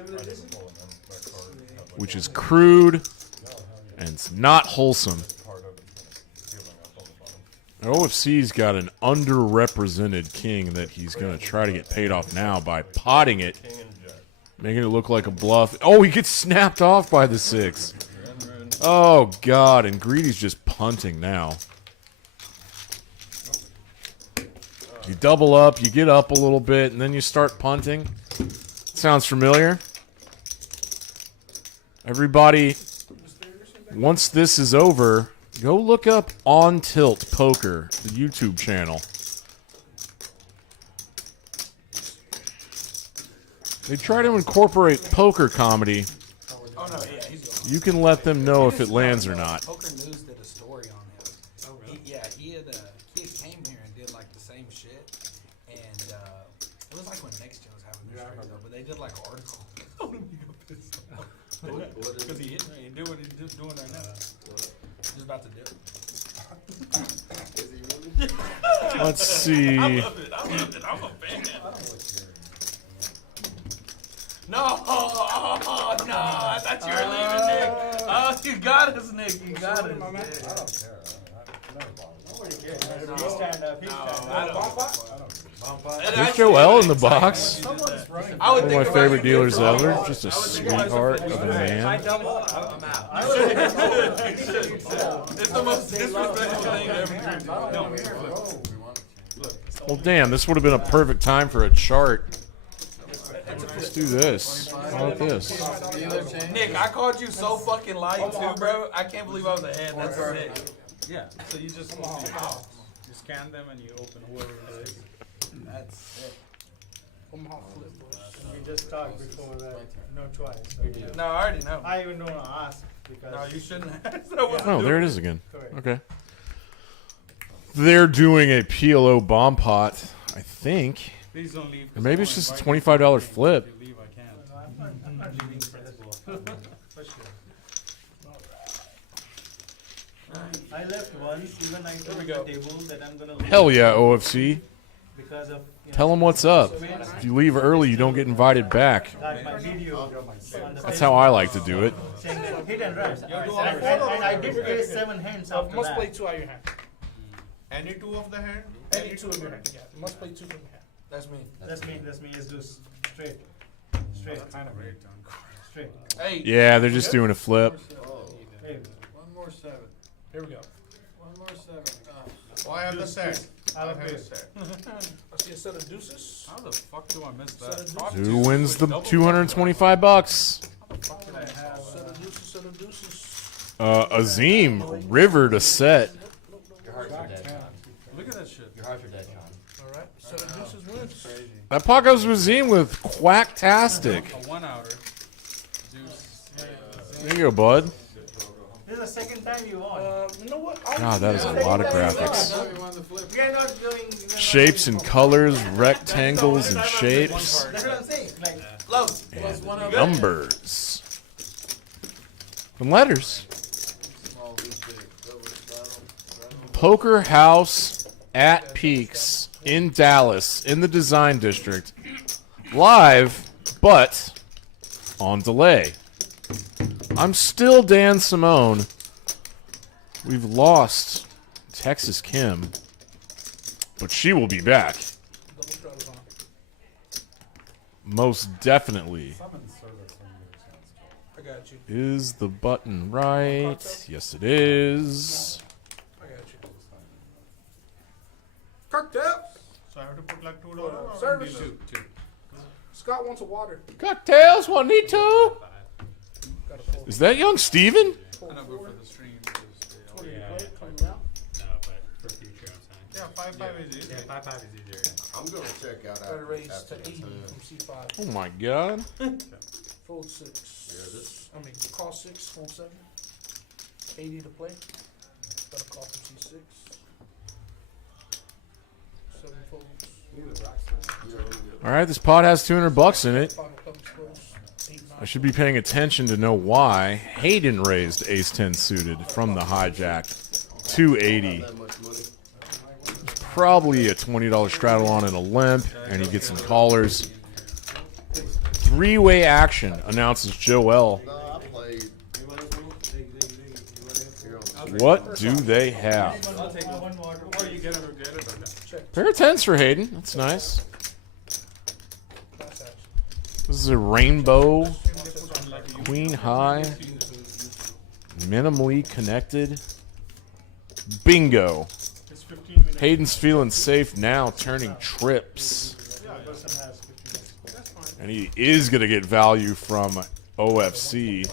which is crude and it's not wholesome. OFC's got an underrepresented king that he's going to try to get paid off now by potting it, making it look like a bluff. Oh, he gets snapped off by the 6. Oh, God, and Greedy's just punting now. You double up, you get up a little bit, and then you start punting. Sounds familiar? Everybody, once this is over, go look up On Tilt Poker, the YouTube channel. They try to incorporate poker comedy. Oh no, yeah, he's. You can let them know if it lands or not. Poker News did a story on him. Oh, really? He had came here and did like the same shit, and it was like when Next Gen was having their stream though, but they did like an article. Oh, he got pissed off. Because he hit me. He did what he's doing right now. He's about to dip. Let's see. I love it. I'm a fan. No, oh, no, I thought you were leaving, Nick. Oh, you got us, Nick. You got us. I don't care. Nobody cares. No. He stand up. He stand up. There's Joel in the box. Someone's running. I would One of think my about favorite you dealers for a ever. while. Just a sweetheart of a man. double, I'm out. It's the most disrespectful thing to ever do. Well, damn, this would have been a perfect time for a chart. Let's do this. How about this? Nick, I called you so fucking light too, bro. I can't believe I was ahead. That's sick. Yeah, so you just you scan them and you open whoever it is. That's sick. We just talked before that. No choice. No, I already know. I even don't want to ask because. No, you shouldn't have. Oh, there it is again. Correct. Okay. They're doing a PLO bomb pot, I think. Please don't leave. Or maybe it's just a $25 flip. If you leave, I can't. I'm not leaving principle. For sure. I left once, even I told the table that I'm gonna leave Hell yeah, OFC. because of. Tell them what's up. If you leave early, you don't get invited back. Got my video on the That's how I like to do it. saying that hit and run. And I did raise 7 hands after Must play that. 2 out of your hand. Any two of the hand? Any 2 of your hand. Yeah, must play 2 from your hand. That's me. That's me, it's just straight. Straight. Straight. Hey. Yeah, they're just doing a flip. Hey, One more 7. Here we go. One more 7. Oh, I have the set. I'll I have pay. the set. I see a set of deuces. How the fuck do I miss Set that? of Talk deuces. Who to- wins the double- $225? Set of deuces, set of deuces. Azim, river to set. Look at that shit. Alright, set of deuces wins. That pot goes to Azim with Quacktastic. A 1-outer. Deuce. There you go, bud. This is the second time you won. You know what? God, that is a lot of graphics. We are not doing. Shapes and colors, rectangles and shapes, That's what I'm saying. Like, and numbers. And letters. Poker House at Peaks in Dallas, in the Design District. Live, but on delay. I'm still Dan Simone. We've lost Texas Kim, but she will be back. Double straddles on. Most definitely. I got you. Is the button right? Yes, it is. I got you. Cocktail. So I have to put like $2 Service. Two. Scott wants a water. Cocktails, Juanito. Is that young Steven? I know, but for the stream. Yeah, 5-5 is easy. 5-5 is easier. I'm gonna check out Better raise to after 80 the time. from C5. Oh my God. Fold 6. I mean, call 6, fold 7. 80 to play. Got a call from C6. 7 folds. All right, this pot has $200 in it. Final comes close. 8, 9. I should be paying attention to know why Hayden raised Ace 10 suited from the hijack. 280. That much money. Probably a $20 straddle on and a limp, and he gets some callers. Three-way action, announces Joel. No, I played. What do they have? I'll take one more. Or you get it or get it. Okay. Pair of 10s for Hayden. That's nice. Pass action. This is a rainbow, queen high, minimally connected. Bingo. it's 15 minutes. Hayden's feeling safe now, turning trips. Yeah, person has 15 minutes. And he is going to get value from OFC.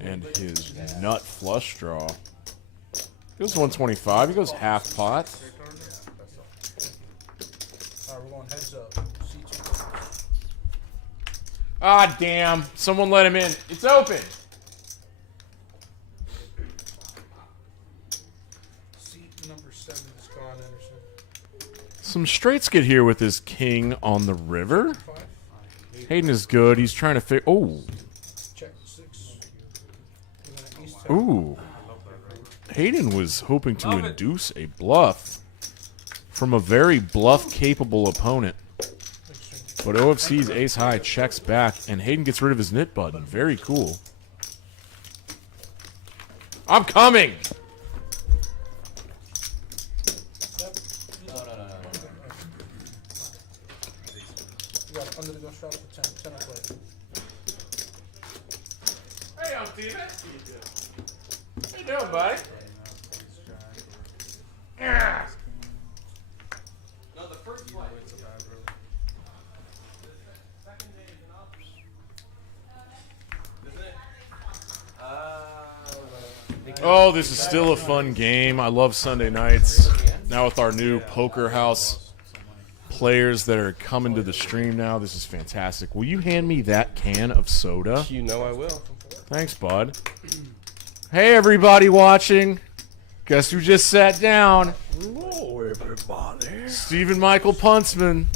And his nut flush draw. He goes 125. He goes half pot. Alright, we're going heads up. C2. Ah, damn. Someone let him in. It's open. Seat number 7 is gone, Anderson. Some straights get here with his king on the river. 5. Hayden is good. He's trying to figure. Oh. Check 6. We're gonna ace 10. Ooh. Hayden was hoping to induce a bluff from a very bluff-capable opponent. But OFC's ace high checks back, and Hayden gets rid of his nit button. Very cool. I'm coming! You got under the gun strap for 10. 10 to play. Hey, I'm Steven. How you doing, buddy? Yeah. No, the first play. Oh, this is still a fun game. I love Sunday nights. Now with our new Poker House players that are coming to the stream now, this is fantastic. Will you hand me that can of soda? You know I will. Thanks, bud. Hey, everybody watching. Guess who just sat down? Hello, everybody. Stephen Michael Puntsman.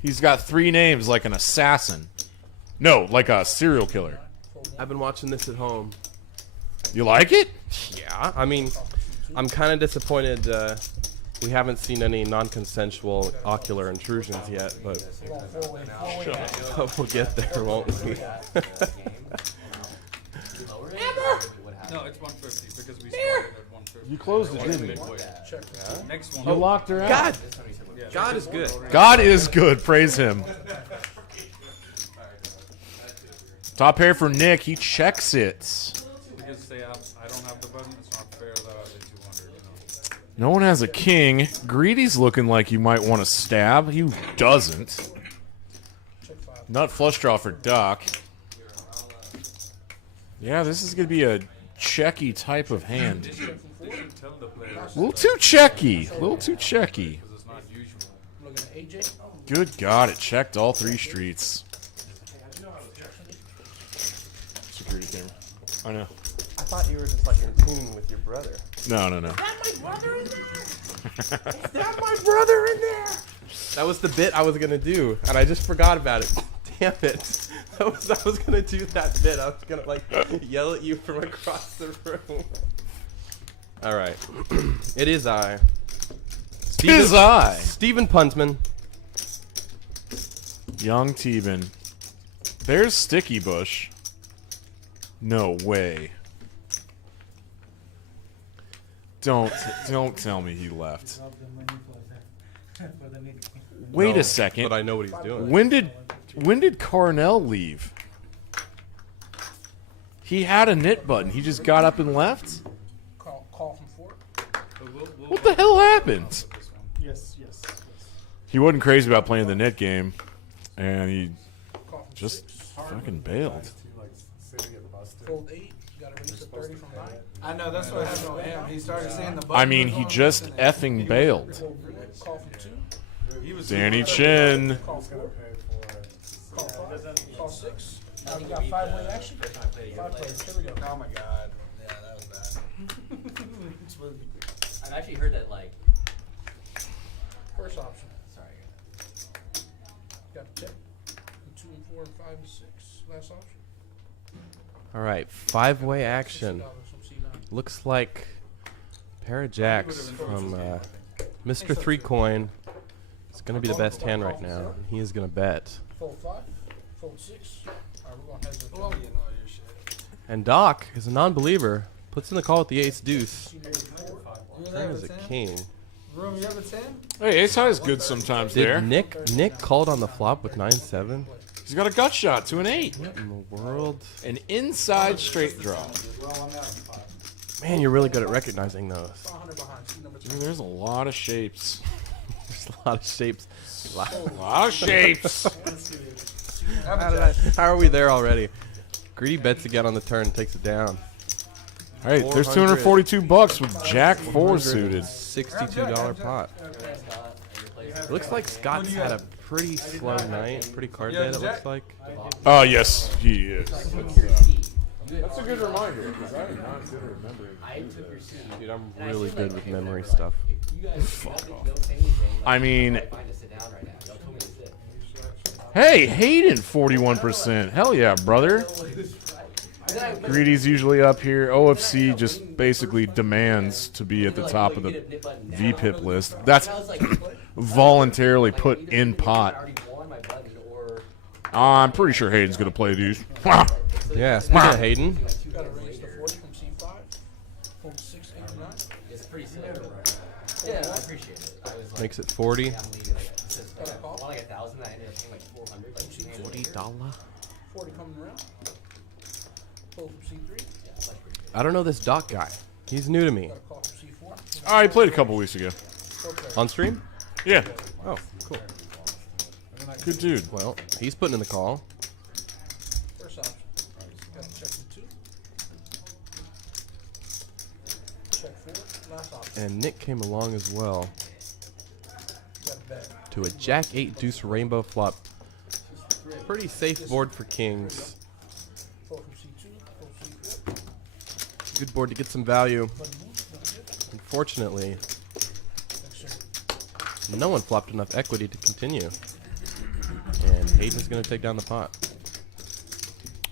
He's got 3 names like an assassin. No, like a serial killer. I've been watching this at home. You like it? Yeah, I mean, I'm kind of disappointed we haven't seen any non-consensual ocular intrusions yet, but we'll get there, won't we? No, it's 150 because we started at 150. You closed it, didn't you? Next one. You locked her out. God! God is good. God is good. Praise him. Top pair for Nick. He checks it. Because say I don't have the button, it's not fair that I did 200, you know. No one has a king. Greedy's looking like you might want to stab. He doesn't. Nut flush draw for Doc. Yeah, this is going to be a checky type of hand. They should tell the players A little too checky. A little too checky. because it's not usual. Looking at AJ. Good God, it checked all 3 streets. Security camera. I know. I thought you were just like in tune with your brother. No, no, no. Is that my brother in there? That was the bit I was gonna do, and I just forgot about it. Damn it! I was gonna do that bit. I was gonna like yell at you from across the room. All right, it is I. Tis I. Stephen Puntsman. Young Teban. There's Sticky Bush. No way. Don't tell me he left. Wait No, a second. But I know what he's doing. When did Carnell leave? He had a knit button. He just got up and left? Call from 4. What the hell happened? Yes. He wasn't crazy about playing the knit game, and he Call from just 6. fucking bailed. Fold 8. Got to raise to 30 from 9. I know, that's what happened with him. He started seeing the button. I mean, he just effing bailed. Call from 2. Danny Chin. Call 4. Call 5. Call 6. Now you got 5-way action. 5 players. Here we go. Oh my god. Yeah, that was bad. I've actually heard that, like, First option. sorry. Got check. 2 and 4 and 5 and 6. Last option. All right, 5-way action. $60 from C9. Looks like pair of jacks from Mr. 3 Coin. It's gonna be the best hand right now. He is gonna bet. Fold 5. Fold 6. Alright, we're going heads up. Well, you know your shit. And Doc is a non-believer. Puts in the call with the ace deuce. You Turn is a king. Room, you have a 10? Hey, ace high is good sometimes there. Did Nick called on the flop with 9-7? He's got a gut shot to an 8. What in the world? An inside straight draw. Man, you're really good at recognizing those. 100 behind. C number 2. Dude, there's a lot of shapes. There's a lot of shapes. A lot of shapes. How are we there already? Greedy bets again on the turn, takes it down. Hey, there's $242 with Jack 4 suited. $62 pot. It looks like Scott's had a pretty slow night, pretty card dead. It looks like. Oh yes, he is. That's a good reminder because I am not good at remembering. Dude, I'm really good with memory stuff. Fuck off. I mean, hey, Hayden, 41%. Hell yeah, brother. Greedy's usually up here. OFC just basically demands to be at the top of the VPIP list. That's voluntarily put in pot. I'm pretty sure Hayden's going to play these. Yeah, speaking of Hayden. Gotta raise the 40 from C5. From 6, 8, 9. It's pretty simple. Yeah, I appreciate it. I was like, Makes it 40. I want like 1,000. I ended up paying like 400. Like $40. 40 coming around. Pull from C3. I don't know this Doc guy. He's new to me. Got a call from C4. Oh, he played a couple weeks ago. On stream? Yeah, Oh, cool. good dude. Well, he's putting in the call. First option. Gotta check the 2. Check 4. Last option. And Nick came along as well Got a bet. to a Jack 8 deuce rainbow flop. Pretty safe board for kings. 4 from C2. 4 from C4. Good board to get some value. Button move. Not good. Unfortunately, Next turn. no one flopped enough equity to continue. And Hayden's going to take down the pot.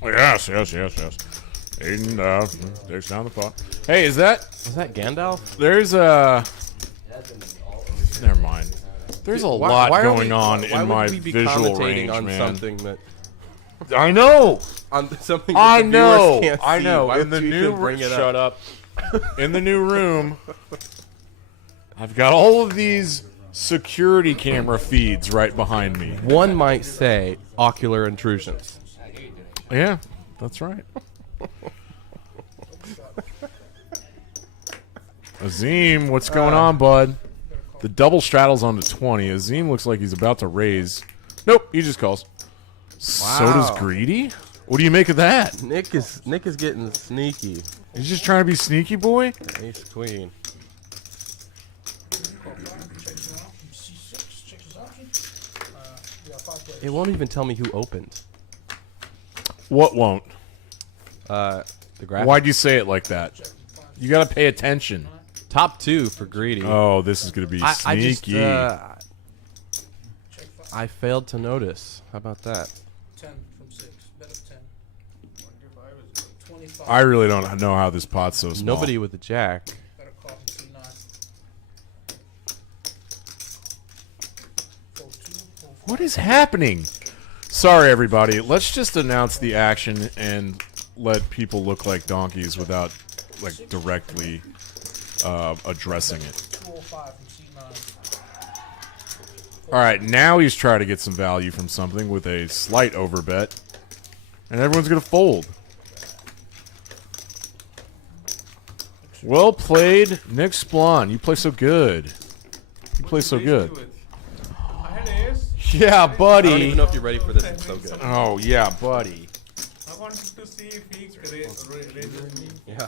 Yes. Hayden takes down the pot. Hey, is that? Was that Gandalf? There's a. Never mind. There's a lot going on in my visual range, on man. something that I know. on something that I the know. viewers can't I see. know. Why In the would you new even bring room, it up? shut up. In the new room, I've got all of these security camera feeds right behind me. One might say ocular intrusions. Yeah, that's right. Azim, what's going on, bud? The double straddle's on to 20. Azim looks like he's about to raise. Nope, he just calls. So does Wow. Greedy? What do you make of that? Nick is getting sneaky. He's just trying to be sneaky, boy? Ace queen. Call 5. Checks around from C6. Checks his option. We got 5 players. It won't even tell me who opened. What won't? The graphic. Why'd you say it like that? You gotta pay attention. Top 2 for Greedy. Oh, this is gonna be I sneaky. just, Check 5. I failed to notice. How about that? 10 from 6. Bet of 10. 25. I really don't know how this pot's so small. Nobody with the jack. Got a call from C9. Fold 2. Fold 4. What is happening? Sorry, everybody. Let's just announce the action and let people look like donkeys without, like, directly addressing it. 205 from C9. All right, now he's trying to get some value from something with a slight overbet, and everyone's gonna fold. Well played, Nick Splon. You play so good. You play so good. I had ace. Yeah, I don't buddy. even know if you're ready for this. It's so good. Oh yeah, buddy. I wanted to see if he raises me. Yeah.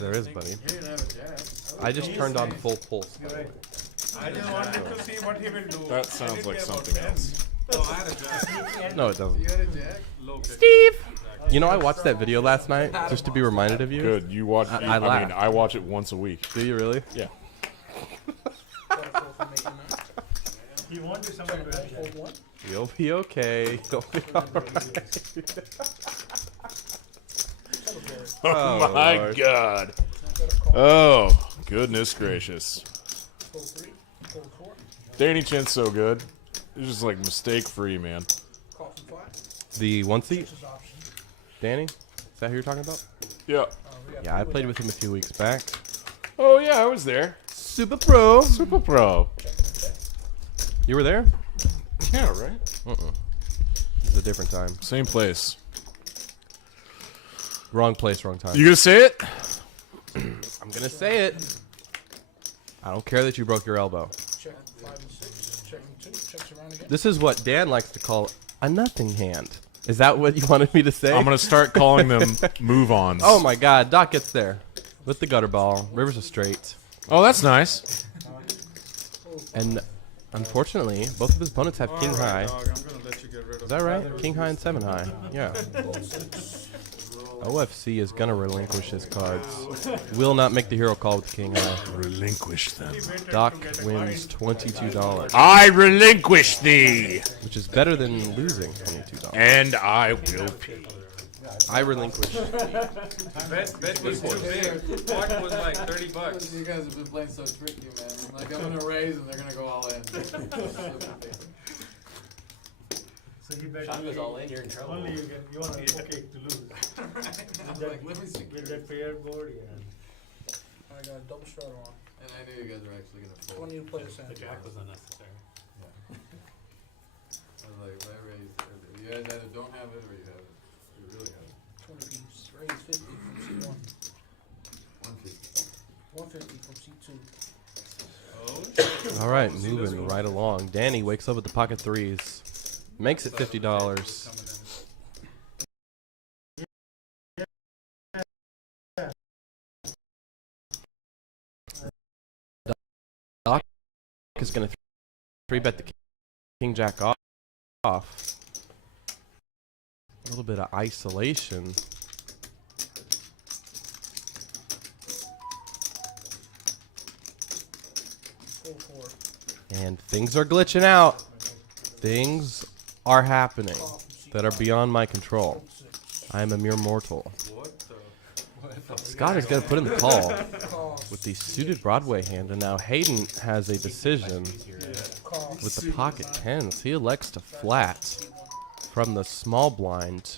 There is, buddy. I just turned on full pulse. By the way. I just wanted to see what he will do. That sounds like something else. Oh, I had a jack. No, it doesn't. You had a jack? Low kick. Steve! You know, I watched that video last night just to be reminded of you. Good. You watch. I I mean, laughed. I watch it once a week. Do you really? Yeah. Got a fold from 89. He wanted something to add. Fold 1. You'll be okay. You'll be alright. Oh my Lord. God. Got a call. Oh goodness gracious. Fold 3. Fold 4. Danny Chin's so good. It's just like mistake free, man. Call from 5. The one seat, Checks his option. Danny? Is that who you're talking about? Yeah. We got Yeah, I 3 played with him a few weeks back. Oh yeah, I was there. Super Pro. Super Pro. checking the bet. You were there? Yeah, right. This is a different time. Same place. Wrong place, wrong time. You gonna say it? I'm gonna say it. I don't care that you broke your elbow. Check 5 and 6. Checking 2. Checks around again. This is what Dan likes to call a nothing hand. Is that what you wanted me to say? I'm gonna start calling them move-ons. Oh my God, Doc gets there with the gutter ball. Rivers a straight, Oh, that's nice. and unfortunately, both of his opponents have king high. Dog, I'm gonna let you get rid of Is that right? King high and 7 high. Yeah. OFC is gonna relinquish his cards. Will not make the hero call with the king high. Relinquish them. Doc wins $22, I relinquish thee, which is better than losing $22. and I will pee. I relinquish. Bet was too big. Pot was like $30. You guys have been playing so tricky, man. I'm like, I'm gonna raise and they're gonna go all in. So he bet Sean goes all in, you're in trouble. only you want okay to lose. I'm like, let me see. With that pair board, yeah. I got a double shot on. And I knew you guys were actually gonna fold. 20 to play the sand. was unnecessary. I was like, why raise earlier? You guys either don't have it or you have it. You really have it. 20 piece. Raise 50 from C1. 150. 150 from C2. All right, moving right along. Danny wakes up with the pocket threes. Makes it $50. Doc is going to 3-bet the king jack off. A little bit of isolation. And things are glitching out. Things are happening that are beyond my control. I am a mere mortal. Scott is going to put in the call with the suited Broadway hand, and now Hayden has a decision with the pocket tens. He elects to flat from the small blind,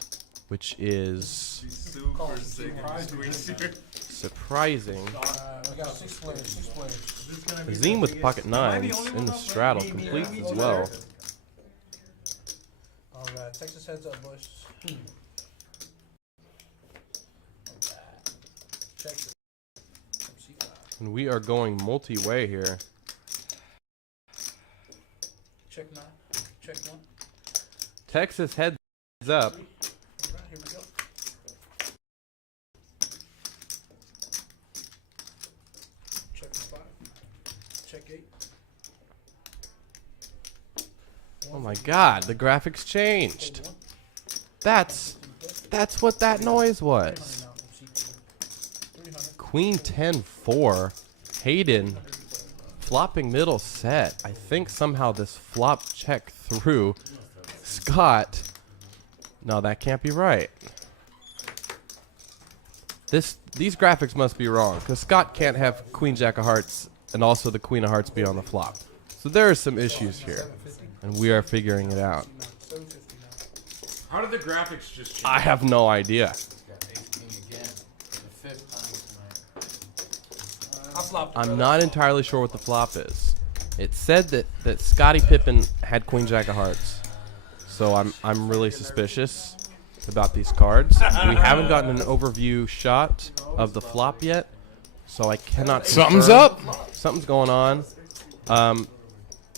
which is Super sick and squeeze. surprising. We got 6 players, 6 players. Azim with the pocket nines in the straddle completes as well. Alright, Texas heads up, boys. Check it. From C5. And we are going multi-way here. Check 9. Check 1. Texas heads up. Alright, here we go. Check 5. Check 8. Oh my God, the graphics changed. That's what that noise was. Queen 10-4. Hayden flopping middle set. I think somehow this flop check through. Scott. No, that can't be right. These graphics must be wrong, because Scott can't have Queen Jack of Hearts and also the Queen of Hearts be on the flop. So there are some issues here, and we are figuring it out. How did the graphics just change? I have no idea. Got ace king again. The 5th time tonight. I flopped. I'm not entirely sure what the flop is. It said that Scottie Pippen had Queen Jack of Hearts, so I'm really suspicious about these cards. We haven't gotten an overview shot of the flop yet, so I cannot. Something's confirm. up. Something's going on.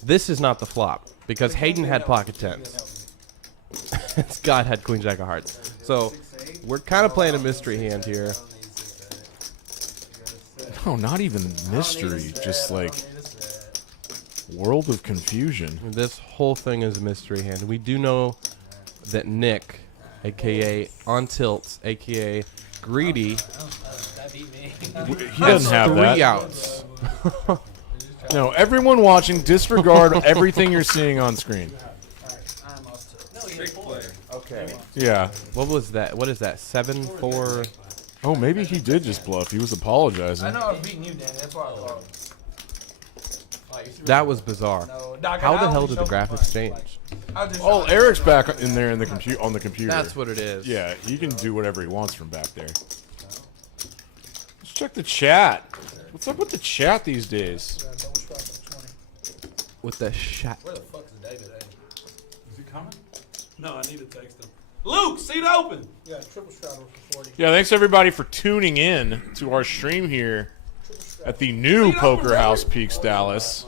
This is not the flop because Hayden had pocket tens. Scott had Queen Jack of Hearts. So we're kind of playing a mystery hand here. No, not even mystery. Just like world of confusion. This whole thing is a mystery hand. We do know that Nick, aka On Tilt, aka Greedy, He doesn't have three that. outs. No, everyone watching, disregard everything you're seeing on screen. Big play. Okay. Yeah. What was that? What is that? 7-4. Oh, maybe he did just bluff. He was apologizing. I know I was beating you, Danny. That's why I thought. That was bizarre. No, Doc, How the I hell only did the showed my graphics phone. change? I just Oh, showed- Eric's back in there in the on the computer. That's what it is. Yeah, he can do whatever he wants from back there. Let's check the chat. What's up with the chat these days? Double strike for 20. With the shot. Where the fuck is David at? Is he coming? No, I need to text him. Luke, seat open. Yeah, triple straddle for 40. Yeah, thanks everybody for tuning in to our stream here at the new Poker House Peaks, Dallas.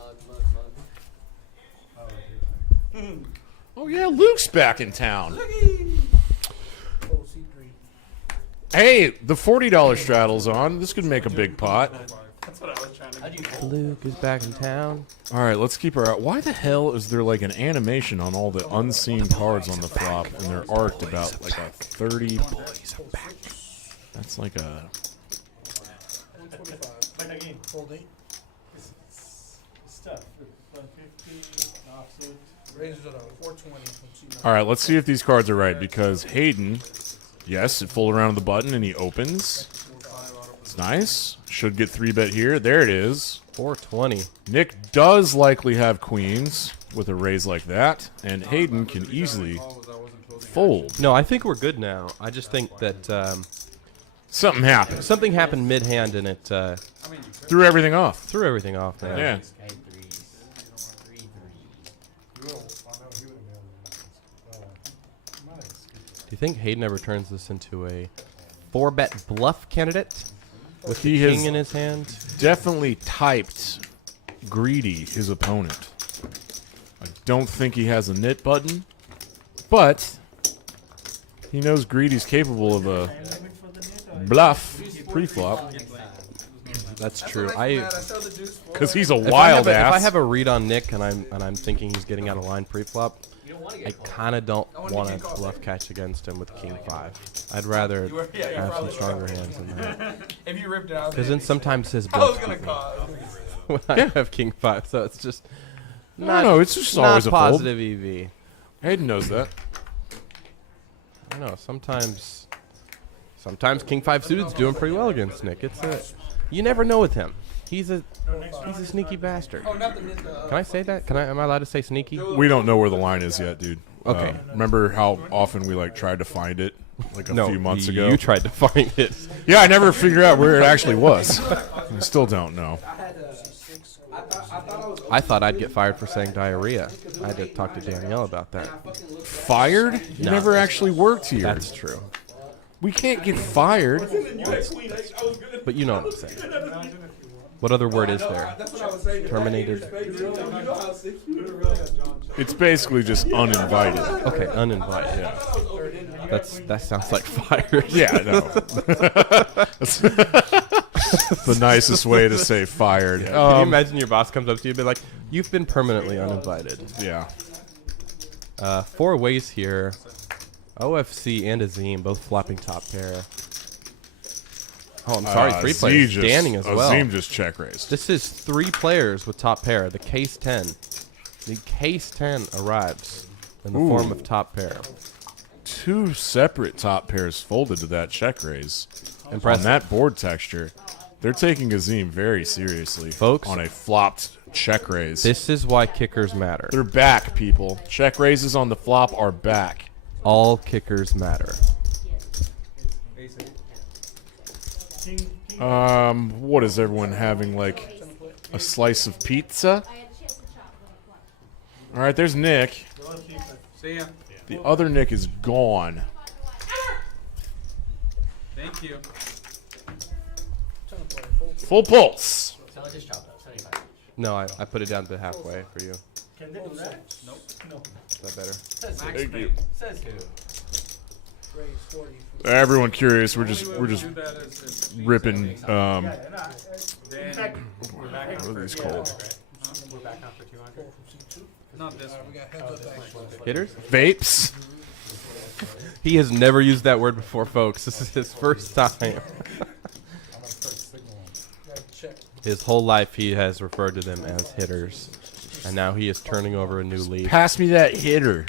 Oh yeah, Luke's back in town. Hey, the $40 straddle's on. This could make a big pot. That's what I was trying to do. Luke is back in town. All right, let's keep our. Why the hell is there like an animation on all the unseen cards on the flop, and they're arced about like a 30? That's like a. 125. But again, Fold 8. it's tough. 150, offsuit. Raises it up. 420 from C9. All right, let's see if these cards are right because Hayden, yes, it full around the button and he opens. It's nice. Should get 3-bet here. There it is. 420. Nick does likely have queens with a raise like that, and Hayden can easily fold. No, I think we're good now. I just think that Something happened. something happened mid-hand and it Threw everything off. threw everything off now. Yeah. Do you think Hayden ever turns this into a 4-bet bluff candidate with He the has king in his hand? definitely typed greedy his opponent. I don't think he has a knit button, but he knows greedy's capable of a bluff pre-flop That's true. because he's a If I wild have a- ass. If I have a read on Nick and I'm thinking he's getting out of line pre-flop, I kind of don't want to bluff catch against him with King 5. I'd rather have some stronger hands than that. If you ripped it out, Because then sometimes his I was bluff gonna call. when I have King 5, so it's just not, no, it's just not always a fold. positive EV. Hayden knows that. I know sometimes King 5 suited's doing pretty well against Nick. It's a you never know with him. He's a sneaky bastard. Oh, not the mid. Can I say that? Am I allowed to say sneaky? We don't know where the line is yet, dude. Okay. Remember how often we like tried to find it like a few months ago? You tried to find it. Yeah, I never figured out where it actually was. I still don't know. I thought I'd get fired for saying diarrhea. I had to talk to Danielle about that. Fired? You No. never actually worked here. That's true. We can't get fired. But you know what I'm saying. What other word is there? Terminated. It's basically just uninvited. Okay, uninvited. Yeah. That sounds like fired. Yeah, no. That's the nicest way to say fired. Can you imagine your boss comes up to you and be like, "You've been permanently uninvited." Yeah. 4 ways here. OFC and Azim both flopping top pair. Oh, I'm sorry, 3 players. Danning as well. Azim just check raised. This is 3 players with top pair. The case 10. The case 10 arrives in the form of top pair. 2 separate top pairs folded to that check raise. Impressive. On that board texture, they're taking Azim very seriously, Folks. on a flopped check raise. This is why kickers matter. They're back, people. Check raises on the flop are back. All kickers matter. What is everyone having, like a slice of pizza? All right, there's Nick. See ya. The other Nick is gone. Thank you. Full pulse. No, I put it down to halfway for you. Can they do that? Nope. No. Is that better? Max Thank pay. you. Says who? Raise 40. Everyone curious? We're Only just way we're we just do that is ripping. Yeah, no, in Then fact, we're back What on are these for called? 200, right? We're back on for 200. 4 from C2. Not this We one. got heads up action. Hitters? Vapes. He has never used that word before, folks. This is his first time. Gotta check. His whole life he has referred to them as hitters. And now he is turning over a new leaf. Pass me that hitter.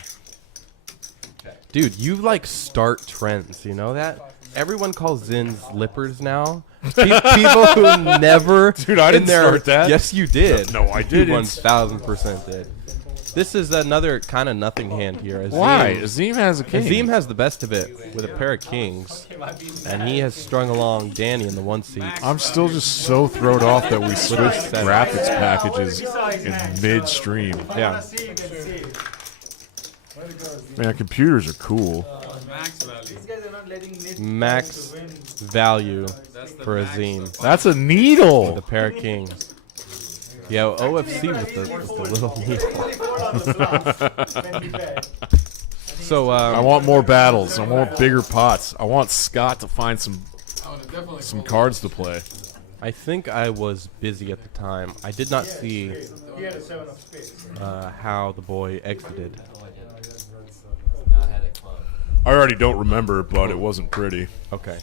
Dude, you like start trends, you know that? Everyone calls Zins lippers now. People who never Dude, I in didn't their, start that. Yes, you did. No, I You didn't. 1000% did. This is another kind of nothing hand here. Azim, Why? Azim has a king. Azim has the best of it with a pair of kings, and he has strung along Danny in the 1 seat. I'm still just so thrown off that we switched graphics packages in midstream. Yeah. Man, computers are cool. Max value. Max value That's the for max Azim. of- That's a With needle. a pair of kings. Yeah, OFC with the little needle. So I want more battles. I want bigger pots. I want Scott to find some cards to play. I think I was busy at the time. I did not see He had a 7 of spades. how the boy exited. I already don't remember, but it wasn't pretty. Okay.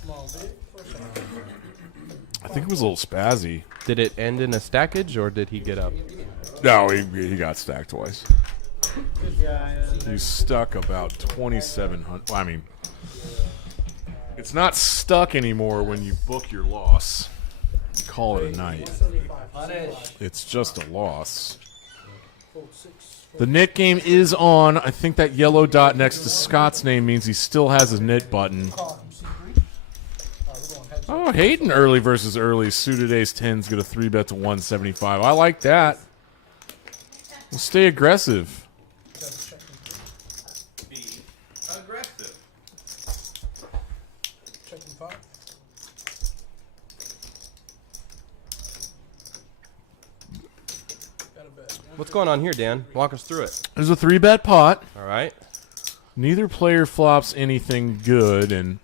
I think it was a little spazzy. Did it end in a stackage, or did he get up? No, he got stacked twice. He's stuck about 2,700. Well, I mean, it's not stuck anymore when you book your loss. You call it a night. It's just a loss. The knit game is on. I think that yellow dot next to Scott's name means he still has his knit button. Oh, Hayden early versus early. Suited ace 10's get a 3-bet to 175. I like that. We'll stay aggressive. Be aggressive. Checking 5. Got a bet. What's going on here, Dan? Walk us through it. There's a 3-bet pot. All right. Neither player flops anything good, and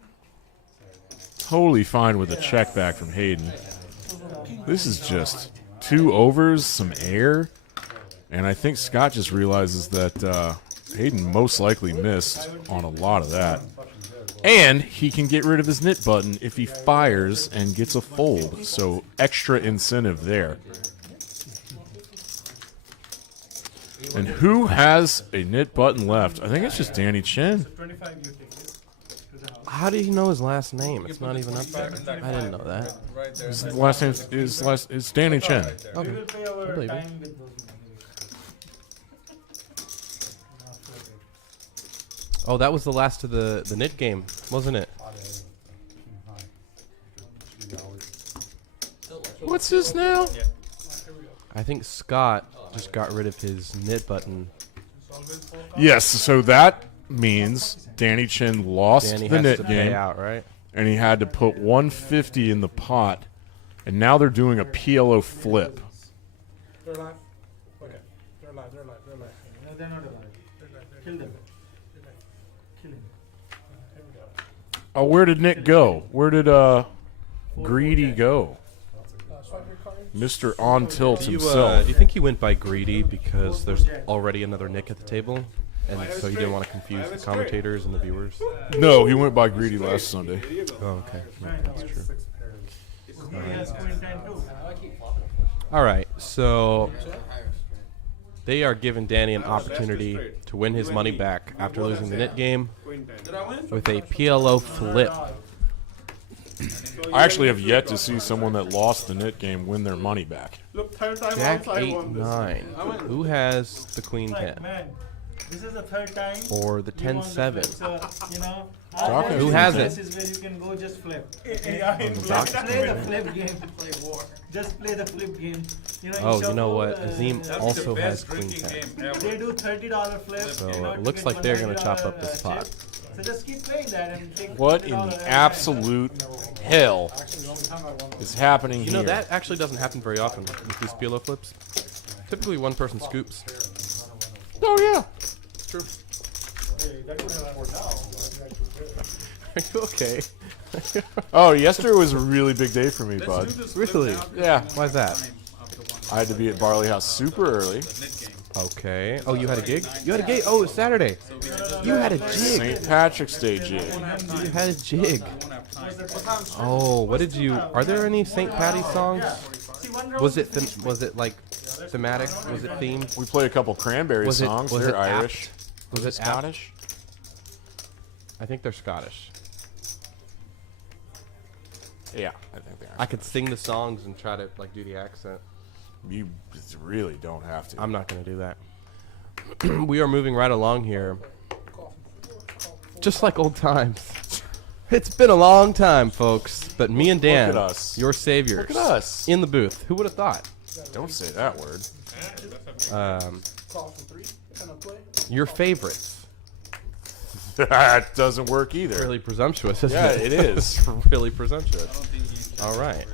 totally fine with a check back from Hayden. This is just 2 overs, some air, and I think Scott just realizes that Hayden most likely missed on a lot of that. And he can get rid of his knit button if he fires and gets a fold, so extra incentive there. And who has a knit button left? I think it's just Danny Chen. 25 you take it to the house. How do you know his last name? It's not even up there. I didn't know that. Right there. His last name is it's Danny Chen. We will pay our believe it. time with those money. Oh, that was the last of the knit game, wasn't it? What's this now? I think Scott just got rid of his knit button. Yes, so that means Danny Chen lost Danny the has knit to pay game, out, right? and he had to put 150 in the pot, and now they're doing a PLO flip. They're alive? Okay. They're alive. No, they're not alive. Kill them. Kill him. Here we go. Oh, where did Nick go? Where did Greedy go? Swipe your card. Mr. On Tilt Do himself. you think he went by greedy because there's already another Nick at the table, and so he didn't want to confuse the commentators and the viewers? No, he went by Greedy last Sunday. Oh, okay. Yeah, that's true. He has queen 10 too. All right, so they are giving Danny an opportunity to win his money back after losing the knit game with a PLO flip. I actually have yet to see someone that lost the knit game win their money back. Look, third time Jack also I won 8-9. Who has the queen 10? Man, this is the third time. Or the you won 10-7? So, you know, Jock Who has it? This is where you can go just flip. Jock- Just play the flip game. Just play the flip game. You know, Oh, shuffle, you know what? Azim That's also the has best queen drinking 10. game ever. They do $30 flip. So you know, it to looks get like they're going to chop $190 up this pot. chip. So just keep playing that and take What $30 in every the time. absolute hell is happening You know, here? that actually doesn't happen very often with these PLO flips. Typically one person scoops. Oh, yeah. True. Hey, that would have worked out. Are you okay? Oh, yesterday was a really big day for me, bud. Really? Yeah. Why's that? I had to be at Barley House super early. Okay. Oh, you had a gig? You had a gig? Oh, it's Saturday. You had a jig. St. Patrick's Day jig. You had a jig. Oh, what did you... Are there any St. Patty's songs? Was it like thematic? Was it themed? We play a couple Cranberry Was it- songs. was They're it apt? Irish. Was it apt? Scottish? I think they're Scottish. Yeah, I think they are. I could sing the songs and try to like do the accent. You really don't have to. I'm not going to do that. We are moving right along here. Just like old times. It's been a long time, folks. But me and Dan, Look at us. your saviors, Look at us. in the booth. Who would have thought? Don't say that word. Call from 3. Kind of play. Your favorites. That doesn't work either. Really presumptuous, isn't Yeah, it? it is. It's really presumptuous. All right.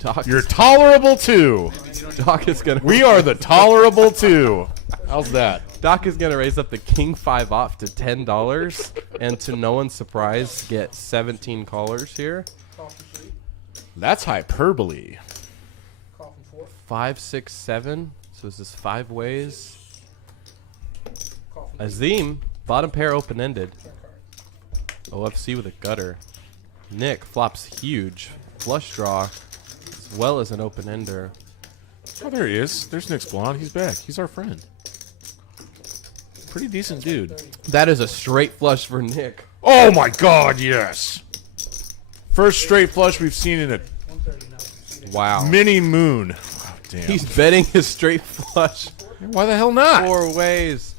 Doc, You're tolerable too. Doc is gonna. We are the tolerable two. How's that? Doc is gonna raise up the King 5 off to $10, and to no one's surprise, get 17 callers here. Coffee 3. That's hyperbole. Coffee 4. 5, 6, 7. So is this 5 ways? Coffee 8. Azim, bottom pair open ended. Check card. OFC with a gutter. Nick flops huge. Flush draw, as well as an open ender. Oh, there he is. There's Nick's Blonde. He's back. He's our friend. Pretty decent dude. That is a straight flush for Nick. Oh my God, yes. First straight flush we've seen in a 130 now. Wow. mini moon. Oh, damn. He's betting his straight flush. Why the hell not? 4 ways.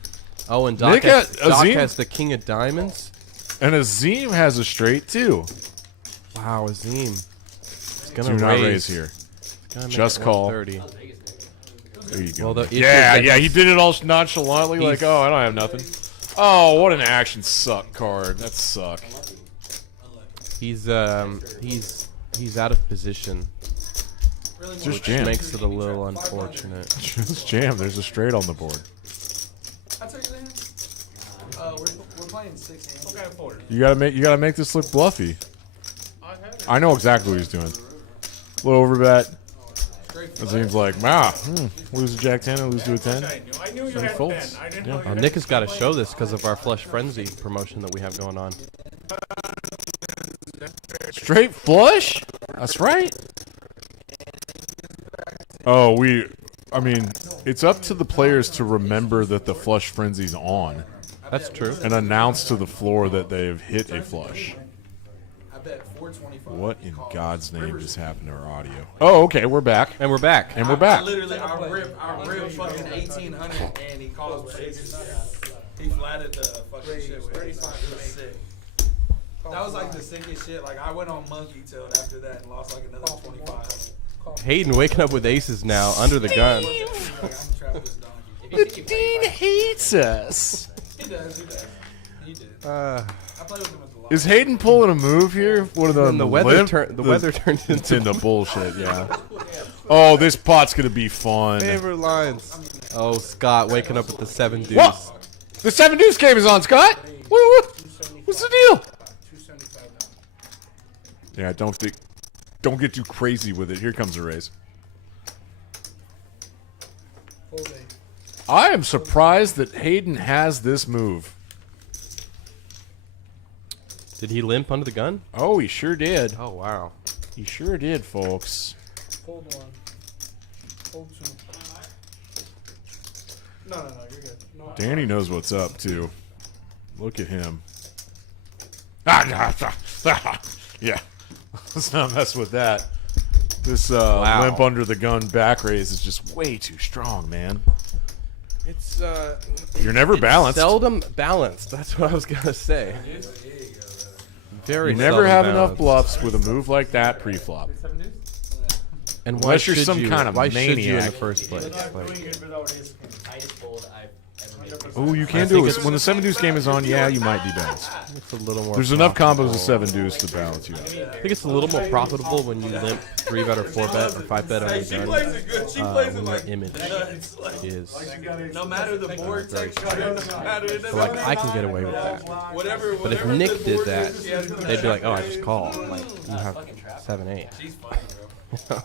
Oh, and Doc, Nick Doc Azim- has the King of Diamonds. And Azim has a straight too. Wow, Azim. He's Do gonna not raise. raise here. Gonna make Just it call. 130. There you go. Well, the issue yeah, is that yeah, he he's- did it all nonchalantly, like, he's- oh, I don't have nothing. Oh, what an action suck card. That suck. He's out of position, Just which jam. makes it a little unfortunate. Just jam. There's a straight on the board. I tell you that. We're playing 6 hands. Okay, 4. You gotta make this look bluffy. I know exactly what he's doing. Little overbet. Azim's like, lose to Jack 10 and lose to a 10. I knew you So he had folds. 10. I didn't Yeah. know you had Nick has got to show this because of our Flush Frenzy promotion that we have going on. Straight flush? That's right. Oh, I mean, it's up to the players to remember that the flush frenzy's on That's true. and announce to the floor that they've hit a flush. I bet 425. What in God's name just happened to our audio? Oh, okay, we're back. And we're back. And we're back. I rip fucking 1800 and he calls for aces. He flatted the fucking shit with 35. It was sick. That was like the sickest shit. Like I went on monkey tail after that and lost like another 25. Hayden waking up with aces now under the gun. Like, I'm Travis Donkey. The Dean hates us. He does. He did. Uh, I played with him at the lot. Is Hayden pulling a move here? One of and the weather limp- turned. The weather turned It's into into bullshit, yeah. Oh, this pot's gonna be fun. favorite lines. Oh, Scott waking up with the 7 deuce. What? The 7 deuce game is on, Scott. What's the deal? 275 now. Yeah, don't get too crazy with it. Here comes a raise. Full day. I am surprised that Hayden has this move. Did he limp under the gun? Oh, he sure did. Oh wow. He sure did, folks. Fold 1. Fold 2. No, you're good. No, Danny knows what's up too. Look at him. Yeah. Let's not mess with that. This Wow. limp under the gun back raise is just way too strong, man. It's You're never balanced. seldom balanced. That's what I was gonna say. Very. You never seldom have enough balanced. bluffs with a move like that pre-flop. And why Unless you're should some you? kind of Why should you in the maniac. first place? You're not Like, doing it without ace king. Oh, you I can think do it. it's- When the 7 deuce game is on, yeah, you might be balanced. it's a little more. There's enough profitable. combos of 7 deuce to balance you out. I think it's a little more profitable when you limp 3 bet or 4 bet or 5 bet on your gun. When your image is. No matter the board very texture, no matter it So, like, I can get away with that. whatever. But if Nick did that, they'd be like, "Oh, I just call." Like, you have 7-8. She's funny, bro.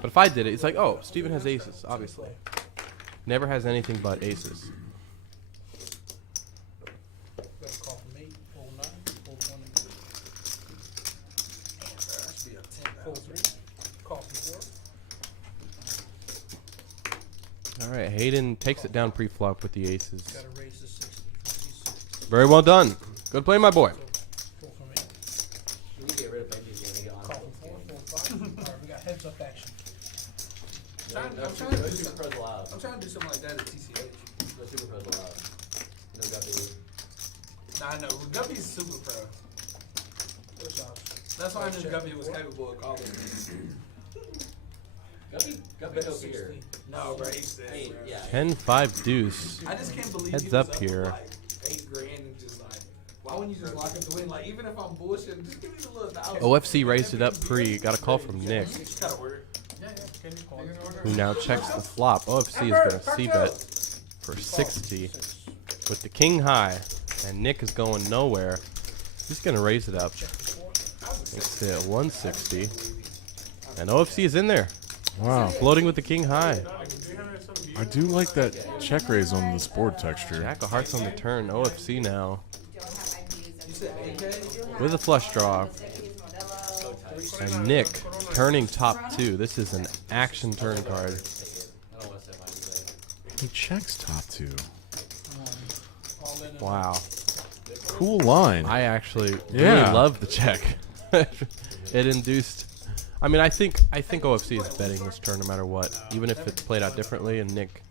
But if I did it, it's like, "Oh, Steven has aces, obviously. Never has anything but aces." Let's call from 8. Fold 9. Fold 20. Fold 3. Call from 4. All right, Hayden takes it down pre-flop with the aces. Gotta raise to 60. C6. Very well done. Good play, my boy. Fold from 8. Call from 4. Fold 5. Alright, we got heads up action. I'm trying to do something like that at TCH. Nah, I know. Guppy's super pro. What's up? That's why I knew Guppy was capable of calling. Bet 60. No, bro. He's sick, bro. 10-5 deuce. I just can't believe Heads he was up with, here. Like, $8,000 and just like, why wouldn't you just lock up the win? Like, even if I'm bullshitting, just give me the little $1,000. OFC raised it up pre. Got a call from Nick, Just gotta order. Can you call? who now checks the flop. OFC is going to c-bet for 60 with the king high, and Nick is going nowhere. He's going to raise it up. Makes it 160. And OFC is in there. Wow. Floating with the king high. I do like that check raise on this board texture. Jack of hearts on the turn. OFC now. With a flush draw. And Nick turning top 2. This is an action turn card. He checks top 2. Wow. Cool line. I actually Yeah. really love the check. It induced. I mean, I think OFC is betting this turn no matter what, even if it played out differently and Nick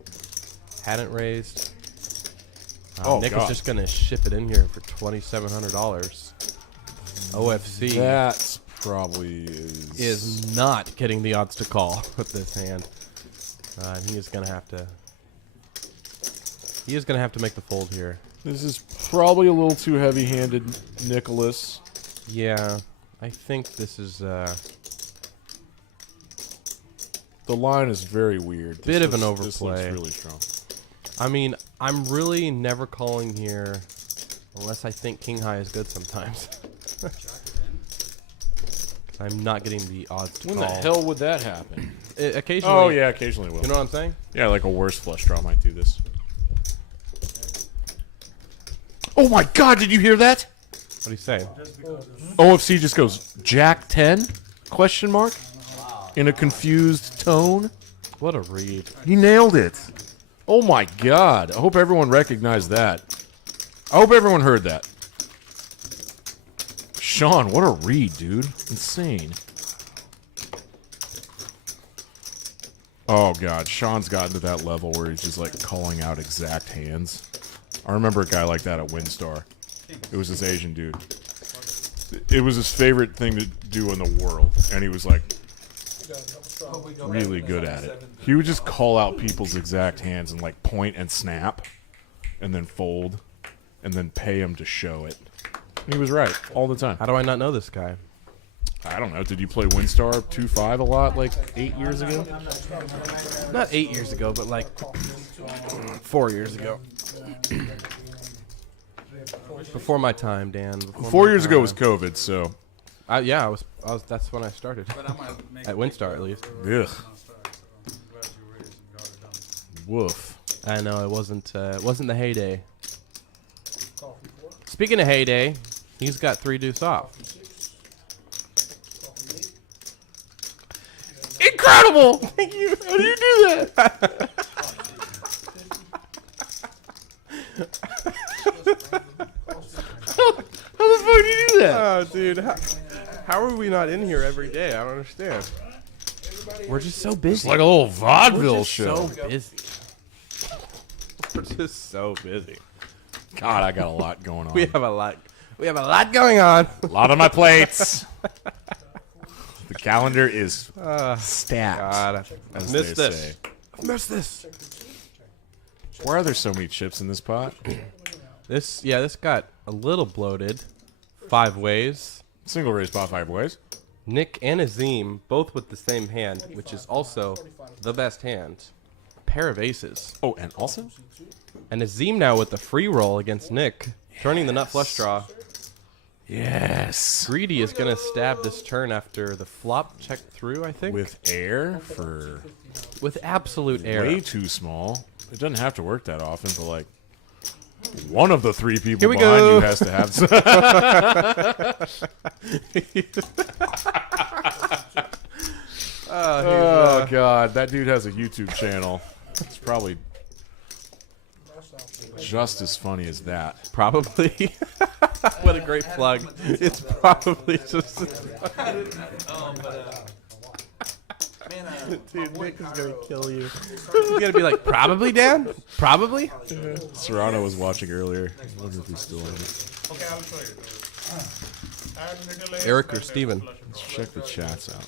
hadn't raised. Nick is just gonna ship it in here for $2,700. OFC That's probably is not getting the odds to call with this hand, and he is gonna have to. He is gonna have to make the fold here. This is probably a little too heavy-handed, Nicholas. Yeah, I think this is. The line is very weird. Bit of an This overplay. looks really strong. I mean, I'm really never calling here unless I think king high is good sometimes. I'm not getting the odds to When call. the hell would that happen? Occasionally. Oh, yeah, occasionally will. You know what I'm saying? Yeah, like a worse flush draw might do this. Oh my god, did you hear that? What are you saying? OFC just goes, Jack 10? Question mark? In a confused tone? What a read. He nailed it. Oh my god. I hope everyone recognized that. I hope everyone heard that. Sean, what a read, dude. Insane. Oh god, Sean's gotten to that level where he's just like calling out exact hands. I remember a guy like that at Windstar. It was this Asian dude. It was his favorite thing to do in the world, and he was like really good at it. He would just call out people's exact hands and like point and snap, and then fold, and then pay him to show it. And he was right all the time. How do I not know this guy? I don't know. Did you play Windstar 2.5 a lot, like 8 years ago? Not 8 years ago, but like 4 years ago. Before my time, Dan. Before 4 my years ago time. was COVID, so Yeah, I was. That's when I started. But I might make At Windstar, at least. ugh, I'm glad you raised and got it done. woof. I know it wasn't the heyday. Speaking of heyday, he's got 3 deuce off. Incredible! Thank you. How do you do that? How the fuck do you do that? Oh, dude, how are we not in here every day? I don't understand. We're just so busy. It's like a little vaudeville We're just show. so busy. We're just so busy. God, I got a lot going on. We have a lot. We have a lot going on. A lot on my plates. The calendar is stacked. God, as missed they this. say. Missed this. Why are there so many chips in this pot? This got a little bloated. 5 ways. Single raise pot 5 ways. Nick and Azim both with the same hand, which is also the best hand. Pair of aces. Oh, and also? And Azim now with the free roll against Nick, turning the nut flush draw. Yes. Greedy is going to stab this turn after the flop checked through, I think. With air for With absolute air. way too small. It doesn't have to work that often, but like one of the 3 people Here we behind go. you has to have some. Oh god, that dude has a YouTube channel. It's probably just as funny as that. Probably. What a great plug. It's probably just... Dude, Nick is going to kill you. He's going to be like, probably, Dan? Probably? Serrano was watching earlier. I wonder if he's still on it. Okay, I'll show you. Add little Eric or and Steven? flush it. Let's check the chats out.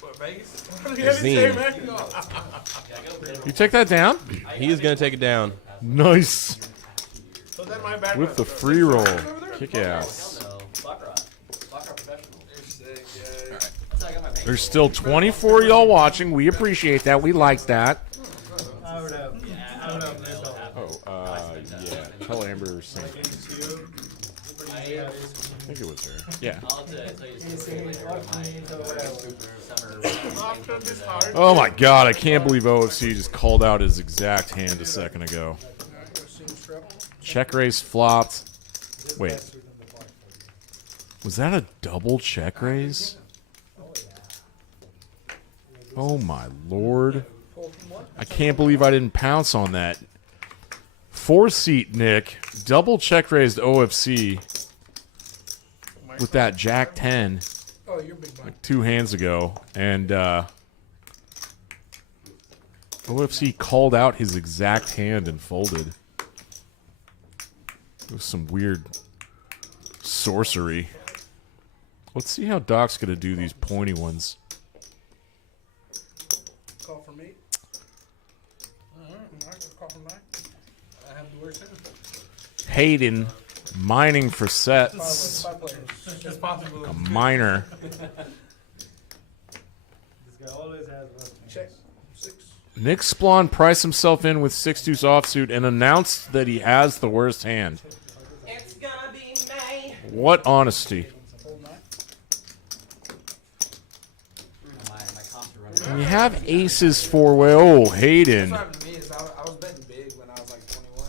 What, Vegas? Azim. You take that down? He is going to take it down. Nice. So then my bad. With the free roll. Kick ass. There's still 24 y'all watching. We appreciate that. We like that. Yeah. Tell Amber Saint. I think it was her. Yeah. Oh my god, I can't believe OFC just called out his exact hand a second ago. Check raise flopped. Wait. Was that a double check raise? Oh my lord. I can't believe I didn't pounce on that. 4-seat Nick, double check raised OFC with that Jack 10 like 2 hands ago, and OFC called out his exact hand and folded. It was some weird sorcery. Let's see how Doc's gonna do these pointy ones. Call from 8. Alright, call from 9. I have the worst hand. Hayden mining for sets. 5 players. It's possible. A miner. This guy always has worse things. Check. 6. Nick Splon priced himself in with 6-deuce offsuit and announced that he has the worst hand. It's gonna be May. What honesty. Hold 9. And you have aces four-way. Oh, Hayden. What happened to me is I was betting big when I was like 21,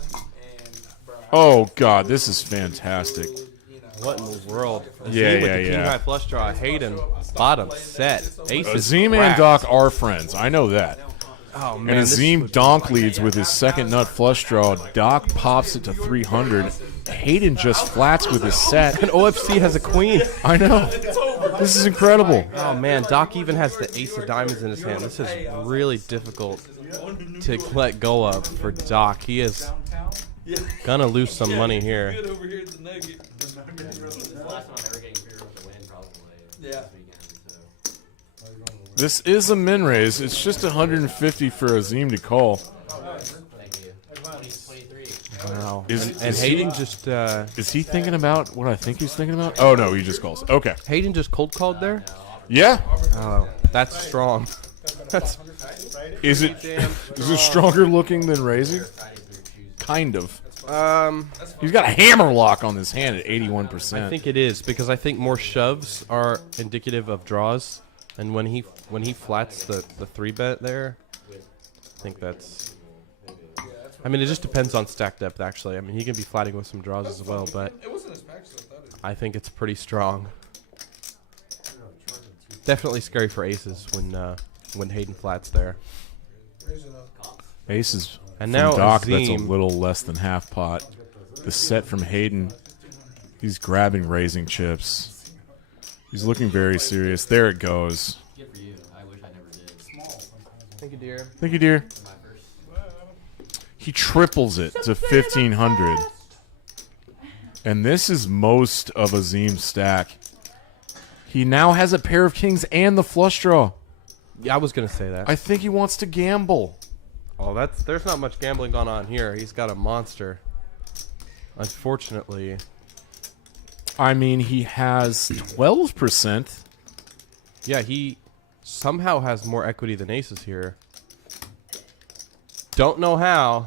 and bro. Oh, God, this is fantastic. What in the world? Yeah, Azim with yeah, the king yeah. high flush draw. Hayden, bottom set. Aces. Azim and Doc are friends. I know that. Oh, And man, this Azim would- donk leads with his second nut flush draw. Doc pops it to 300. Hayden just flats with his set. And OFC has a queen. I know. This is incredible. Oh man, Doc even has the ace of diamonds in his hand. This is really difficult to let go of for Doc. He is gonna lose some money here. Over here at the Nugget. Yeah. This is a min raise. It's just 150 for Azim to call. Wow. Is And he- Hayden just Is he thinking about what I think he's thinking about? Oh, no, he just calls. Okay. Hayden just cold called there. Yeah. Oh, that's strong. That's Is it stronger looking than raising? Kind of. He's got a hammer lock on this hand at 81%. I think it is because I think more shoves are indicative of draws, and when he flats the 3-bet there, I think that's. I mean, it just depends on stack depth. Actually, I mean, he can be flatting with some draws as well, but It wasn't as packed as I thought it. I think it's pretty strong. Definitely scary for aces when Hayden flats there. Raise it up. Aces And from now Doc, that's a Azim- little less than half pot. The set from Hayden, he's grabbing raising chips. He's looking very serious. There it goes. Thank you, dear. Thank you, dear. He triples it to 1,500. And this is most of Azim's stack. He now has a pair of kings and the flush draw. Yeah, I was gonna say that. I think he wants to gamble. Oh, there's not much gambling going on here. He's got a monster. Unfortunately. I mean, he has 12%. Yeah, he somehow has more equity than aces here. Don't know how.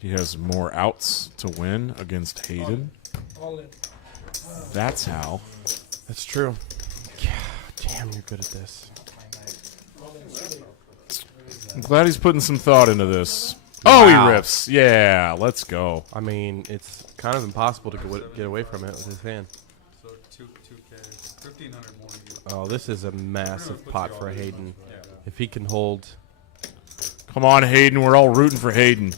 He has more outs to win against Hayden. All in. That's how. That's true. God, damn, you're good at this. I'm glad he's putting some thought into this. Oh, Wow. he rips. Yeah, let's go. I mean, it's kind of impossible to get away from it with his hand. So 2K, 1,500 more. Oh, this is a massive pot for Hayden. If he can hold. Come on, Hayden. We're all rooting for Hayden.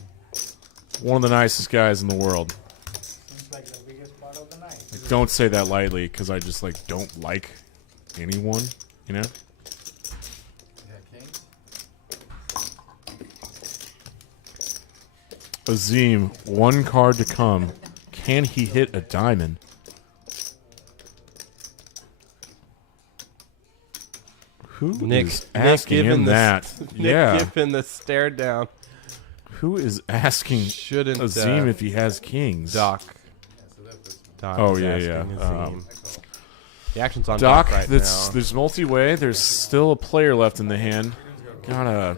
One of the nicest guys in the world. Seems like the biggest part of the night. Don't say that lightly, because I just don't like anyone, you know? Azim, one card to come. Can he hit a diamond? Who is asking him that? Yeah. Nick giving the stare down. Who is asking Shouldn't Azim if he has kings? Doc. Doc Oh, is yeah, asking yeah. Azim. The action's on Doc, Doc right that's now. there's multi-way. There's still a player left in the hand. Gotta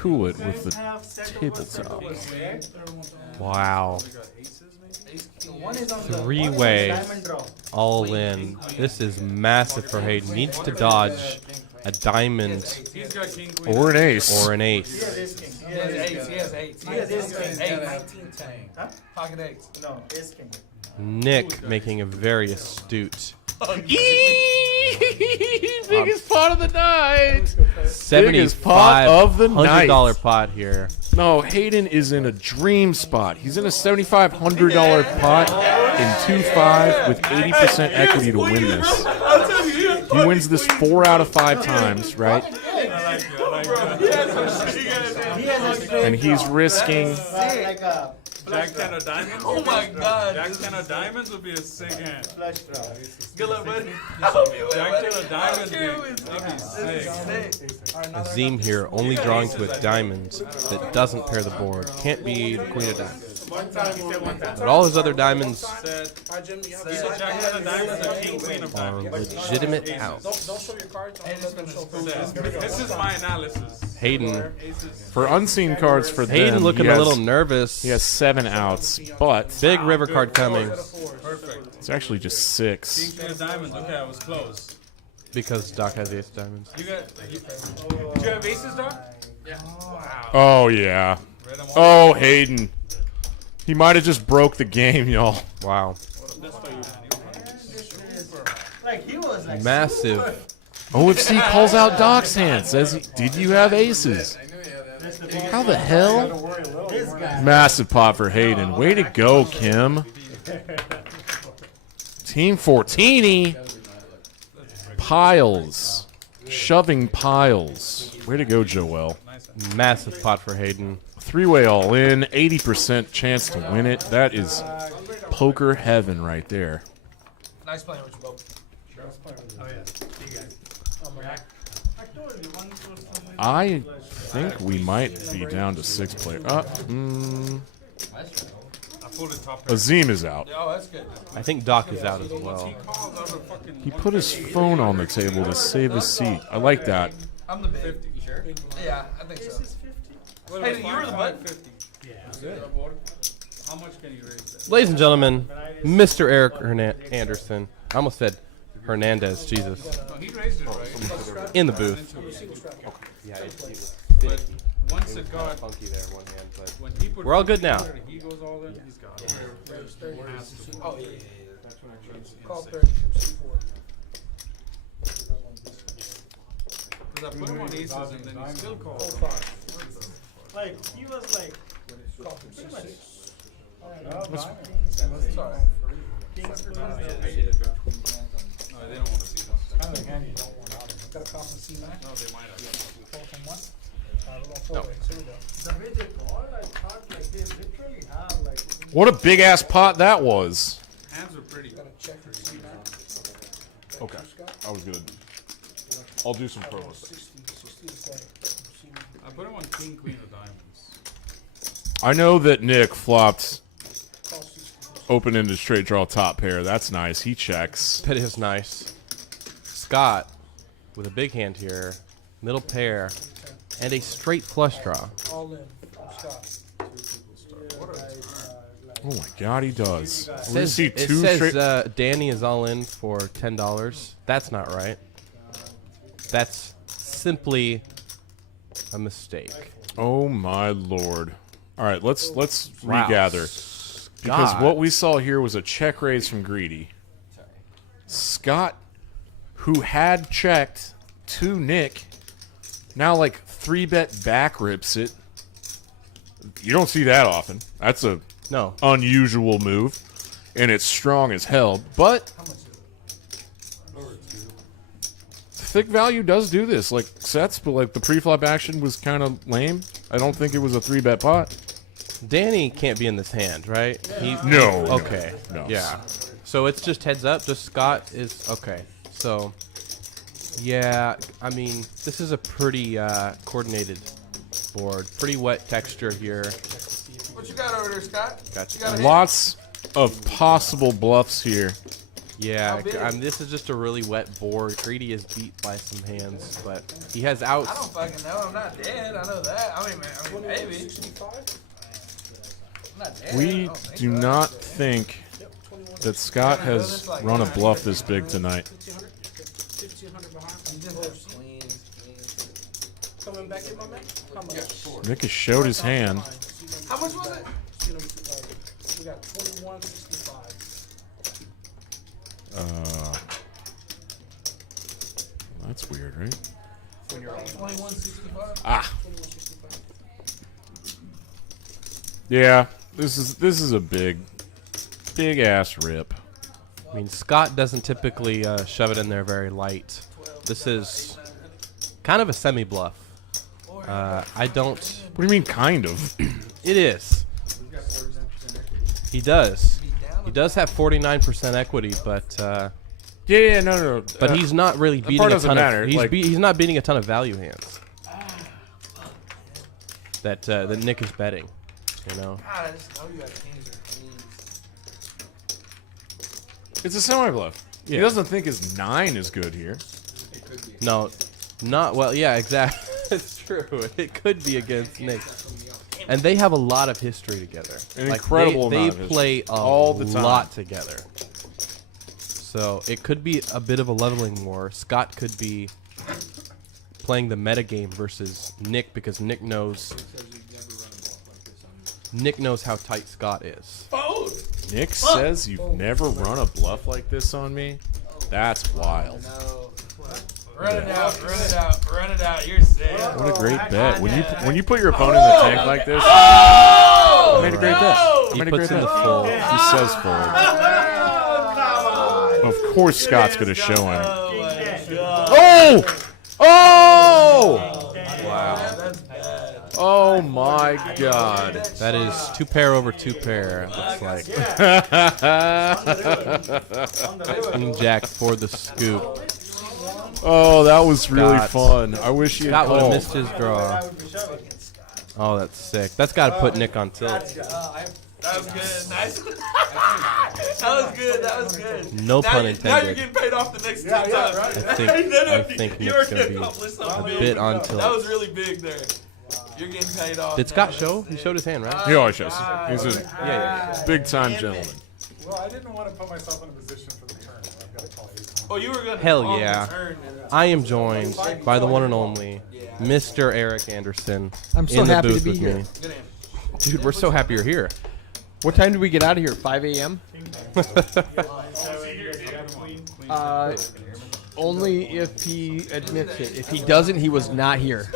cool it with the tabletop. Wow. One is on the Three-way diamond draw. all in. This is massive for Hayden. Needs to dodge a diamond He's got king, queen. Or an ace. or an He ace. has ace king. He has eights. He has eights. He has ace king. Eight, 19, 10. Huh? Pocket eights. No, ace king. Nick making a very astute Biggest pot of the night. $75 pot of the night. $100 pot here. No, Hayden is in a dream spot. He's in a $7,500 pot in 2-5 with 80% equity to win this. He wins this 4 out of 5 times, right? And he's risking. Like a Jack 10 of diamonds? Oh my god. Jack 10 of diamonds would be a sick hand. flush draw. Good luck, buddy. Jack 10 of diamonds, that'd be sick. Azim here only drawing to a diamond that doesn't pair the board. Can't be the queen of diamonds. But all his other diamonds Said, Alright, Jim, you have said Jack 10 of diamonds or king, queen of are diamonds. legitimate outs. Don't show your cards. I'm gonna let them show Said, this is my analysis. Hayden, For unseen cards for them, Hayden looking he a has, little nervous. He has 7 outs, but Big river card coming Perfect. it's actually just King, 6. queen of diamonds. Okay, I was close. because Doc has ace diamonds. You got. Do you have aces, Doc? Oh, yeah. Read them all. Oh, Hayden. He might have just broke the game, y'all. Wow. Like he was like Massive. OFC calls out Doc's hand. Says, did you have aces? How the hell? this guy. Massive pot for Hayden. Way to go, Kim. Team Fortini. Piles. Shoving piles. Way to go, Joel. Massive pot for Hayden. 3-way all in. 80% chance to win it. That is poker heaven right there. Nice playing with you, Bo. I think we might be down to 6 players. I pulled the top pair. Azim is out. Oh, that's good. I think Doc is out as well. Calls out of fucking. He put his phone on the table to save his seat. I like that. I'm the big. You sure? Yeah, I think so. What Hey, about you were the 550? How much can you raise that? Ladies and gentlemen, Mr. Eric Anderson. I almost said Hernandez. Jesus. No, he raised it right. In the booth. But once it got, Funky there, one hand, but when he put we're all good now. 50, he goes all in. He's got it. Oh, yeah. Call 30 from C4. Because I put him on aces and then he still calls. Like he was like Call from C6. Sorry. No, they don't want to see that. Kind of hand you don't want out of it. Got a call from C9? No, they might have. Call from what? I don't know. 4 ways. Here we go. the way they called. I thought like they literally have like. What a big ass pot that was. Hands are pretty. Got a check for C9. Okay. I was good. I'll do some pros. 60 to say. I put him on king, queen of diamonds. I know that Nick flopped Call 60. open-ended straight draw top pair. That's nice. He checks. That is nice. Scott with a big hand here, middle pair, and a straight flush draw. All in from Scott. Oh my God, he does. We Says, see it 2 says straight. Danny is all in for $10. That's not right. That's simply a mistake. Oh my Lord. All right, let's Wow. regather. Because Scott. what we saw here was a check raise from Greedy. Scott, who had checked to Nick, now like 3-bet back rips it. You don't see that often. That's a No. unusual move, and it's strong as hell. But thick value does do this, like sets, but like the pre-flop action was kind of lame. I don't think it was a 3-bet pot. Danny can't be in this hand, right? He, No. Okay. No. Yeah. So it's just heads up. Just Scott is okay. So, yeah. I mean, this is a pretty coordinated board. Pretty wet texture here. What you got over there, Scott? Gotcha. You got a Lots of possible bluffs here. Yeah, How big? this is just a really wet board. Greedy is beat by some hands, but he has outs. I don't fucking know. I'm not dead. I know that. I mean maybe. 65? I'm not dead. I We don't think do so. not think that Scott has run a bluff this big tonight. 1,500 behind. You just have queens. Coming back in, my man? How much? Nick has showed his hand. How much was it? We got 2165. That's weird, right? 2165. Ah. Yeah, this is a big ass rip. I mean, Scott doesn't typically shove it in there very light. This is kind of a semi-bluff. I don't... What do you mean, kind of? It is. He does. He does have 49% equity, but Yeah, no. but he's not really beating part a doesn't ton matter, of. He's, like- he's not beating a ton of value hands. That Nick is betting. You know. God, I just know you have kings or queens. It's a semi bluff. He Yeah. doesn't think his 9 is good here. No, not well. Yeah, exactly. It's true. It could be against Nick. And they have a lot of history together. An incredible they amount of history. play All the time. lot together. So it could be a bit of a leveling war. Scott could be playing the meta game versus Nick because Nick knows how tight Scott is. Nick says you've never run a bluff like this on me? That's wild. No. Run it out, run it out, run it out. You're sick. What a great bet. When you put your opponent in the tank like this, I made a great bet. I He made a puts great in the bet. full. He says fold. Of course Scott's going to show him. Oh! Oh! Wow. Oh my god. That is 2 pair over 2 pair. It looks like. King Jack for the scoop. Oh, that was really Scott. fun. I wish he had Scott would have called. missed his draw. Oh, that's sick. That's got to put Nick on tilt. That was good. Nice. That was good. That was good. No Now pun you- Now you're intended. getting paid off the next 2 times. I think You Nick's already gonna be accomplished something a big. bit on That tilt. was really big there. You're getting paid off. Did Scott show? He showed his hand, right? He always shows. He's a Yeah. big time gentleman. Well, I didn't want to put myself in a position for the turn. I've got to call you. Oh, you were gonna Hell call yeah. the turn. I am joined by the one and only Mr. Eric Anderson. I'm so in the happy to booth be with here. me. Good answer. Dude, we're so happy you're here. What time did we get out of here? 5 a.m.? Only if he admits it. If he doesn't, he was not here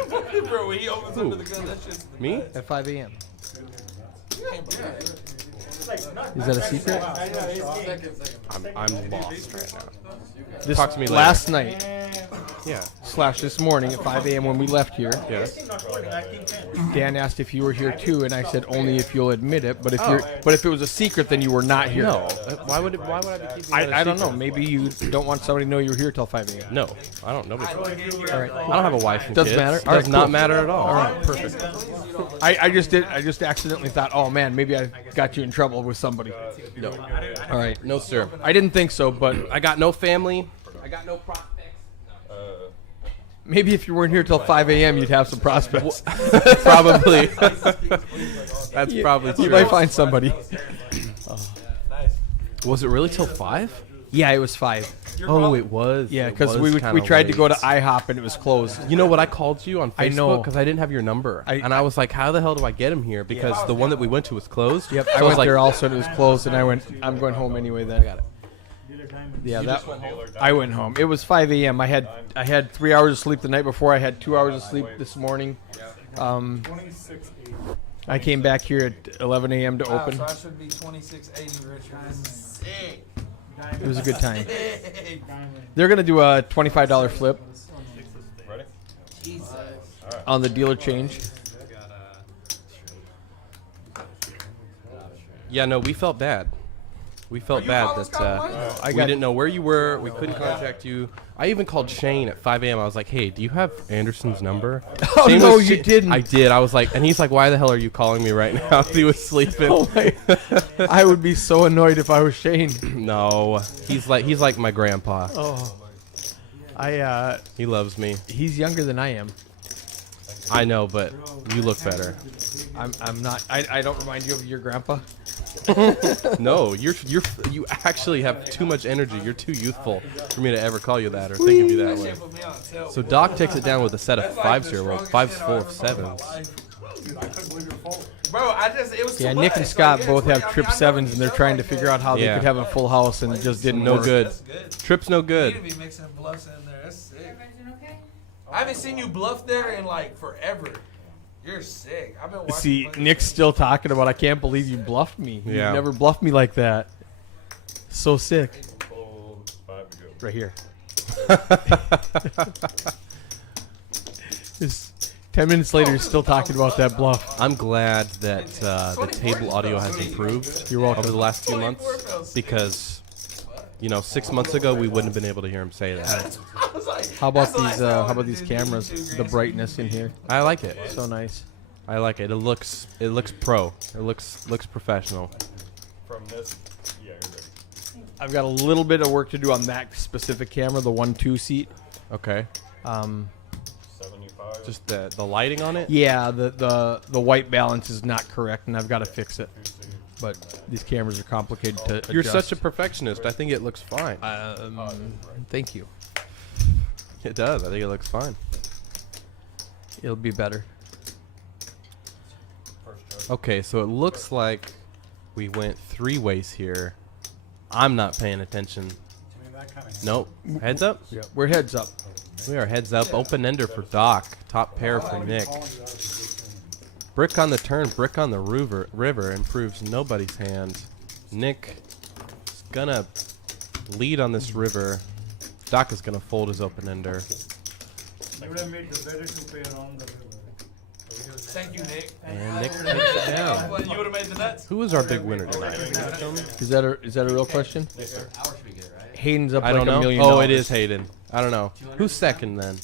Bro, when he opens under the gun, that shit's Me? at 5 a.m. Is that a secret? I'm lost right now. This Talk to me later. last night Yeah. / this morning at 5 a.m. when we left here, Yes. Dan asked if you were here too, and I said only if you'll admit it. But if Oh. if it was a secret, then you were not here. No. Why would I be keeping that a I don't know. secret? Maybe you don't want somebody to know you were here till 5 a.m. No, I don't know. All right. I don't have a wife and Doesn't kids. matter? Does All right, not cool. matter at all. All right, perfect. I just accidentally thought, oh man, maybe I got you in trouble with somebody. No. All right. No, sir. I didn't think so, but I got no family. I got no prospects. maybe if you weren't here till 5 a.m., you'd have some prospects. Probably. That's probably true. You might find somebody. Was it really till 5? Yeah, it was 5. Oh, it was. Yeah, It because was we kinda tried to go to late. IHOP and it was closed. You know what? I called you on I know. Facebook because I didn't have your number, and I was like, "How the hell do I get him here?" Because the one that we went to was closed. Yep, So I was went like, there also and it was closed, and I went. I'm going home anyway. Then I got it. Yeah, I went home. It was 5 a.m. I had 3 hours of sleep the night before. I had 2 hours of sleep this morning. I came back here at 11 a.m. to open. So I should be 2680, Richard. This is sick. It was a good time. They're gonna do a $25 flip Ready? Jesus. on the dealer change. "Yeah, no, we felt bad. We felt bad that we didn't know where you were. We couldn't contact you. I even called Shane at 5 a.m. I was like, "Hey, do you have Anderson's number?" Oh, Shane no, was- you didn't. I did. I was like, and he's like, "Why the hell are you calling me right now?" He was sleeping. Oh my! I would be so annoyed if I was Shane. No, he's like my grandpa. Oh, He loves me. he's younger than I am. I know, but you look better. I'm not. I don't remind you of your grandpa. No, you actually have too much energy. You're too youthful for me to ever call you that or think of you that way. So Doc takes it down with a set of fives here. Well, fives full of sevens. Bro, it was Yeah, too Nick much. and Scott So both here's have the trip thing, sevens, and they're trying to figure out how they Yeah. could have a full house, and it just didn't No work. good. That's good. Trip's no You good. need to be mixing bluffs in there. That's sick. Everybody's doing okay? I haven't seen you bluff there in like forever. You're sick. I've been watching. See, you play Nick's still talking about. I can't believe you bluffed me. Yeah. You never bluffed me like that. So sick. Fold 5 to go. Right here. Just 10 minutes later, he's still talking about that bluff. I'm glad that the table audio has improved over the last few months because, 6 months ago we wouldn't have been able to hear him say that. I was like, How about that's the last these? time I How wanted about to these do cameras? YouTube The games. brightness in here, I like it. so nice. I like it. It looks pro. It looks professional. From this, yeah, you're good. I've got a little bit of work to do on that specific camera, the 1-2 seat. Okay. 75. Just the lighting on it. Yeah, the white balance is not correct, and I've got to fix it. But these cameras are complicated to adjust. You're such a perfectionist. I think it looks fine. Thank you. It does. I think it looks fine. It'll be better. Okay, so it looks like we went 3 ways here. I'm not paying attention. Nope. Heads up? Yeah, we're heads up. We are heads up. Open ender for Doc. Top pair for Nick. Brick on the turn, brick on the river improves nobody's hand. Nick is gonna lead on this river. Doc is gonna fold his open ender. You would have made the better to pay around the river. Thank you, Nick. And Nick takes it down. Well, you would have made the nuts. Who was our big winner tonight? Is that a real question? Hayden's up I like don't know. $1 million. Oh, it is Hayden. I don't know. Who's second then?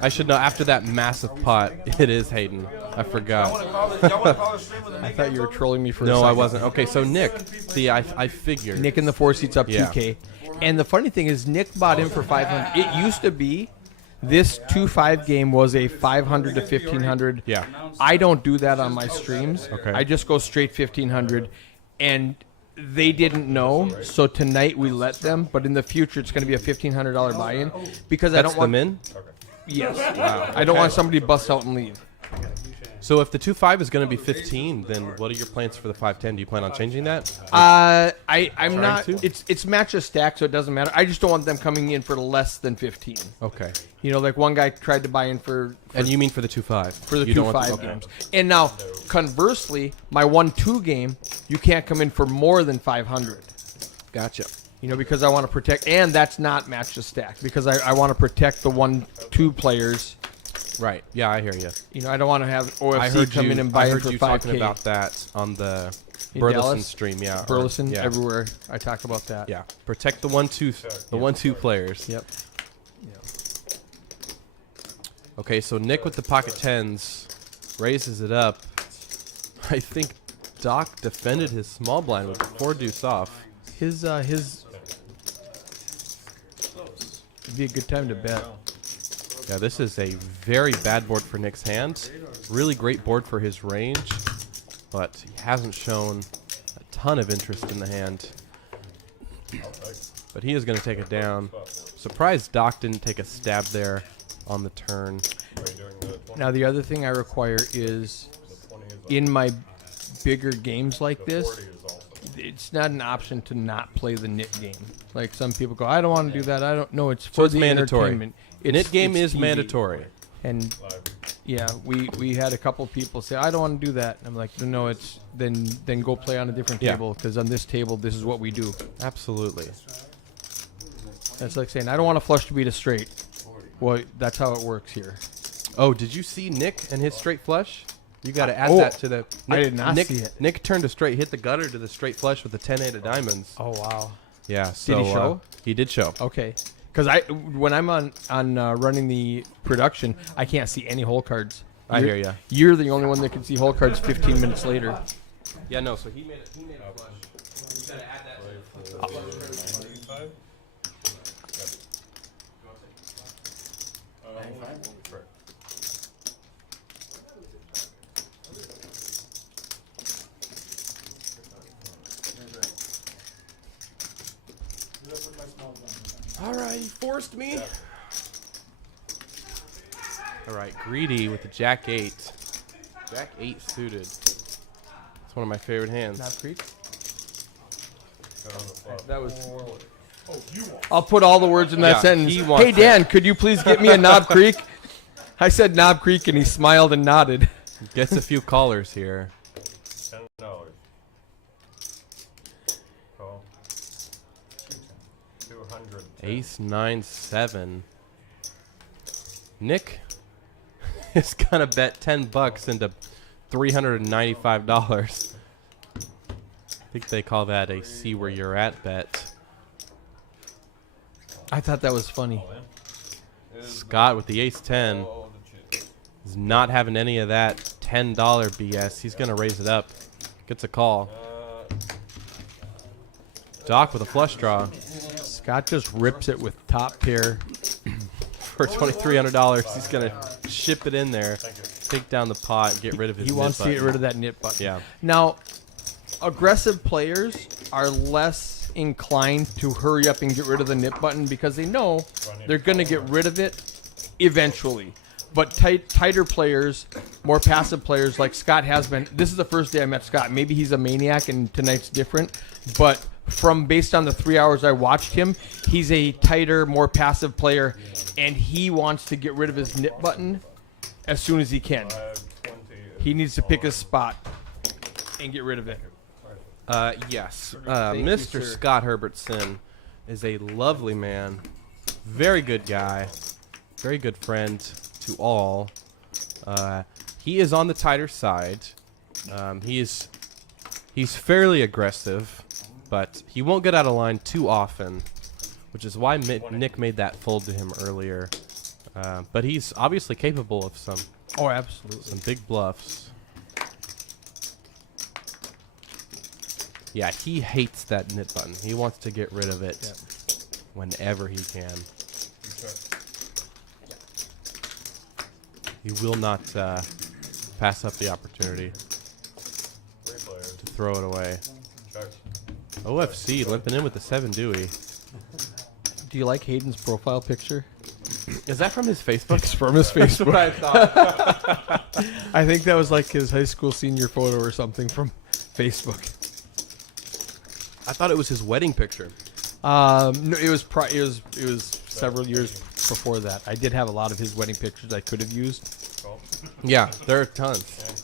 I should know. After that massive pot, it is Hayden. I forgot. Y'all want to call the stream with a I Nick thought you were intro? trolling me for a No, second. I wasn't. Okay, so Nick. See, I figured. Nick in the 4 seats up Yeah. 2K. And the funny thing is, Nick bought in for 500. It used to be this 2-5 game was a 500 to 1500. Yeah. I don't do that on my streams. Okay. I just go straight 1500, and they didn't know. So tonight we let them, but in the future it's going to be a $1,500 buy-in because I That's don't the want. min? Yes. I don't want somebody to bust out and leave. So if the 2-5 is going to be 15, then what are your plans for the 5-10? Do you plan on changing that? I'm Trying not. to? It's match a stack, so it doesn't matter. I just don't want them coming in for less than 15. Okay. Like one guy tried to buy in for And you mean for the 2-5? for the You don't want 2-5 okay. games. And now, conversely, my 1-2 game, you can't come in for more than 500. Gotcha. Because I want to protect, and that's not match the stack because I want to protect the 1-2 players. Right. Yeah, I hear you. I don't want to have I OFC heard come you, in and I buy in heard for you 5K. talking about that on the In Burleson Dallas? stream. Yeah. or- Burleson, yeah. everywhere. I talked about that. Yeah. Protect the 1-2 players. Yep. Okay, so Nick with the pocket tens raises it up. I think Doc defended his small blind with the 4 deuce off. His it'd be a good time to bet. Yeah, this is a very bad board for Nick's hand. Really great board for his range, but he hasn't shown a ton of interest in the hand. But he is going to take it down. Surprised Doc didn't take a stab there on the turn. Now the other thing I require is in my bigger games like this, it's not an option to not play the nit game. Like some people go, I don't want to do that. I don't know. It's for it's the mandatory. entertainment. Nit game it's is TV. mandatory. And yeah, we had a couple people say, I don't want to do that. And I'm like, no, it's then go play on a different Yeah. table because on this table, this is what we do. Absolutely. That's like saying, I don't want to flush to beat a straight. Well, that's how it works here. Oh, did you see Nick and his straight flush? You got to add Oh, that to the. I did not Nick, see it. Nick turned a straight, hit the gutter to the straight flush with the 10-8 of diamonds. Oh wow. Yeah. So, he show? He did show. Okay. Because when I'm on running the production, I can't see any hole cards. I hear ya. You're the only one that can see hole cards 15 minutes later. Yeah, no. So he made a flush. You got to add that to the. 95? Correct. All right, he forced me. All right, greedy with the Jack 8. Jack 8 suited. It's one of my favorite hands. Knob Creek? Got on the flop. That was. I'll put all the words in that Yeah, sentence. he wants Hey Dan, could you please get me a Knob Creek? I said Knob Creek and he smiled and nodded. Gets a few callers here. $10. Call. 200. Ace 9 7. Nick is gonna bet $10 into $395. I think they call that a see where you're at bet. I thought that was funny. Scott with the Ace 10 is not having any of that $10 BS. He's gonna raise it up. Gets a call. Doc with a flush draw Scott just rips it with top pair. for $2,300. He's gonna ship it in there, take down the pot, and get rid of his. He wants to nip get button. rid of that nip button. Yeah. Now, aggressive players are less inclined to hurry up and get rid of the nip button because they know they're going to get rid of it eventually. But tighter players, more passive players like Scott has been. This is the first day I met Scott. Maybe he's a maniac and tonight's different. But based on the 3 hours I watched him, he's a tighter, more passive player, and he wants to get rid of his nip button as soon as he can. He needs to pick his spot and get rid of it. Yes. Thank you, Mr. sir. Scott Herbertson is a lovely man. Very good guy. Very good friend to all. He is on the tighter side. He's fairly aggressive, but he won't get out of line too often, which is why Nick made that fold to him earlier. But he's obviously capable of some absolutely. some big bluffs. Yeah, he hates that nip button. He wants to get rid of it whenever he can. He will not pass up the opportunity to throw it away. OFC limping in with the 7 Dewey. Do you like Hayden's profile picture? Is that from his Facebook? It's from his Facebook. That's what I thought. I think that was like his high school senior photo or something from Facebook. I thought it was his wedding picture. No, it was several years before that. I did have a lot of his wedding pictures I could have used. Yeah, there are tons.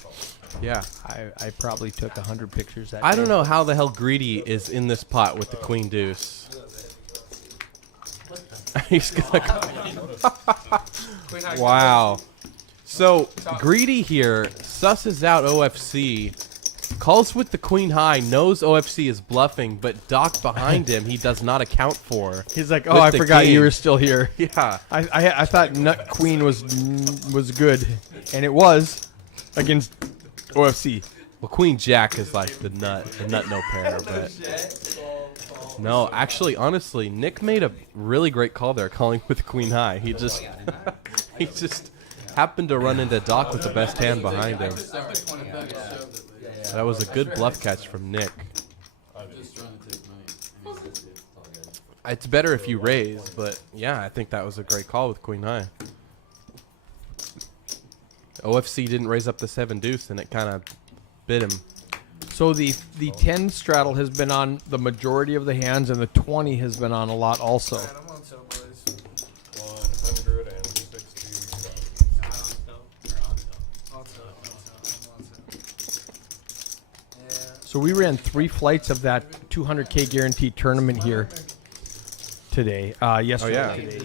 Yeah. I probably took 100 pictures that I day. don't know how the hell Greedy is in this pot with the Queen Deuce. He's gonna wow. So Greedy here susses out OFC, calls with the Queen High, knows OFC is bluffing, but Doc behind him he does not account for. He's like, with oh, I the forgot king. you were still here. Yeah. I thought Nut Queen was good, and it was against OFC. Well, Queen Jack is like the nut no pair, but no, actually, honestly, Nick made a really great call there, calling with Queen High. He just he just happened to run into Doc with the best hand behind him. That was a good bluff catch from Nick. It's better if you raise, but yeah, I think that was a great call with Queen High. OFC didn't raise up the 7 Deuce, and it kind of bit him. So the 10 straddle has been on the majority of the hands, and the 20 has been on a lot also. 160. So we ran 3 flights of that 200K guaranteed tournament here today, yesterday. Oh, yeah. Today.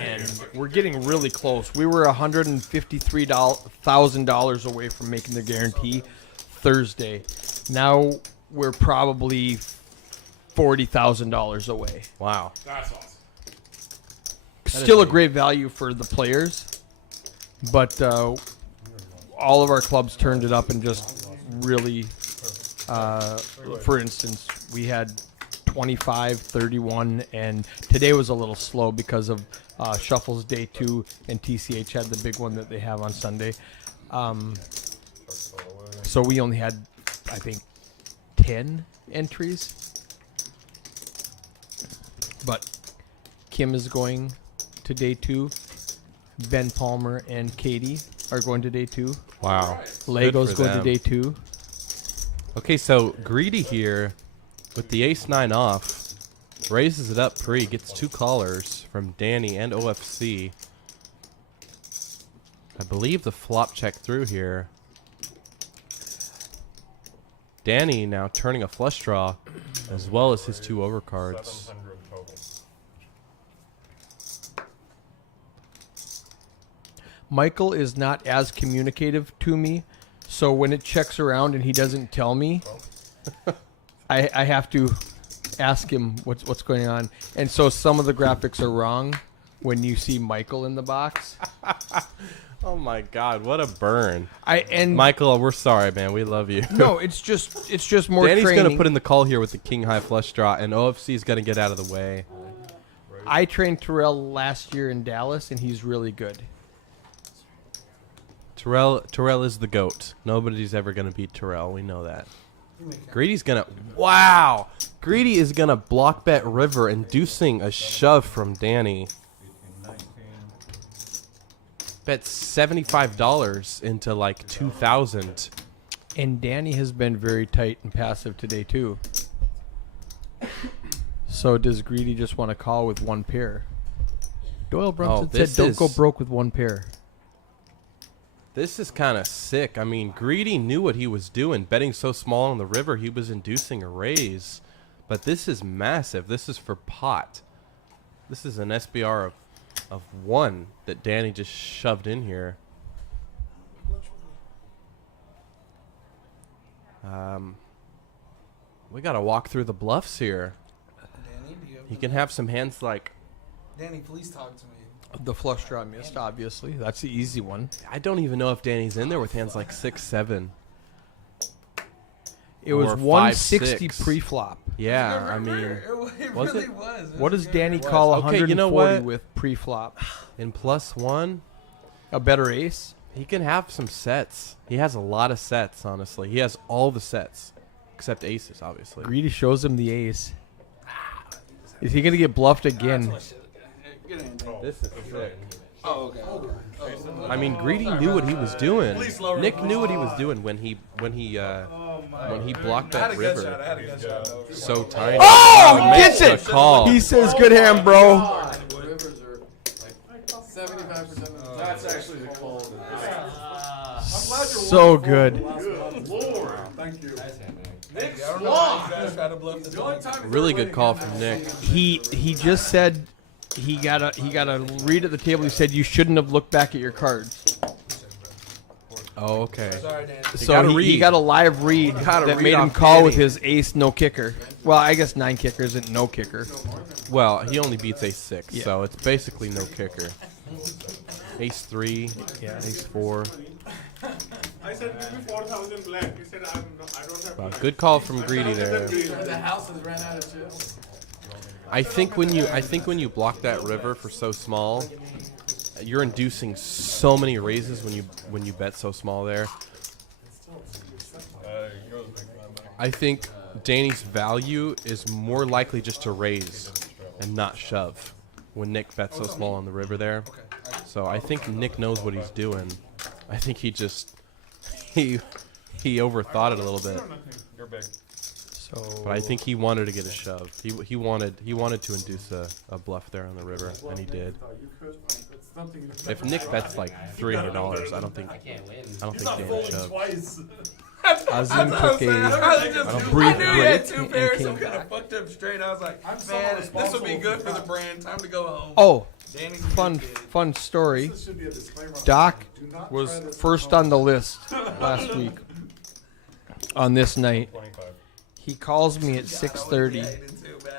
And we're getting really close. We were $153,000 away from making the guarantee Thursday. Now we're probably $40,000 away. Wow. That's awesome. Still a great value for the players, but all of our clubs turned it up and just really, for instance, we had 25, 31, and today was a little slow because of Shuffles Day 2, and TCH had the big one that they have on Sunday. So we only had, I think, 10 entries. But Kim is going to Day 2. Ben Palmer and Katie are going to Day 2. Wow. Lego's Good for going to them. Day 2. Okay, so Greedy here with the ace-9 off raises it up pre, gets 2 callers from Danny and OFC. I believe the flop check through here. Danny now turning a flush draw as well as his 2 overcards. 700 total. Michael is not as communicative to me, so when it checks around and he doesn't tell me, I have to ask him what's going on. And so some of the graphics are wrong when you see Michael in the box. Oh my God, what a burn! And Michael, we're sorry, man. We love you. no, it's just more Danny's training. gonna put in the call here with the king high flush draw, and OFC is gonna get out of the way. I trained Terrell last year in Dallas, and he's really good. Terrell is the GOAT. Nobody's ever gonna beat Terrell. We know that. Greedy's gonna. Wow! Greedy is gonna block bet river, inducing a shove from Danny. Bet $75 into like 2,000. And Danny has been very tight and passive today too. So does Greedy just want to call with 1 pair? Doyle Brunson said, "Don't go broke with 1 pair." This is kind of sick. I mean, Greedy knew what he was doing. Betting so small on the river, he was inducing a raise. But this is massive. This is for pot. This is an SBR of 1 that Danny just shoved in here. We got to walk through the bluffs here. Danny, do you have He can have some hands like... Danny, please talk to me. The flush draw missed, obviously. That's the easy one. I don't even know if Danny's in there with hands like 6-7. It was Or 160 5-6. pre-flop. Yeah, I mean... It Was really it? was. What does Danny call Okay, 140 you know what? with pre-flop? In +1, A better ace? he can have some sets. He has a lot of sets, honestly. He has all the sets. Except aces, obviously. Greedy shows him the ace. Is he going to get bluffed again? This is sick. Oh, okay. I mean, Greedy knew what he was doing. Nick knew what he was doing when he blocked that river. So tiny. Oh, he gets Makes it! the call. He says, "Good hand, bro." Rivers are like 75% of the time. That's actually the call. So good. Thank you. Really good call from Nick. He just said he got a read at the table. He said you shouldn't have looked back at your cards. Oh, okay. So gotta he read. got a live read Gotta that read made him off call with Danny. his ace no kicker. Well, I guess 9 kicker isn't no kicker. Well, he only beats ace-6, Yeah. so it's basically no kicker. Ace-3, Yeah. ace-4. I said give me 4,000 black. He said I don't have. Wow, good call from Greedy there. The house has ran out of chips. I think when you block that river for so small, you're inducing so many raises when you bet so small there. I think Danny's value is more likely just to raise and not shove when Nick bets so small on the river there. So I think Nick knows what he's doing. I think he overthought it a little bit. You're big. So But I think he wanted to get a shove. He wanted to induce a bluff there on the river, and he did. If Nick bets like $300, I don't think Danny shoved. Azim took a brief break and came back. Fucked up straight. I was like, man, this will be good for the brand. Time to go home. Oh, fun story. Doc was first on the list last week on this night. He calls me at 6:30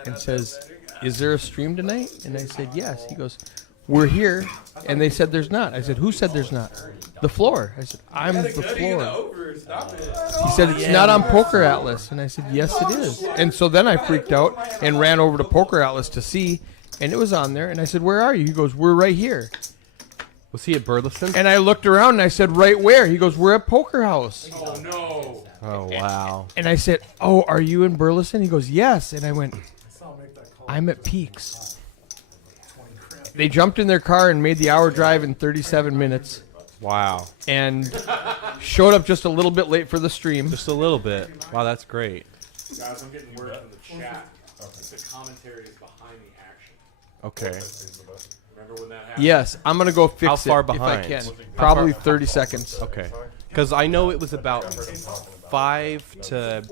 and says, "Is there a stream tonight?" And I said, "Yes." He goes, "We're here." And they said there's not. I said, "Who said there's not?" "The floor." I said, "I'm the floor." He said, "It's not on Poker Atlas." And I said, "Yes, it is." And so then I freaked out and ran over to Poker Atlas to see, and it was on there. And I said, "Where are you?" He goes, "We're right here." Was he at Burleson? And I looked around and I said, "Right where?" He goes, "We're at Poker House." Oh, no. Oh, wow. And I said, "Oh, are you in Burleson?" He goes, "Yes." And I went, "I'm at Peaks." They jumped in their car and made the hour drive in 37 minutes. Wow. And showed up just a little bit late for the stream. Just a little bit. Wow, that's great. Guys, I'm getting word from the chat. The commentary is behind the action. Okay. Remember when that happened? Yes, I'm going to go fix How far it behind? if I can. Probably 30 seconds. Okay. Because I know it was about 5 to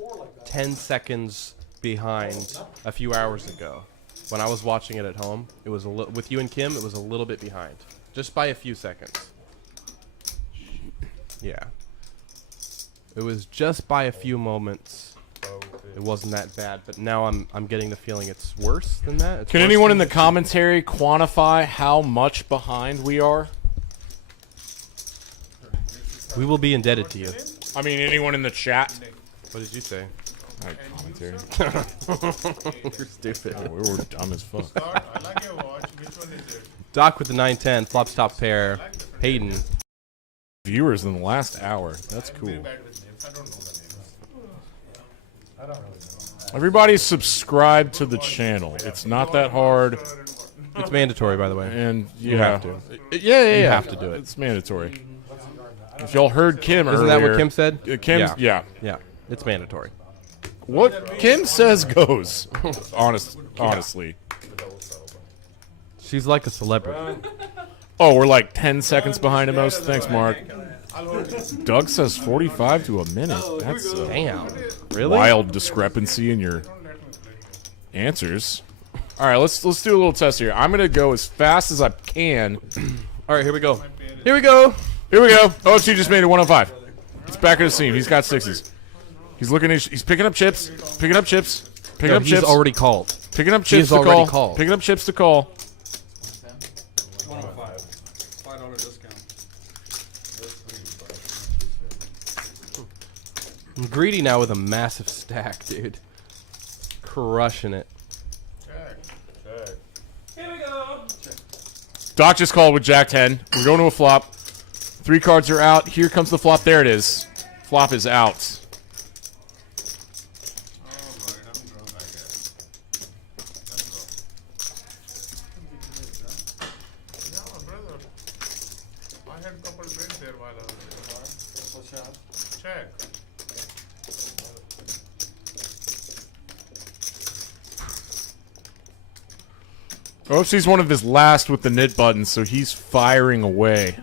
10 seconds behind a few hours ago. When I was watching it at home, it was with you and Kim, it was a little bit behind. Just by a few seconds. Yeah. It was just by a few moments. It wasn't that bad, but now I'm getting the feeling it's worse than that. It's Can worse anyone than in the commentary quantify how much behind we are? We will be indebted to you. I mean, anyone in the chat? What did you say? Commentary. You're stupid. Yeah, we were dumb as fuck. I like your watch. Which one is it? Doc with the 910, flops top pair. Hayden. Viewers in the last hour. That's cool. I don't know the names. I don't really know. Everybody subscribe to the channel. It's not that hard. It's mandatory, by the way. And you have to. Yeah. You have to do it. It's mandatory. If y'all heard Kim Isn't earlier, that what Kim said? Kim's, yeah. Yeah. It's mandatory. What Kim says goes. Honestly. She's like a celebrity. Oh, we're like 10 seconds behind at most. Thanks, Mark. Doug says 45 to a minute. That's a Damn. Really? wild discrepancy in your answers. All right, let's do a little test here. I'm gonna go as fast as I can. All right, here we go. Here we go. Here we go. Oh, she just made it 105. It's back of the seam. He's got sixes. He's looking. He's picking up chips. Picking up chips. Picking No, up he's chips. already called. Picking up chips to already call. called. Picking up chips to call. $5 discount. I'm greedy now with a massive stack, dude. Crushing it. Doc just called with Jack 10. We're going to a flop. 3 cards are out. Here comes the flop. There it is. Flop is out. I had a couple bids there while I was there. Check. OFC's one of his last with the knit button, so he's firing away.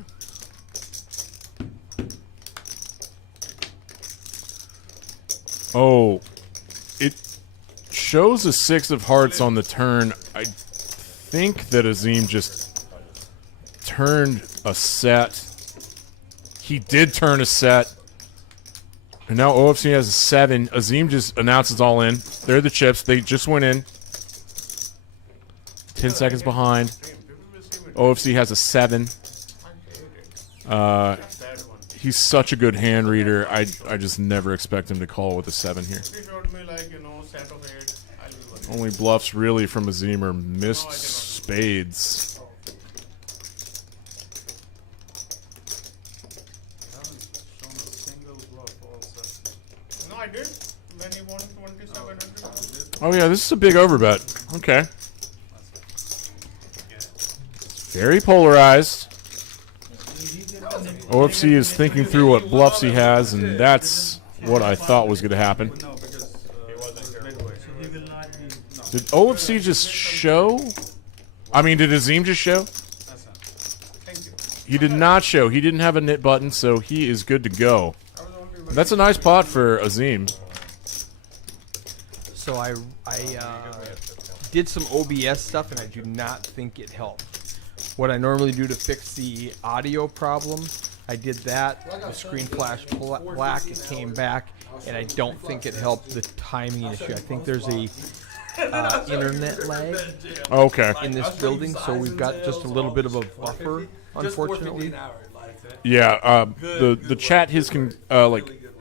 Oh, it shows a 6 of hearts on the turn. I think that Azim just turned a set. He did turn a set. And now OFC has a 7. Azim just announces all in. They're the chips. They just went in. 10 seconds behind. OFC has a 7. He's such a good hand reader. I just never expect him to call with a 7 here. Only bluffs really from Azim are missed spades. No, I did. When he won 2,700. Oh yeah, this is a big overbet. Okay. Very polarized. OFC is thinking through what bluffs he has, and that's what I thought was going to happen. Did OFC just show? I mean, did Azim just show? He did not show. He didn't have a knit button, so he is good to go. That's a nice pot for Azim. So I did some OBS stuff, and I do not think it helped. what I normally do to fix the audio problem. I did that. The screen flashed black. It came back, and I don't think it helped the timing issue. I think there's a internet lag Okay. in this building, so we've got just a little bit of a buffer, unfortunately. Yeah. The chat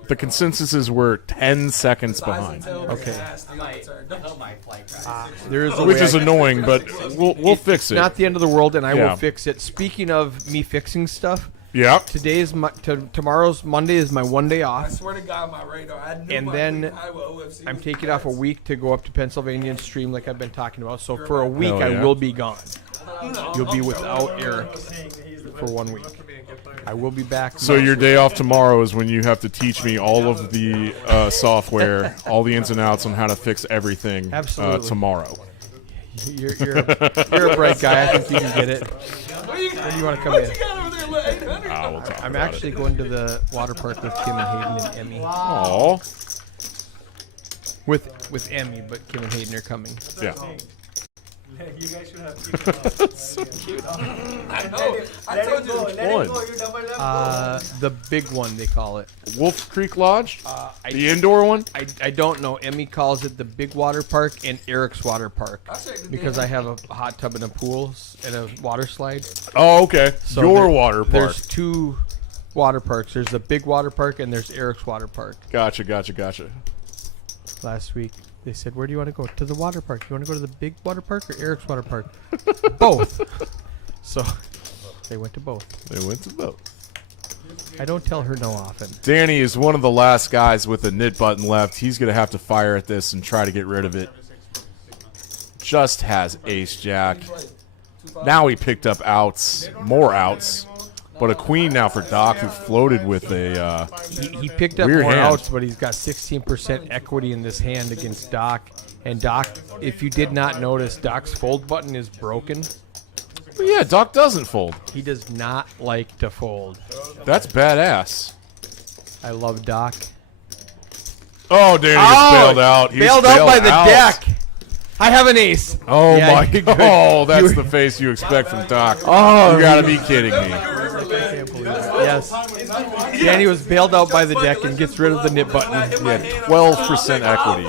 the consensus is we're 10 seconds behind, Okay. There is which is annoying, but we'll fix it. Not the end of the world, and I Yeah. will fix it. Speaking of me fixing stuff, Yeah. tomorrow's Monday is my 1 day I off, swear to God, my radar. I knew and my then Iowa OFC I'm was taking the off a best. week to go up to Pennsylvania and stream like I've been talking about. So for a week, Hell I yeah. will be gone. You'll be without Eric for 1 week. I will be back. So your day off tomorrow is when you have to teach me all of the software, all the ins and outs on how to fix everything Absolutely. tomorrow. You're a bright guy. I think you can get it. When do you want to come in? We'll talk I'm about actually going to the water park with Kim and Hayden and Emmy. Aw. With Emmy, but Kim and Hayden are coming. Yeah. You guys should have kicked So cute. I know. I told you. One. You double up. The big one they call it. Wolf Creek Lodge? I The indoor one? I don't know. Emmy calls it the big water park and Eric's water park I checked the because damn- I have a hot tub and a pool and a water slide. Oh, okay. So Your there- water park. There's two water parks. There's the big water park and there's Eric's water park. Gotcha. Last week they said, "Where do you want to go? To the water park? You want to go to the big water park or Eric's water park?" Both. So they went to both. They went to both. I don't tell her no often. Danny is one of the last guys with a knit button left. He's going to have to fire at this and try to get rid of it. Just has ace jack. Now he picked up outs, more outs. But a queen now for Doc, who floated with a He picked up weird more hand. outs, but he's got 16% equity in this hand against Doc. And Doc, if you did not notice, Doc's fold button is broken. Well, yeah, Doc doesn't fold. He does not like to fold. That's badass. I love Doc. Oh, Danny gets bailed out. He's Bailed out by the out. deck. I have an ace. Oh Yeah, my you're god! good. Oh, that's You- the face you expect from Doc. Oh, You gotta be kidding me. I can't believe it. Yes. Danny was bailed out by the deck and gets rid of the nip button. He had 12% equity.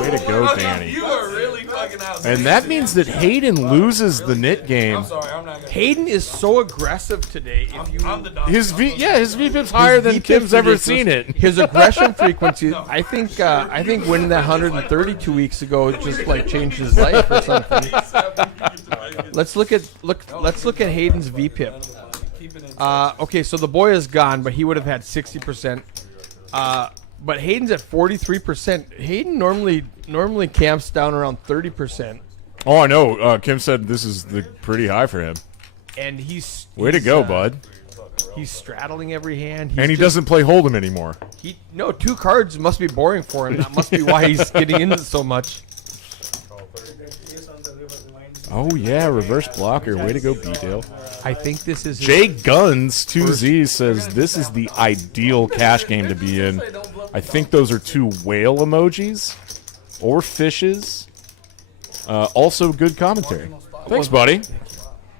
Way to go, Danny. You are really fucking out. And that means that Hayden loses the knit game. I'm sorry, I'm not gonna. Hayden is so aggressive today. If you I'm the dog. His VPIP's higher than VPIP's Kim's ever ridiculous. seen it. His aggression frequency, I think winning that 132 weeks ago just like changed his life or something. Let's look at Hayden's VPIP. Okay, so the boy is gone, but he would have had 60%. But Hayden's at 43%. Hayden normally camps down around 30%, Oh, I know. Kim said this is pretty high for him. and he's Way to go, bud. He's straddling every hand. He's And he just- doesn't play Hold'em anymore. No, 2 cards must be boring for him. That must be why he's getting into so much. Oh, yeah, reverse blocker. Way to go, B-Dale. I think this is his Jay Guns 2Z says this is the ideal cash game to be in. I think those are 2 whale emojis or fishes. Also good commentary. Thanks, buddy.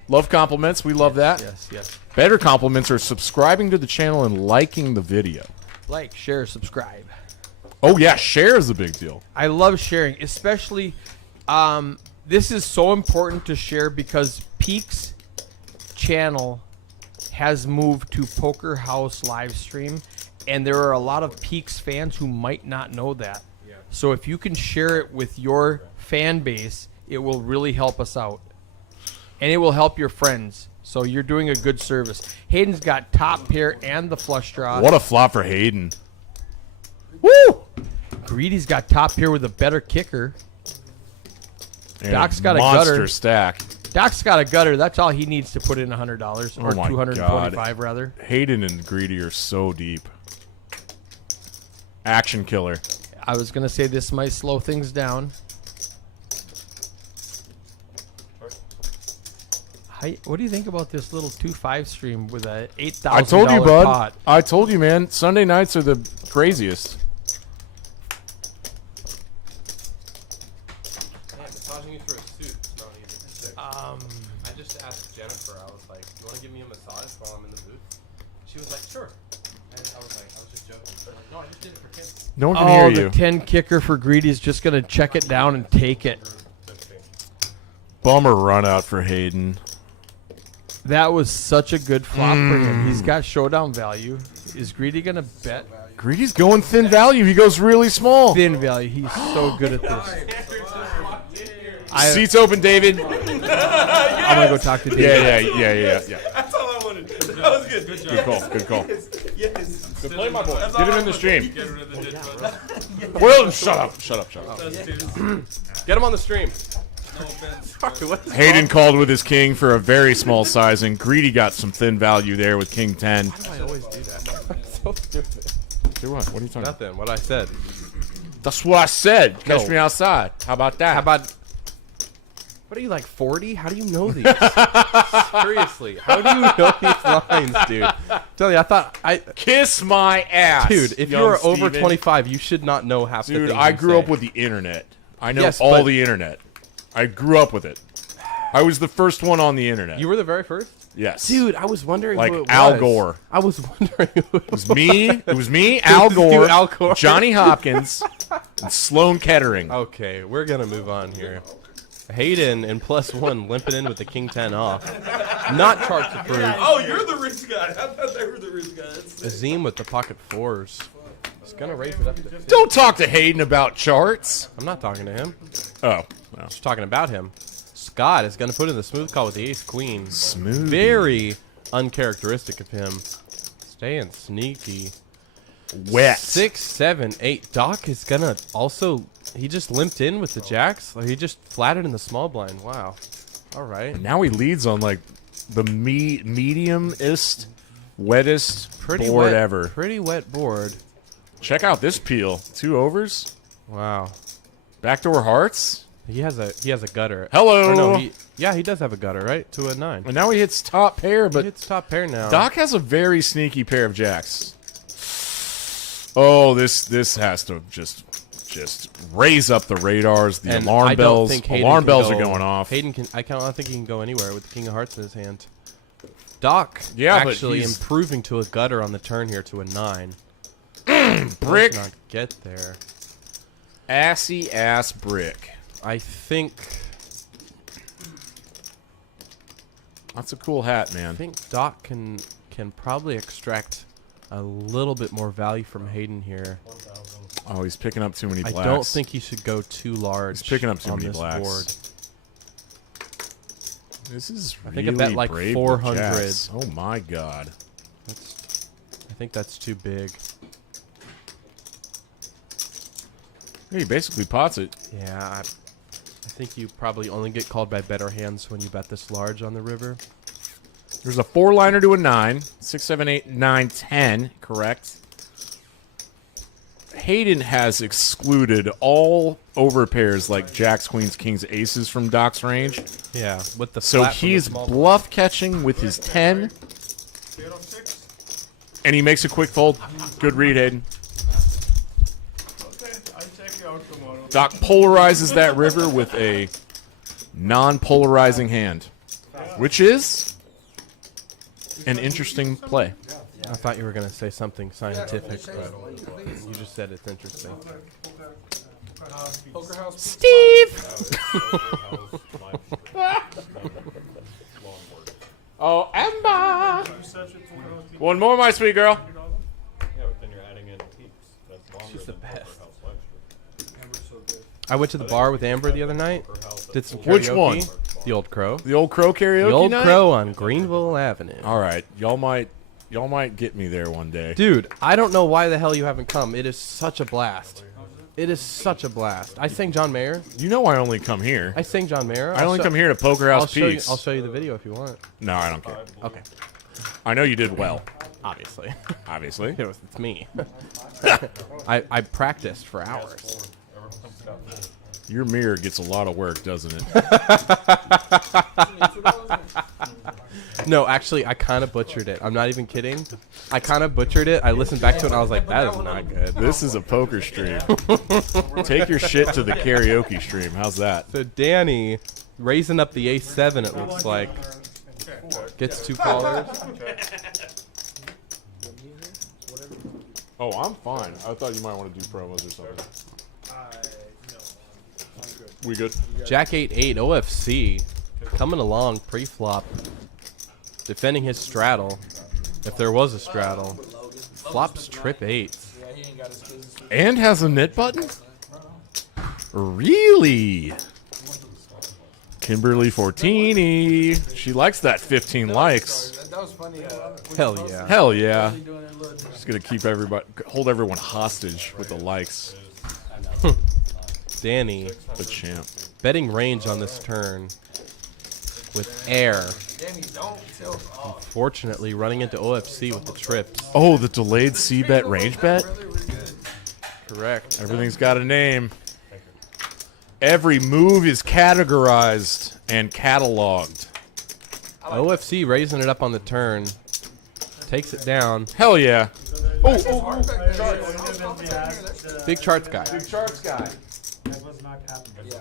Love compliments. We love that. Yes. Better compliments are subscribing to the channel and liking the video. Like, share, subscribe. Oh, yeah, share is a big deal. I love sharing, especially this is so important to share because Peak's channel has moved to Poker House live stream, and there are a lot of Peak's fans who might not know that. So if you can share it with your fan base, it will really help us out. And it will help your friends. So you're doing a good service. Hayden's got top pair and the flush draw. What a flop for Hayden. Woo! Greedy's got top pair with a better kicker. And Doc's got a monster gutter. stack. Doc's got a gutter. That's all he needs to put in $100 or Oh my $225 God. rather. Hayden and Greedy are so deep. Action killer. I was gonna say this might slow things down. What do you think about this little 2-5 stream with a $8,000 I told you, bud. pot? I told you, man. Sunday nights are the craziest. Massaging you for a suit. Um, I just asked Jennifer. No one can hear Oh, you. the 10 kicker for Greedy's just going to check it down and take it. Bummer run out for Hayden. That was such a good flop for him. He's got showdown value. Is Greedy going to bet? Greedy's going thin value. He goes really small. Thin value. He's so good at this. Seats open, David. I'm going to go talk to David. Yeah. That's all I wanted. That was good. Good Good call. Good call. Yes. Good play, my boy. Get him in the stream. Get rid of the dip button. Well, shut up. That's deuce. Get him on the stream. No offense. Sorry, what is Hayden called with his king for a very small sizing. Greedy got some thin value there with king 10. wrong? I always do that. So stupid. Do what? What are you talking about? Nothing. What I said. That's what I said. Catch No. me outside. How about that? How about? What are you, like 40? How do you know these? Seriously, how do you know these lines, dude? Tell you, I thought Kiss my ass, dude. If young you're over Steven. 25, you should not know half the Dude, things I you grew say. up with the internet. I know Yes, all but- the internet. I grew up with it. I was the first one on the internet. You were the very first, yes, dude. I was wondering Like who it was. Al Gore. I was wondering who it was. It was me, Al was you, Gore, Al Gore. Johnny Hopkins, and Sloan Kettering. Okay, we're gonna move on here. Hayden and +1 limping in with the king 10 off. Not chart to prove. Oh, you're the rich guy. I thought they were the rich guys. Azim with the pocket fours. He's gonna raise it up to 50. Don't talk to Hayden about charts. I'm not talking to him. Oh, well. Just talking about him. Scott is gonna put in the smooth call with the ace queen. Smooth. Very uncharacteristic of him. Staying sneaky. Wet. 6, 7, 8. Doc is gonna also. He just limped in with the jacks. He just flatted in the small blind. Wow. All right. And now he leads on like the mediumest, wettest Pretty board wet, ever. Pretty wet board. Check out this peel. 2 overs. Wow. Backdoor hearts. He has a gutter. Hello. Or no, he does have a gutter, right? To a 9. And now he hits top pair, But but it's top pair now. Doc has a very sneaky pair of jacks. Oh, this has to just raise up the radars. The And alarm I don't bells. think Hayden Alarm can bells go- are going off. Hayden can. I don't think he can go anywhere with the king of hearts in his hand. Doc, Yeah, but actually he's- improving to a gutter on the turn here to a 9. Brick. Does not get there. Assy ass brick. I think. That's a cool hat, man. I think Doc can probably extract a little bit more value from Hayden here. Oh, he's picking up too many blacks. I don't think he should go too large. He's picking up too on many this blacks. board. This is I really think a bet like brave 400. with jacks. Oh my god. I think that's too big. He basically pots it. Yeah, I think you probably only get called by better hands when you bet this large on the river. There's a 4-liner to a 9. 6, 7, 8, 9, 10. Correct. Hayden has excluded all overpairs like jacks, queens, kings, aces from Doc's range. Yeah, with the So flat from the he's small bluff catching with his 10. And he makes a quick fold. Good read, Hayden. Okay, I'll check you out tomorrow. Doc polarizes that river with a non-polarizing hand, which is an interesting play. I thought you were going to say something scientific, but you just said it's interesting. Poker house. Steve! Oh, Emma! One more, my sweet girl. Yeah, but then you're adding in peeps. That's longer She's the than best. Poker House Live Stream. I went to the bar with Amber the other night. Did some karaoke. Which one? The Old Crow. The Old Crow karaoke The Old night? Crow on Greenville Avenue. All right, y'all might get me there one day. Dude, I don't know why the hell you haven't come. It is such a blast. It is such a blast. I sang John Mayer. You know I only come here. I sang John Mayer. I only come here to Poker House Peace. I'll show you the video if you want. No, I don't care. Okay. I know you did well. Obviously. Obviously. It's me. I practiced for hours. Your mirror gets a lot of work, doesn't it? No, actually, I kind of butchered it. I'm not even kidding. I kind of butchered it. I listened back to it and I was like, that is not good. This is a poker stream. Take your shit to the karaoke stream. How's that? So Danny, raising up the ace-7, it looks like. Gets 2 callers. Oh, I'm fine. I thought you might want to do promos or something. No. I'm good. We good? Jack 8-8 OFC coming along pre-flop, defending his straddle, if there was a straddle. Flops trip 8. Yeah, he ain't got his business. And has a knit button? Really? Kimberly Fortini. She likes that 15 likes. That was funny. Hell yeah. Hell yeah. Just gonna keep everybody, hold everyone hostage with the likes. Danny, The champ. betting range on this turn with air. Danny, don't tilt off. Unfortunately, running into OFC with the trips. Oh, the delayed C-bet range bet? Brother, we're good. Correct. Everything's got a name. Every move is categorized and cataloged. OFC raising it up on the turn. Takes it down. Hell yeah. Big charts guy. Charts guy. That was not happening.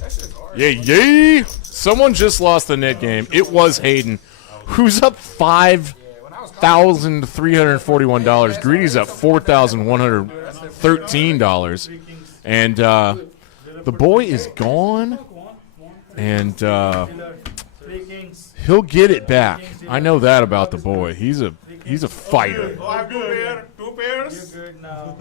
That shit's hard. Yay, yay! Someone just lost the net game. It was Hayden, who's up $5,341. Greedy's up $4,113. And the boy is gone. And he'll get it back. I know that about the boy. He's a fighter. Oh, I have 2 pairs. 2 pairs. You're good now.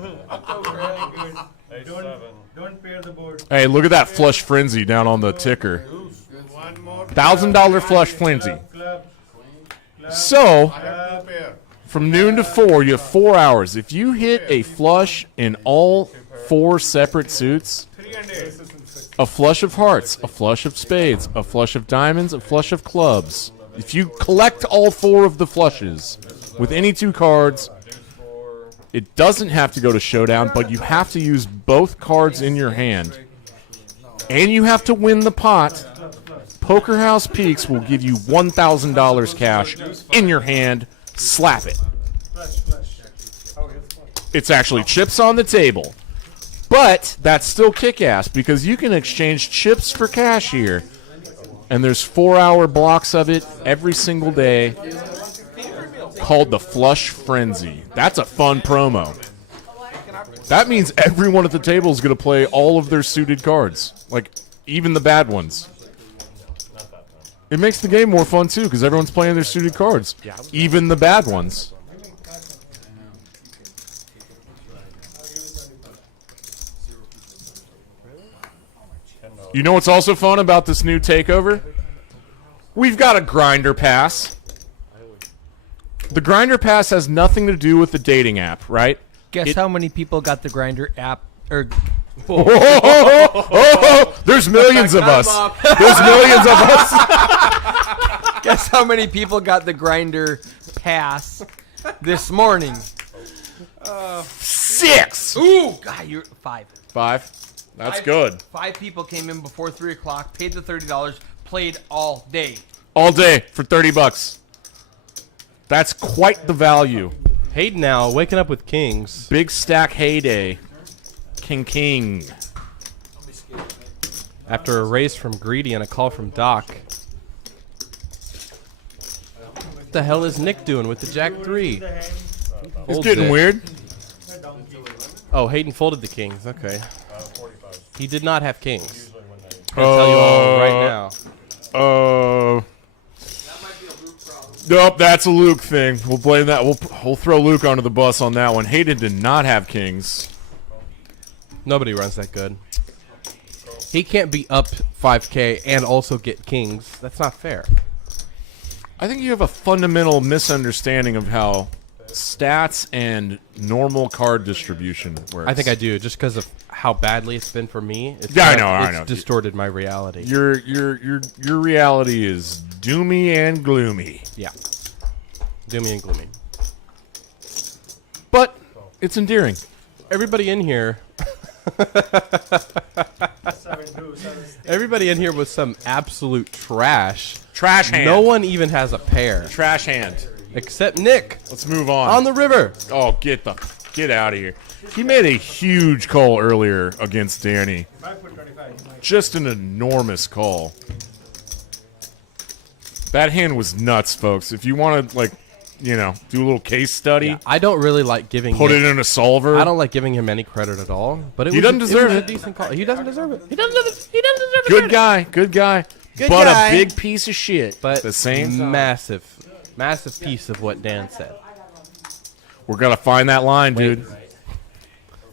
Don't pair the board. Hey, look at that flush frenzy down on the ticker. One more. $1,000 flush frenzy. Club. So, I have 2 pairs. from noon to 4, you have 4 hours. If you hit a flush in all 4 separate suits, 3 and 8. a flush of hearts, a flush of spades, a flush of diamonds, a flush of clubs. If you collect all 4 of the flushes with any 2 cards, it doesn't have to go to showdown, but you have to use both cards in your hand. And you have to win the pot. Poker House Peaks will give you $1,000 cash in your hand. Slap it. It's actually chips on the table. But that's still kick-ass because you can exchange chips for cash here. And there's 4-hour blocks of it every single day called the Flush Frenzy. That's a fun promo. That means everyone at the table is going to play all of their suited cards. Like, even the bad ones. It makes the game more fun, too, because everyone's playing their suited cards. Even the bad ones. You know what's also fun about this new takeover? We've got a grinder pass. The grinder pass has nothing to do with the dating app, right? Guess how many people got the Grinder app? Or There's millions of us. There's millions of us. guess how many people got the Grinder pass this morning? 6. Ooh, God, you're 5. 5. That's 5 good. 5 people came in before 3 o'clock, paid the $30, played all day. All day for $30. That's quite the value. Hayden now waking up with kings. Big stack heyday. King. After a raise from Greedy and a call from Doc. What the hell is Nick doing with the Jack 3? It's getting weird. Oh, Hayden folded the kings. Okay. He did not have kings. I'm gonna tell you all right now. Nope, that's a Luke thing. We'll blame that. We'll throw Luke onto the bus on that one. Hayden did not have kings. Nobody runs that good. He can't be up 5K and also get kings. That's not fair. I think you have a fundamental misunderstanding of how stats and normal card distribution works. I think I do, just because of how badly it's been for me. It's Yeah, I know. It's distorted my reality. Your reality is doomy and gloomy. Yeah. Doomy and gloomy. But it's endearing. Everybody in here. Everybody in here was some absolute trash. Trash hand. No one even has a pair. Trash hand. Except Nick. Let's move on. On the river. Oh, get out of here. He made a huge call earlier against Danny. Just an enormous call. That hand was nuts, folks. If you want to, like, you know, do a little case study. Yeah, I don't really like giving. Put it in a solver. I don't like giving him any credit at all. But he doesn't deserve it. it. A decent call. He doesn't deserve it. He doesn't deserve it. Good guy. Good guy. Good but guy. a big piece of shit. But the same time. massive piece of what Dan said. We're gonna find that line, dude.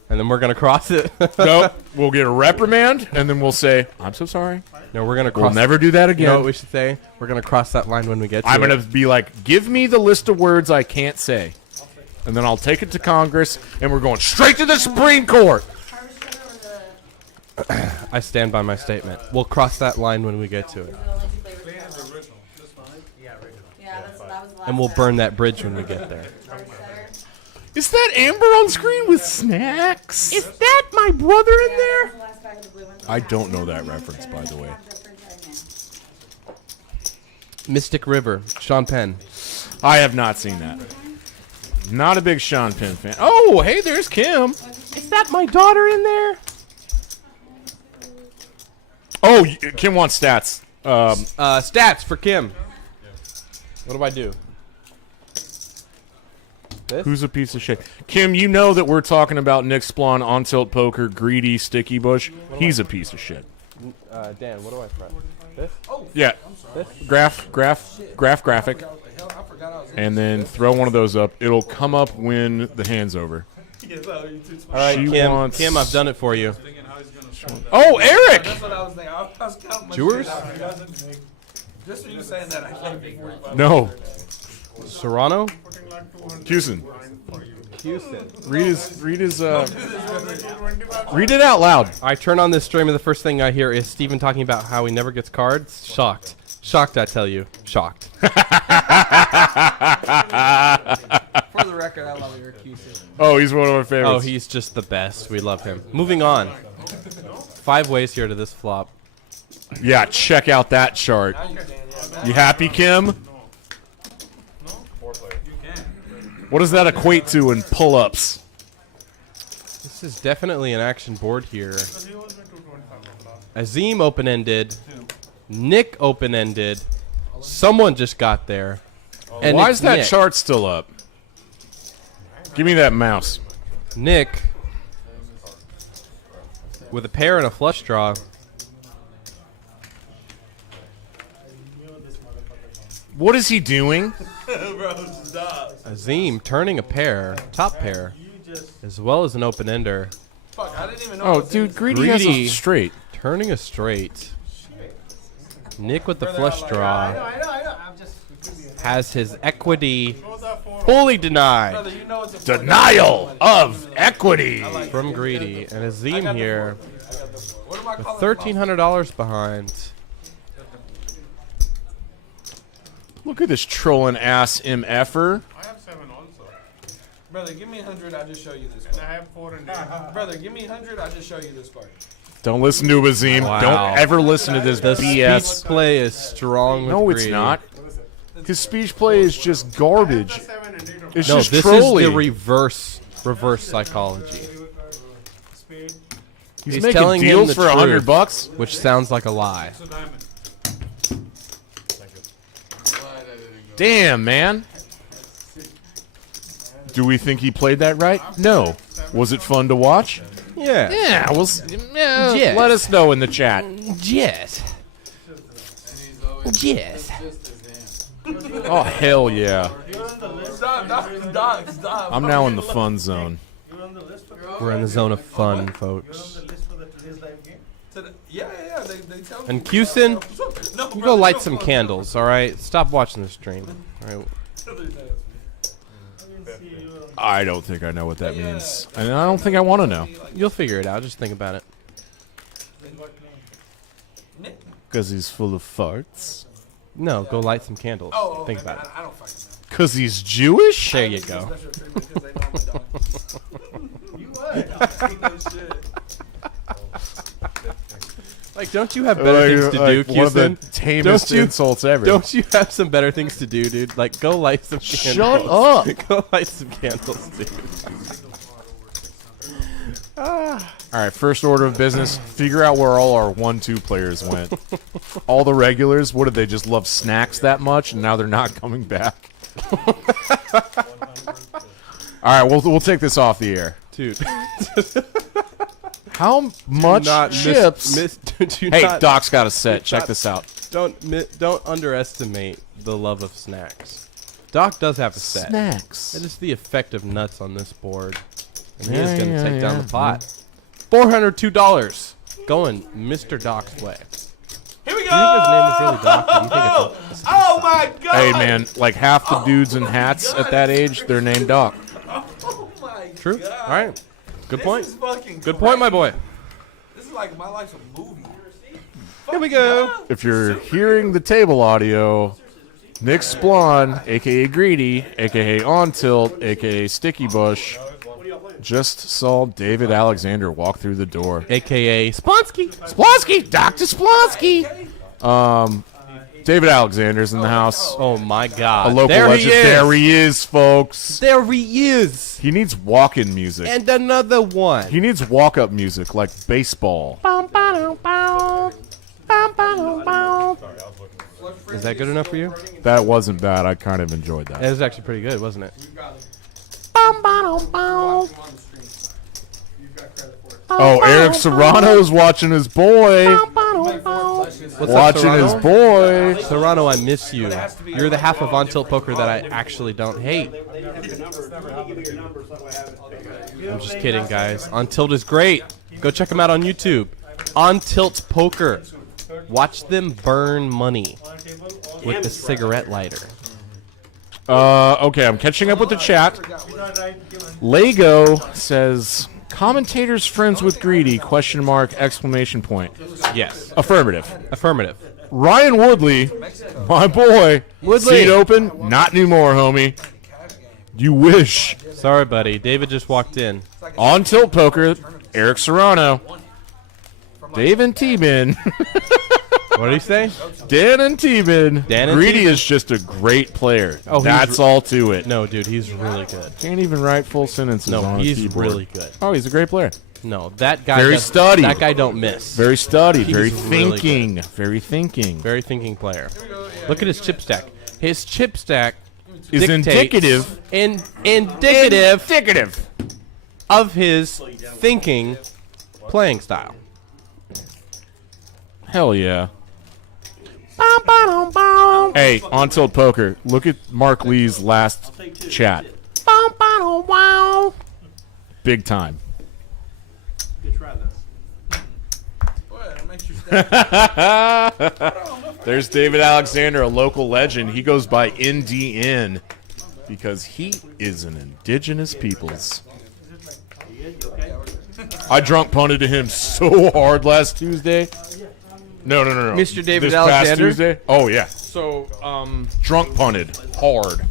And then we're gonna cross it. Nope. We'll get a reprimand, and then we'll say, "I'm so sorry." No, we're gonna cross. We'll never do that again. You know what we should say? We're gonna cross that line when we get to I'm it. gonna be like, "Give me the list of words I can't say," and then I'll take it to Congress, and we're going straight to the Supreme Court. I stand by my statement. We'll cross that line when we get to it. And we'll burn that bridge when we get there. Is that Amber on screen with snacks? Is that my brother in there? I don't know that reference, by the way. Mystic River, Sean Penn. I have not seen that. Not a big Sean Penn fan. Oh, hey, there's Kim. Is that my daughter in there? Oh, Kim wants stats. Stats for Kim. What do I do? This? Who's a piece of shit? Kim, you know that we're talking about Nick Splon, on tilt poker, greedy, sticky bush. He's a piece of shit. Dan, what do I press? This? Yeah. This? Graphic. And then throw one of those up. It'll come up when the hand's over. All right, Kim, I've done it for you. Oh, Eric! That's what I was thinking. I was counting my Jewers? shit out. Just for you saying that, I can't be 45. No. Serrano? Houston. Houston. Read it out loud. I turn on this stream and the first thing I hear is Steven talking about how he never gets cards. Shocked. Shocked, I tell you. Shocked. For the record, I love your Houston. Oh, he's one of our favorites. Oh, he's just the best. We love him. Moving on. 5 ways here to this flop. Yeah, check out that chart. You happy, Kim? What does that equate to in pull-ups? This is definitely an action board here. Azim open-ended. Nick open-ended. Someone just got there. And why it's is that Nick. chart still up? Give me that mouse. Nick with a pair and a flush draw. What is he doing? Azim turning a pair, top pair, as well as an open-ender. Fuck, I didn't even know. Oh, dude, Greedy has a straight. Turning a straight. Nick with the flush draw I know. I'm just. has his equity fully denied. Brother, you know it's a Denial of equity. From Greedy. And Azim here, What am I calling $1,300 behind. Look at this trolling ass MFer. I have 7 also. Brother, give me 100, I'll just show you this And card. I have 4 and 8. Brother, give me 100, I'll just show you this card. Don't listen to Azim. Wow. Don't ever listen to this The BS. speech play is strong with No, it's Greedy. not. His speech play is just garbage. 7 and 8 of It's No, just this trolling. is the reverse psychology. He's He's making telling him deals the for truth. $100. Which sounds like a lie. a diamond. Damn, man. Do we think he played that right? No. Was it fun to watch? Yeah. Yeah. Well, Yes. let us know in the chat. Yes. And he's always Yes. just as damn. Oh, hell yeah. Stop. I'm now in the fun zone. You're on the list for We're in the zone of fun, You're on folks. the list for the today's live game. Yeah, they tell me. And Houston, No, you go light some candles, all right? Stop watching the stream. All right. I don't think I know what that means. And I don't think I want to know. You'll figure it out. Just think about it. Because he's full of farts. No, go light some candles. Oh, Think about it. I don't fucking know. Because he's Jewish? There you go. Special treatment because they know I'm a dog. You would. Like, don't you have better things to do, one of the Houston? tamest Don't you- insults ever. Don't you have some better things to do, dude? Like, go light some candles. Shut up. Go light some candles, dude. All right, first order of business, figure out where all our 1-2 players went. All the regulars, what did they just love snacks that much, and now they're not coming back? All right, we'll take this off the air. Dude. How much chips? Hey, Doc's got a set. Check this out. Don't underestimate the love of snacks. Doc does have a set. Snacks. It is the effect of nuts on this board. And he Yeah, is going to yeah, take down yeah. the pot. $402 going Mr. Doc's way. Here we go. Do you think his name is really Doc? Do you think it's Oh my God. Hey, man, like half the dudes in hats at that age, they're named Doc. Oh my True. God. All right. Good This point. is fucking Good point, my boy. This is like my life's a movie. Here we go. If you're hearing the table audio, Nick Splon, a.k.a. Greedy, a.k.a. On Tilt, a.k.a. Sticky Bush, just saw David Alexander walk through the door. A.k.a. Sponsky. Splonsky! Dr. Splonsky! David Alexander's in the house. Oh, my God. A local there legend. He is. There he is, folks. There he is. He needs walk-in music. And another one. He needs walk-up music like baseball. Is that good enough for you? That wasn't bad. I kind of enjoyed that. It was actually pretty good, wasn't it? Oh, Eric Serrano's watching his boy. Watching his boy. Serrano, I miss you. You're the half of On Tilt Poker that I actually don't hate. I'm just kidding, guys. On Tilt is great. Go check them out on YouTube. On Tilt Poker. Watch them burn money with the cigarette lighter. Okay, I'm catching up with the chat. Lego says, commentators friends with Greedy, question mark, exclamation point. Yes. Affirmative. Affirmative. Ryan Woodley, my boy. Woodley. Seat open? Not anymore, homie. You wish. Sorry, buddy. David just walked in. On Tilt Poker, Eric Serrano. Dave and T-Bin. What did he say? Dan and T-Bin. Dan and Greedy T-Bin. is just a great player. Oh, that's all to it. No, dude, he's really good. Can't even write full sentences No, on a he's keyboard. really good. Oh, he's a great player. No, that guy. Very studied. That guy don't miss. Very studied. He's Very really thinking. Very thinking. Very thinking player. Look at his chip stack. His chip stack Is indicative. Indicative of his thinking playing style. Hell yeah. Hey, on Tilt Poker, look at Mark Lee's last chat. Big time. There's David Alexander, a local legend. He goes by NDN because he is an indigenous peoples. I drunk punted to him so hard last Tuesday. No. Mr. David this past Alexander? Tuesday? Oh, yeah. So, Drunk punted hard.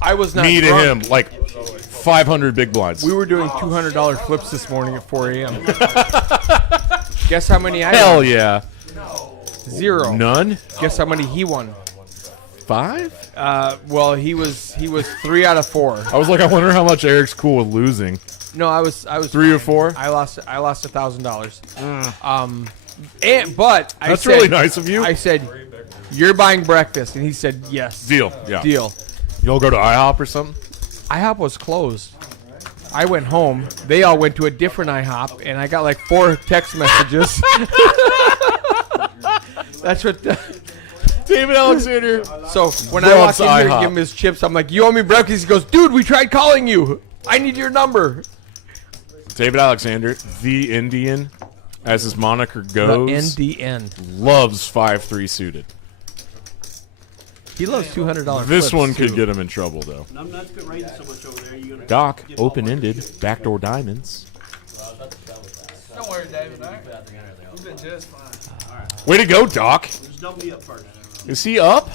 I was not Me to drunk. him, like 500 big blinds. We were doing $200 flips this morning at 4 a.m. Guess how many I Hell won? yeah. 0. None? Guess how many he won? 5? Well, he was 3 out of 4. I was like, I wonder how much Eric's cool with losing. No, I was 3 or 4? I lost $1,000. But I That's said, really nice of you. I said, "You're buying breakfast," and he said, "Yes." Deal. Yeah. Deal. You'll go to IHOP or something? IHOP was closed. I went home. They all went to a different IHOP, and I got like 4 text messages. That's what. David Alexander. So when I walk Loves in here and IHOP. give him his chips, I'm like, "You owe me breakfast." He goes, "Dude, we tried calling you. I need your number." David Alexander, the Indian, as his moniker goes, NDN. loves 5-3 suited. He loves $200. This flips, one too. could get him in trouble, though. Doc, open-ended, backdoor diamonds. Don't worry, David. All right? You've been just fine. Way to go, Doc. Is he up?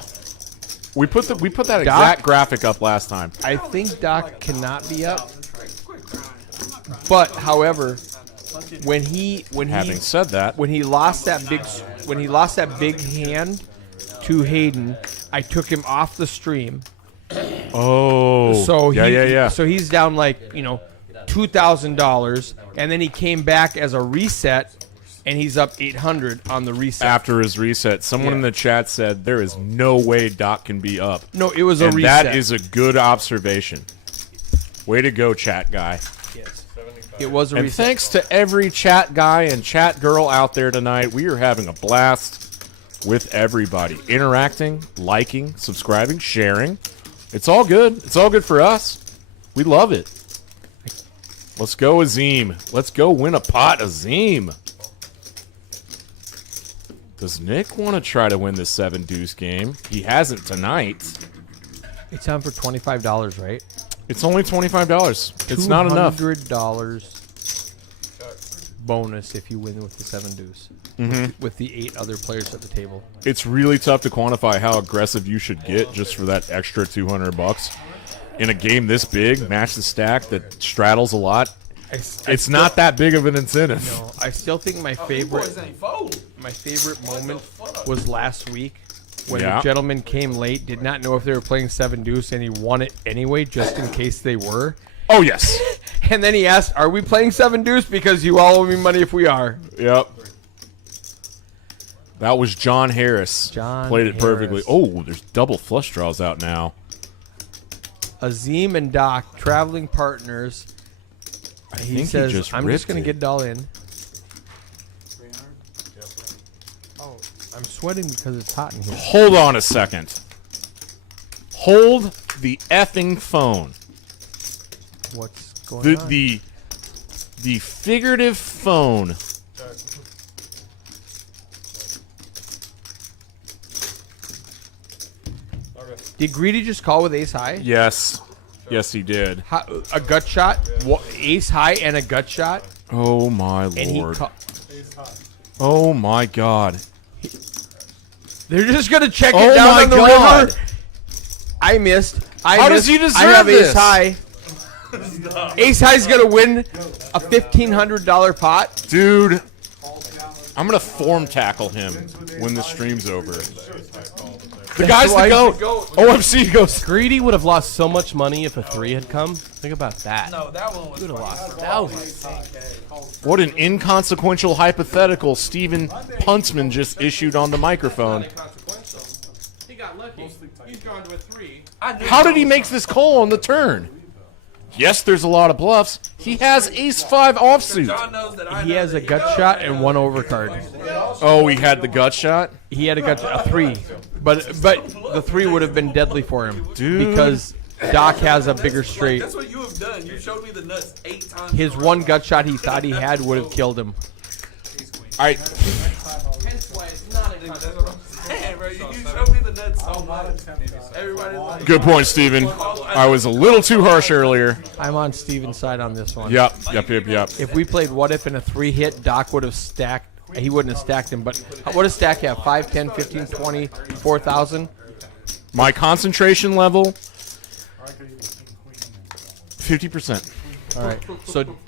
We put that exact graphic up last time. I think Doc cannot be up. But however, when he Having said that, when he lost that big hand to Hayden, I took him off the stream. oh, So yeah. So he's down like $2,000, and then he came back as a reset, and he's up 800 on the reset. After his reset, someone in the chat said there is no way Doc can be up. No, it was a and reset. That is a good observation. Way to go, chat guy. Yes. It was a and reset. thanks to every chat guy and chat girl out there tonight. We are having a blast with everybody. Interacting, liking, subscribing, sharing. It's all good. It's all good for us. We love it. Let's go, Azim. Let's go win a pot, Azim. Does Nick want to try to win this 7 deuce game? He hasn't tonight. It's on for $25, right? It's only $25. It's not enough. $200 bonus if you win with the 7 deuce. With the 8 other players at the table. It's really tough to quantify how aggressive you should get just for that extra $200 in a game this big. Match the stack that straddles a lot. It's not that big of an incentive. No, I still think my favorite moment was last week when the gentleman came late, did not know if they were playing 7 deuce, and he won it anyway just in case they were. Oh, yes. And then he asked, are we playing 7 deuce? Because you all owe me money if we are. Yep. That was John Harris. Played it perfectly. Oh, there's double flush draws out now. Azim and Doc, traveling partners. He says, I'm just going to get it all in. Oh, I'm sweating because it's hot in here. Hold on a second. Hold the effing phone. What's going on? The figurative phone. Did Greedy just call with ace high? Yes. Yes, he did. A gut shot? Ace high and a gut shot? Oh, my Lord. Oh, my God. They're just going to check it down on the river? I missed. How does he deserve I have this? ace high. Ace high's going to win a $1,500 pot. Dude, I'm going to form tackle him when the stream's over. The guy's the GOAT. OMC goes. Greedy would have lost so much money if a 3 had come. Think about that. No, that one was. He would have lost thousands. What an inconsequential hypothetical Steven Puntsman just issued on the microphone. He got lucky. He's gone to a 3. How did he make this call on the turn? Yes, there's a lot of bluffs. He has ace-5 offsuit. He has a gut shot and 1 overcard. Oh, he had the gut shot? He had a 3. But the 3 would have been deadly for him. Dude. Because Doc has a bigger straight. That's what you have done. You showed me the nuts 8 times. His 1 gut shot he thought he had would have killed him. All right. Hence why it's not a That's what I'm saying, bro. You showed me the nuts so much. Everybody's like, Good point, Steven. I was a little too harsh earlier. I'm on Steven's side on this one. Yep. If we played what if in a 3 hit, Doc would have stacked. He wouldn't have stacked him, but what does stack have? 5, 10, 15, 20, 4,000? My concentration level, 50%. All right.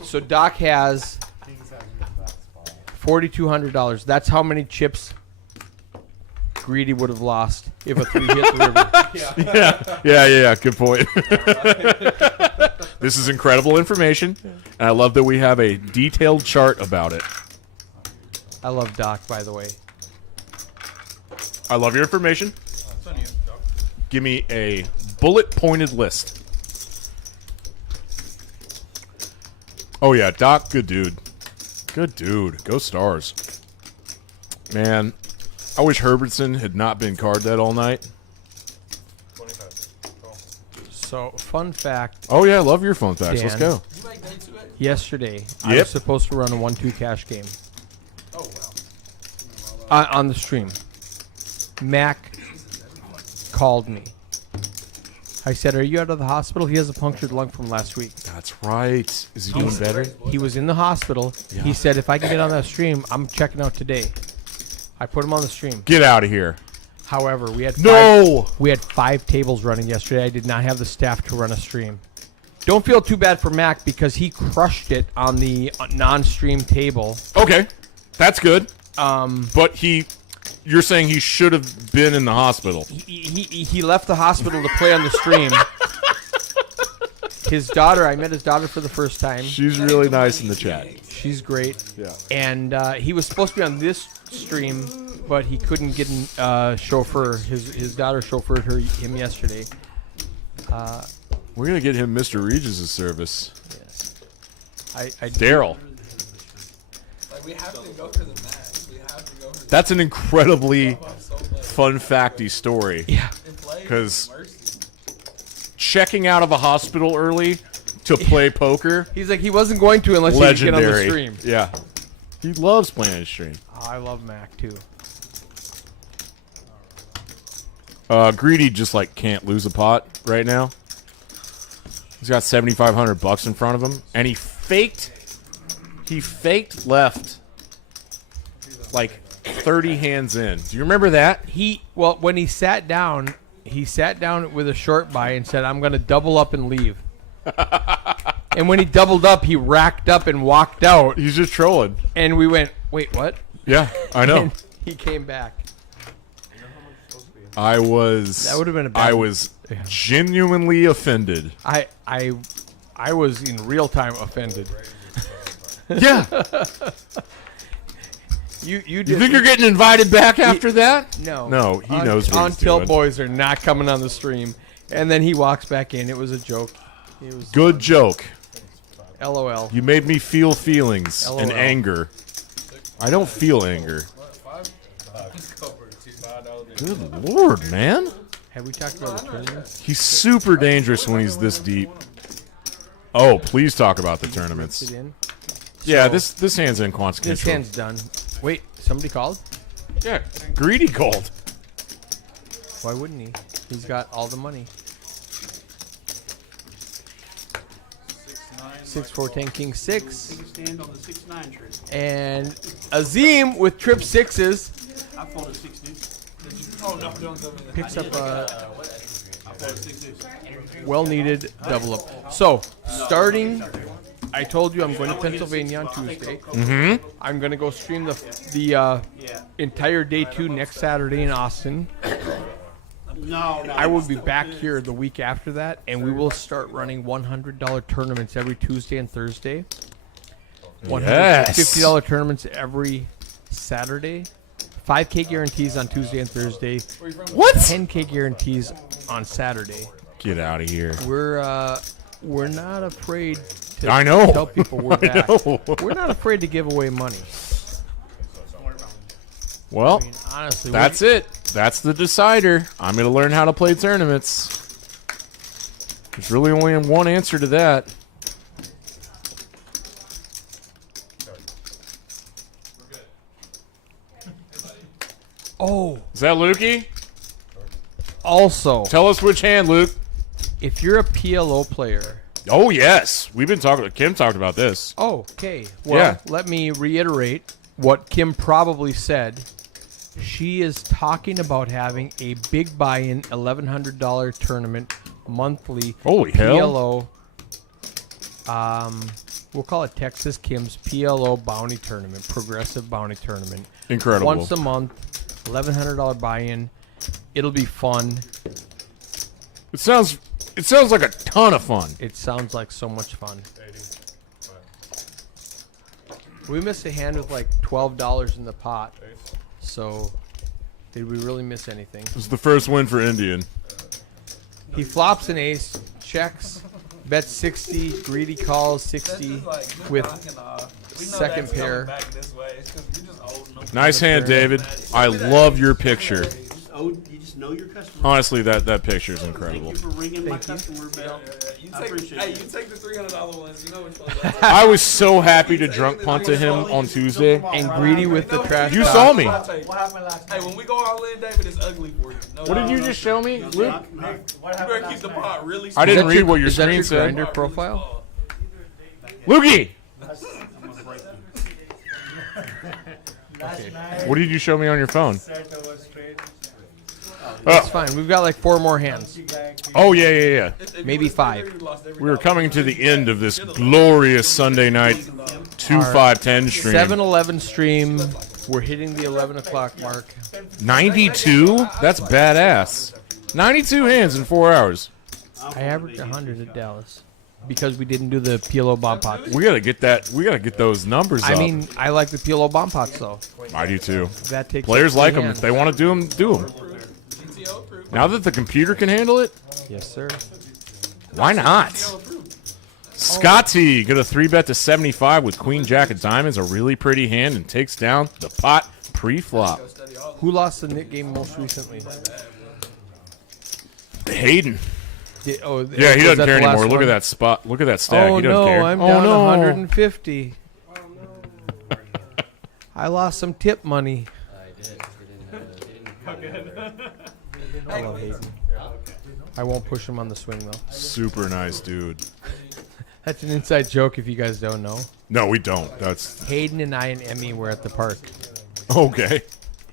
So Doc has $4,200. That's how many chips Greedy would have lost if a 3 hit the river. Yeah. Good point. This is incredible information, and I love that we have a detailed chart about it. I love Doc, by the way. I love your information. Give me a bullet-pointed list. Oh, yeah, Doc, good dude. Good dude. Go Stars. Man, I wish Herbertson had not been card dead all night. 25. Cool. So, fun fact. Oh, yeah, I love your phone facts. Let's Dan, go. Yesterday, I was supposed to run a 1-2 cash game. oh, wow. On the stream. Mac called me. I said, are you out of the hospital? He has a punctured lung from last week. That's right. Is he doing better? He was in the hospital. Yeah. He said, if I can get on that stream, I'm checking out today. I put him on the stream. Get out of here. However, we had No! we had 5 tables running yesterday. I did not have the staff to run a stream. Don't feel too bad for Mac because he crushed it on the non-stream table. Okay. That's good. But you're saying he should have been in the hospital. he left the hospital to play on the stream. his daughter. I met his daughter for the first time. She's really nice in the chat. She's great. Yeah. And he was supposed to be on this stream, but he couldn't get a chauffeur. His daughter chauffeured him yesterday. We're gonna get him Mr. Regis' service. I Daryl. Like, we have to go for the match. We have to go for the That's an incredibly fun facty story. Yeah. Because checking out of a hospital early to play poker. He's like, he wasn't going to unless legendary. he could get on the stream. Yeah. He loves playing his stream. Oh, I love Mac too. Greedy just like can't lose a pot right now. He's got $7,500 in front of him, and he faked left like 30 hands in. Do you remember that? Well, when he sat down with a short buy and said, "I'm going to double up and leave." And when he doubled up, he racked up and walked out. He's just trolling. And we went, "Wait, what?" Yeah, I know. And he came back. I was. That would have been a bad. I was genuinely offended. I was in real time offended. Yeah. You think you're getting invited back after that? No. No, he knows what he's Until doing. boys are not coming on the stream, and then he walks back in. It was a joke. It was Good joke. LOL. You made me feel feelings and LOL. anger. I don't feel anger. Good lord, man. Have we talked about the tournaments? He's super dangerous when he's this deep. Oh, please talk about the tournaments. It in? Yeah, So- this hand's in quantity This control. hand's done. Wait, somebody called? Yeah, Greedy called. Why wouldn't he? He's got all the money. 6-4-10 King 6. Stand on the 6-9 trip. And Azim with trip sixes I folded 6 deuce. Oh, no, don't tell me that. picks up a I folded 6 deuce. well-needed double up. So, starting, I told you I'm going to Pennsylvania on Tuesday. Mm-hmm. I'm going to go stream the entire day 2 next Saturday in Austin. No. I will be back here the week after that, and we will start running $100 tournaments every Tuesday and Thursday. $150 tournaments every Saturday. 5K guarantees on Tuesday and Thursday. What? 10K guarantees on Saturday. Get out of here. We're not afraid to I know. tell people we're I back. know. We're not afraid to give away money. Well, I mean, honestly, that's it. That's the decider. I'm going to learn how to play tournaments. There's really only one answer to that. Oh, Is that Lukey? also, Tell us which hand, Luke. if you're a PLO player. Oh, yes. We've been talking. Kim talked about this. Oh, okay. Well, Yeah. let me reiterate what Kim probably said. She is talking about having a big buy-in $1,100 tournament monthly. Holy hell. PLO. We'll call it Texas Kim's PLO bounty tournament, progressive bounty tournament. Incredible. Once a month, $1,100 buy-in. It'll be fun. It sounds like a ton of fun. It sounds like so much fun. We missed a hand with like $12 in the pot. So, did we really miss anything? This is the first win for Indian. He flops an ace, checks, bets 60, greedy calls 60 with second pair. Nice hand, David. I love your picture. You just know your customer. Honestly, that picture is incredible. Thank you for ringing my customer bell. I appreciate it. You take the $300 ones. You know which ones. I was so happy to drunk punt to him on Tuesday. And greedy with the trash. You talk. saw me. What happened last Hey, night? when we go all in, David, it's ugly for you. No, What did you just show me, Luke? What You happened better keep last the night? pot really I small. didn't read what your Is that screen your said. grinder profile? Lukey, I'm gonna break you. Last night, what did you show me on your phone? set over straight. That's fine. We've got like 4 more hands. Oh, yeah. Maybe 5. We are coming to the end of this glorious Sunday night 2-5-10 stream. 7-11 stream. We're hitting the 11 o'clock mark. 92? That's badass. 92 hands in 4 hours. I averaged 100 at Dallas. because we didn't do the PLO bomb pots. We gotta get that. We gotta get those numbers I up. mean, I like the PLO bomb pots though. I do too. That takes Players up like three them. hands. If they want to do them, do them. Now that the computer can handle it, Yes, sir. why not? Scotty, get a 3-bet to 75 with Queen Jack of Diamonds, a really pretty hand, and takes down the pot pre-flop. Who lost the knit game most recently? Hayden. Yeah, Yeah, he was doesn't that care the last anymore. Look one? at that spot. Look at that stack. Oh He doesn't no, care. I'm Oh down no. 150. I lost some tip money. I love Hayden. I won't push him on the swing though. Super nice dude. That's an inside joke if you guys don't know. No, we don't. That's Hayden and I and Emmy were at the park, okay.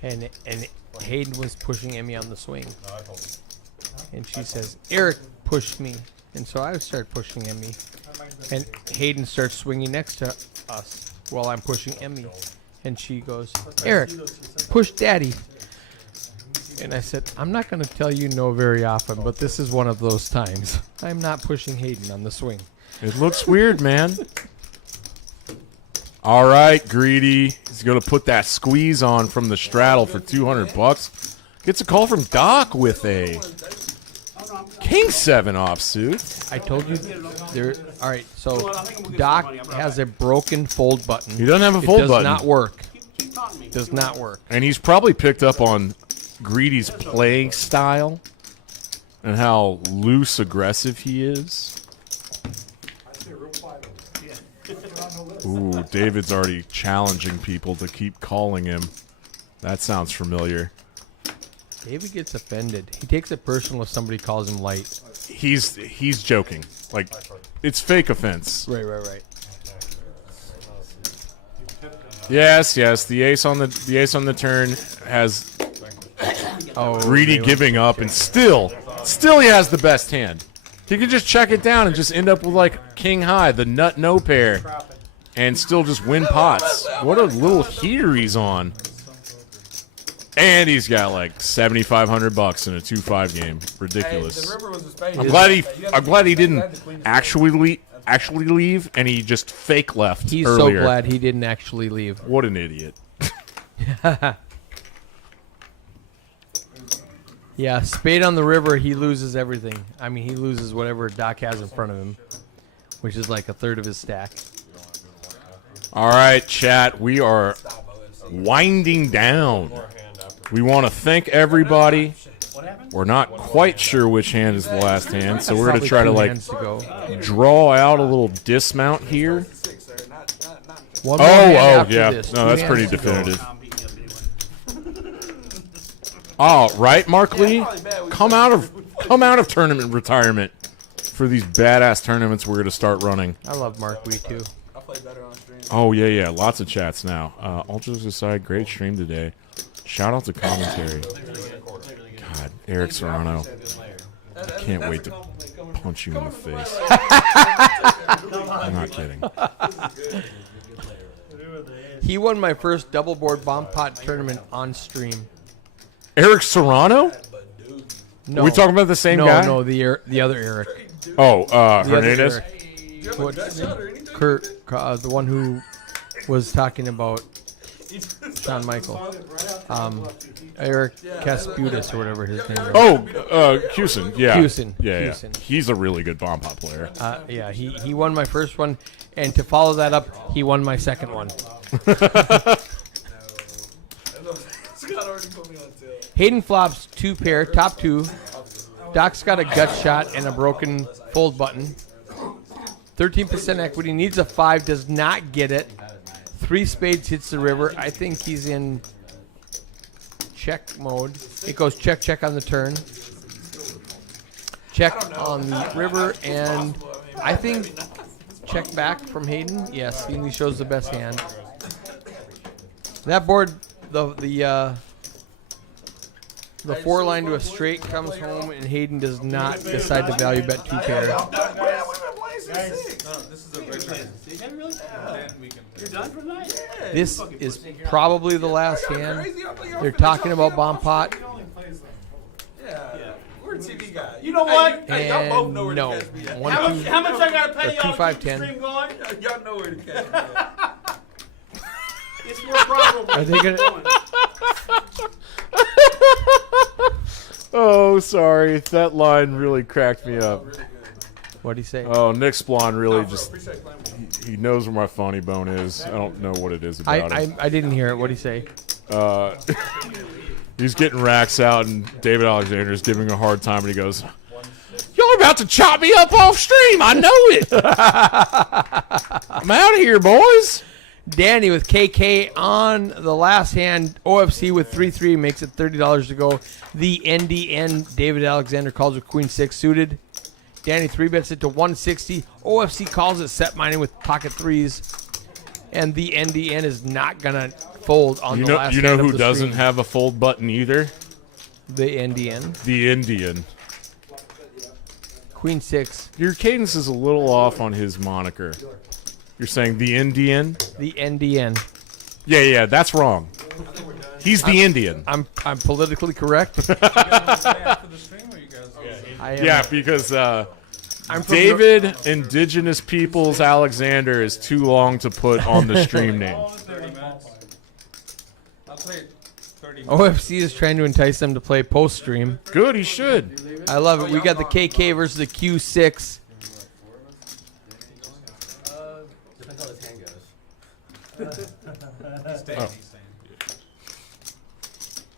and Hayden was pushing Emmy on the swing, and she says, "Eric pushed me," and so I start pushing Emmy, and Hayden starts swinging next to us while I'm pushing Emmy, and she goes, "Eric, push Daddy." And I said, "I'm not going to tell you no very often, but this is one of those times. I'm not pushing Hayden on the swing." It looks weird, man. All right, Greedy. He's going to put that squeeze on from the straddle for $200. Gets a call from Doc with a King 7 offsuit. I told you there. All right, so Doc has a broken fold button. He doesn't have a fold It does button. not work. Does not work. And he's probably picked up on Greedy's playing style and how loose aggressive he is. Ooh, David's already challenging people to keep calling him. That sounds familiar. David gets offended. He takes it personal if somebody calls him light. He's joking. Like, it's fake offense. Right. Yes. The ace on the turn has Greedy giving up, and still he has the best hand. He could just check it down and just end up with like king high, the nut no pair, and still just win pots. What a little heater he's on. And he's got like $7,500 in a 2-5 game. Ridiculous. I'm glad he didn't actually leave, and he just fake left. He's earlier. so glad he didn't actually leave. What an idiot. Yeah, spade on the river, he loses everything. I mean, he loses whatever Doc has in front of him, which is like a third of his stack. All right, chat. We are winding down. We want to thank everybody. We're not quite sure which hand is the last hand, so we're going to try to like draw out a little dismount here. One more hand after yeah. this. No, Two that's hands pretty to go. definitive. All right, Mark Lee, come out of tournament retirement for these badass tournaments we're going to start running. I love Mark Lee too. Oh yeah, lots of chats now. All jokes aside, great stream today. Shout out to commentary. God, Eric Serrano. Can't wait to punch you in the face. I'm not kidding. He won my first double board bomb pot tournament on stream. Eric Serrano? No, Are we talking about the same guy? No, the other Eric. Oh, The other Hernandez? Eric. What, Kurt, the one who was talking about Shawn Michael. Eric Casputis or whatever his name is. Oh, Cusin. Yeah. Cusin. Yeah. Cusin. He's a really good bomb pot player. Yeah, he won my first one, and to follow that up, he won my second one. Hayden flops 2 pair, top 2. Doc's got a gut shot and a broken fold button. 13% equity, needs a 5, does not get it. 3 spades hits the river. I think he's in check mode. It goes check on the turn. Check on the river, and I think check back from Hayden. Yes, he only shows the best hand. That board, the 4 line to a straight comes home, and Hayden does not decide to value bet 2 pair. This is probably the last hand. They're talking about bomb pot. Yeah. We're a TV guy. You know what? And Y'all both know where no. to catch me at. One, How two, much I gotta pay or y'all two, to five, keep the 10. stream going? Y'all know where to catch me at. It's more profitable. Are they gonna? Oh, sorry. That line really cracked me up. What'd he say? Oh, Nick Splon really just... He knows where my funny bone is. I don't know what it is about him. I didn't hear it. What'd he say? He's getting racks out, and David Alexander's giving him a hard time, and he goes, "Y'all about to chop me up off stream. I know it. I'm out of here, boys." Danny with KK on the last hand. OFC with 3-3 makes it $30 to go. The NDN, David Alexander calls with Queen 6 suited. Danny 3-bets it to 160. OFC calls it set mining with pocket threes. And the NDN is not going to fold on the last hand. You know of who the doesn't stream. have a fold button either? The NDN. The Indian. Queen 6. Your cadence is a little off on his moniker. You're saying the Indian? The NDN. Yeah, that's wrong. He's the Indian. I'm politically correct. After the stream, or you guys? I am, Yeah, because I'm from David Indigenous Peoples Alexander is too long to put on the stream name. 30 minutes. I'll play 30 minutes. OFC is trying to entice them to play post stream. Good, he should. I love it. We got the KK versus the Q6. Depends how his hand goes. Staying.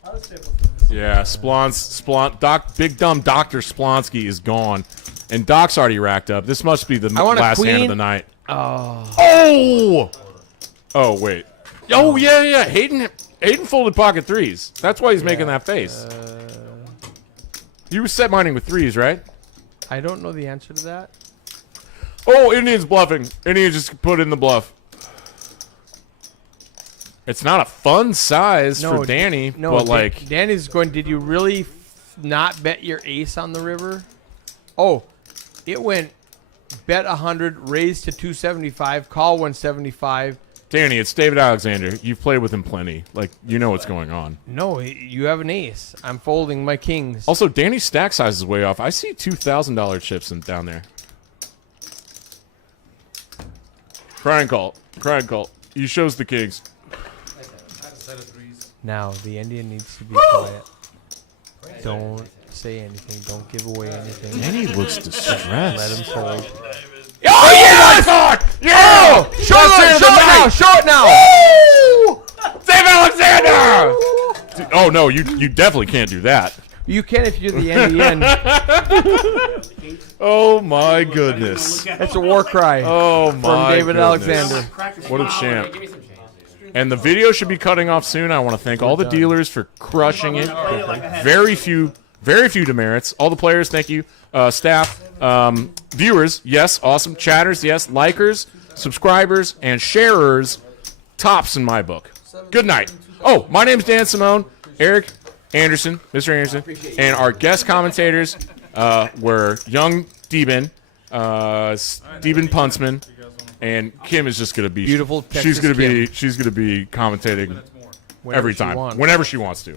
I'll stay for 4 minutes. Yeah, Big Dumb Dr. Splonsky is gone. And Doc's already racked up. This must be the I want a last hand of queen. the night. Oh. Oh! Oh, wait. Oh, yeah. Hayden folded pocket threes. That's why he's making that face. You were set mining with threes, right? I don't know the answer to that. Oh, Indian's bluffing. Indian just put in the bluff. It's not a fun size for Danny, but like... Danny's going, did you really not bet your ace on the river? Oh, it went bet 100, raised to 275, call 175. Danny, it's David Alexander. You've played with him plenty. Like, you know what's going on. No, you have an ace. I'm folding my kings. Also, Danny's stack size is way off. I see $2,000 chips down there. Crying call. He shows the kings. Now, the Indian needs to be quiet. Don't say anything. Don't give away anything. Danny looks distressed. Let him fold. Oh, yeah! God! Yeah! Show it now! Woo! Dave Alexander! Oh, no, you definitely can't do that. You can if you're the NDN. Oh, my goodness. That's a war cry. Oh, from my David goodness. Alexander. What a champ. And the video should be cutting off soon. I want to thank all the dealers for crushing it. Very few demerits. All the players, thank you. Staff, viewers, yes, awesome. Chatters, yes. Likers, subscribers, and sharers, tops in my book. Good night. Oh, my name's Dan Simone, Eric Anderson, Mr. Anderson, and our guest commentators were Young Deben, Deben Puntsman, and Kim is just gonna be Beautiful Texas she's gonna Kim. be commentating every time, whenever she wants to.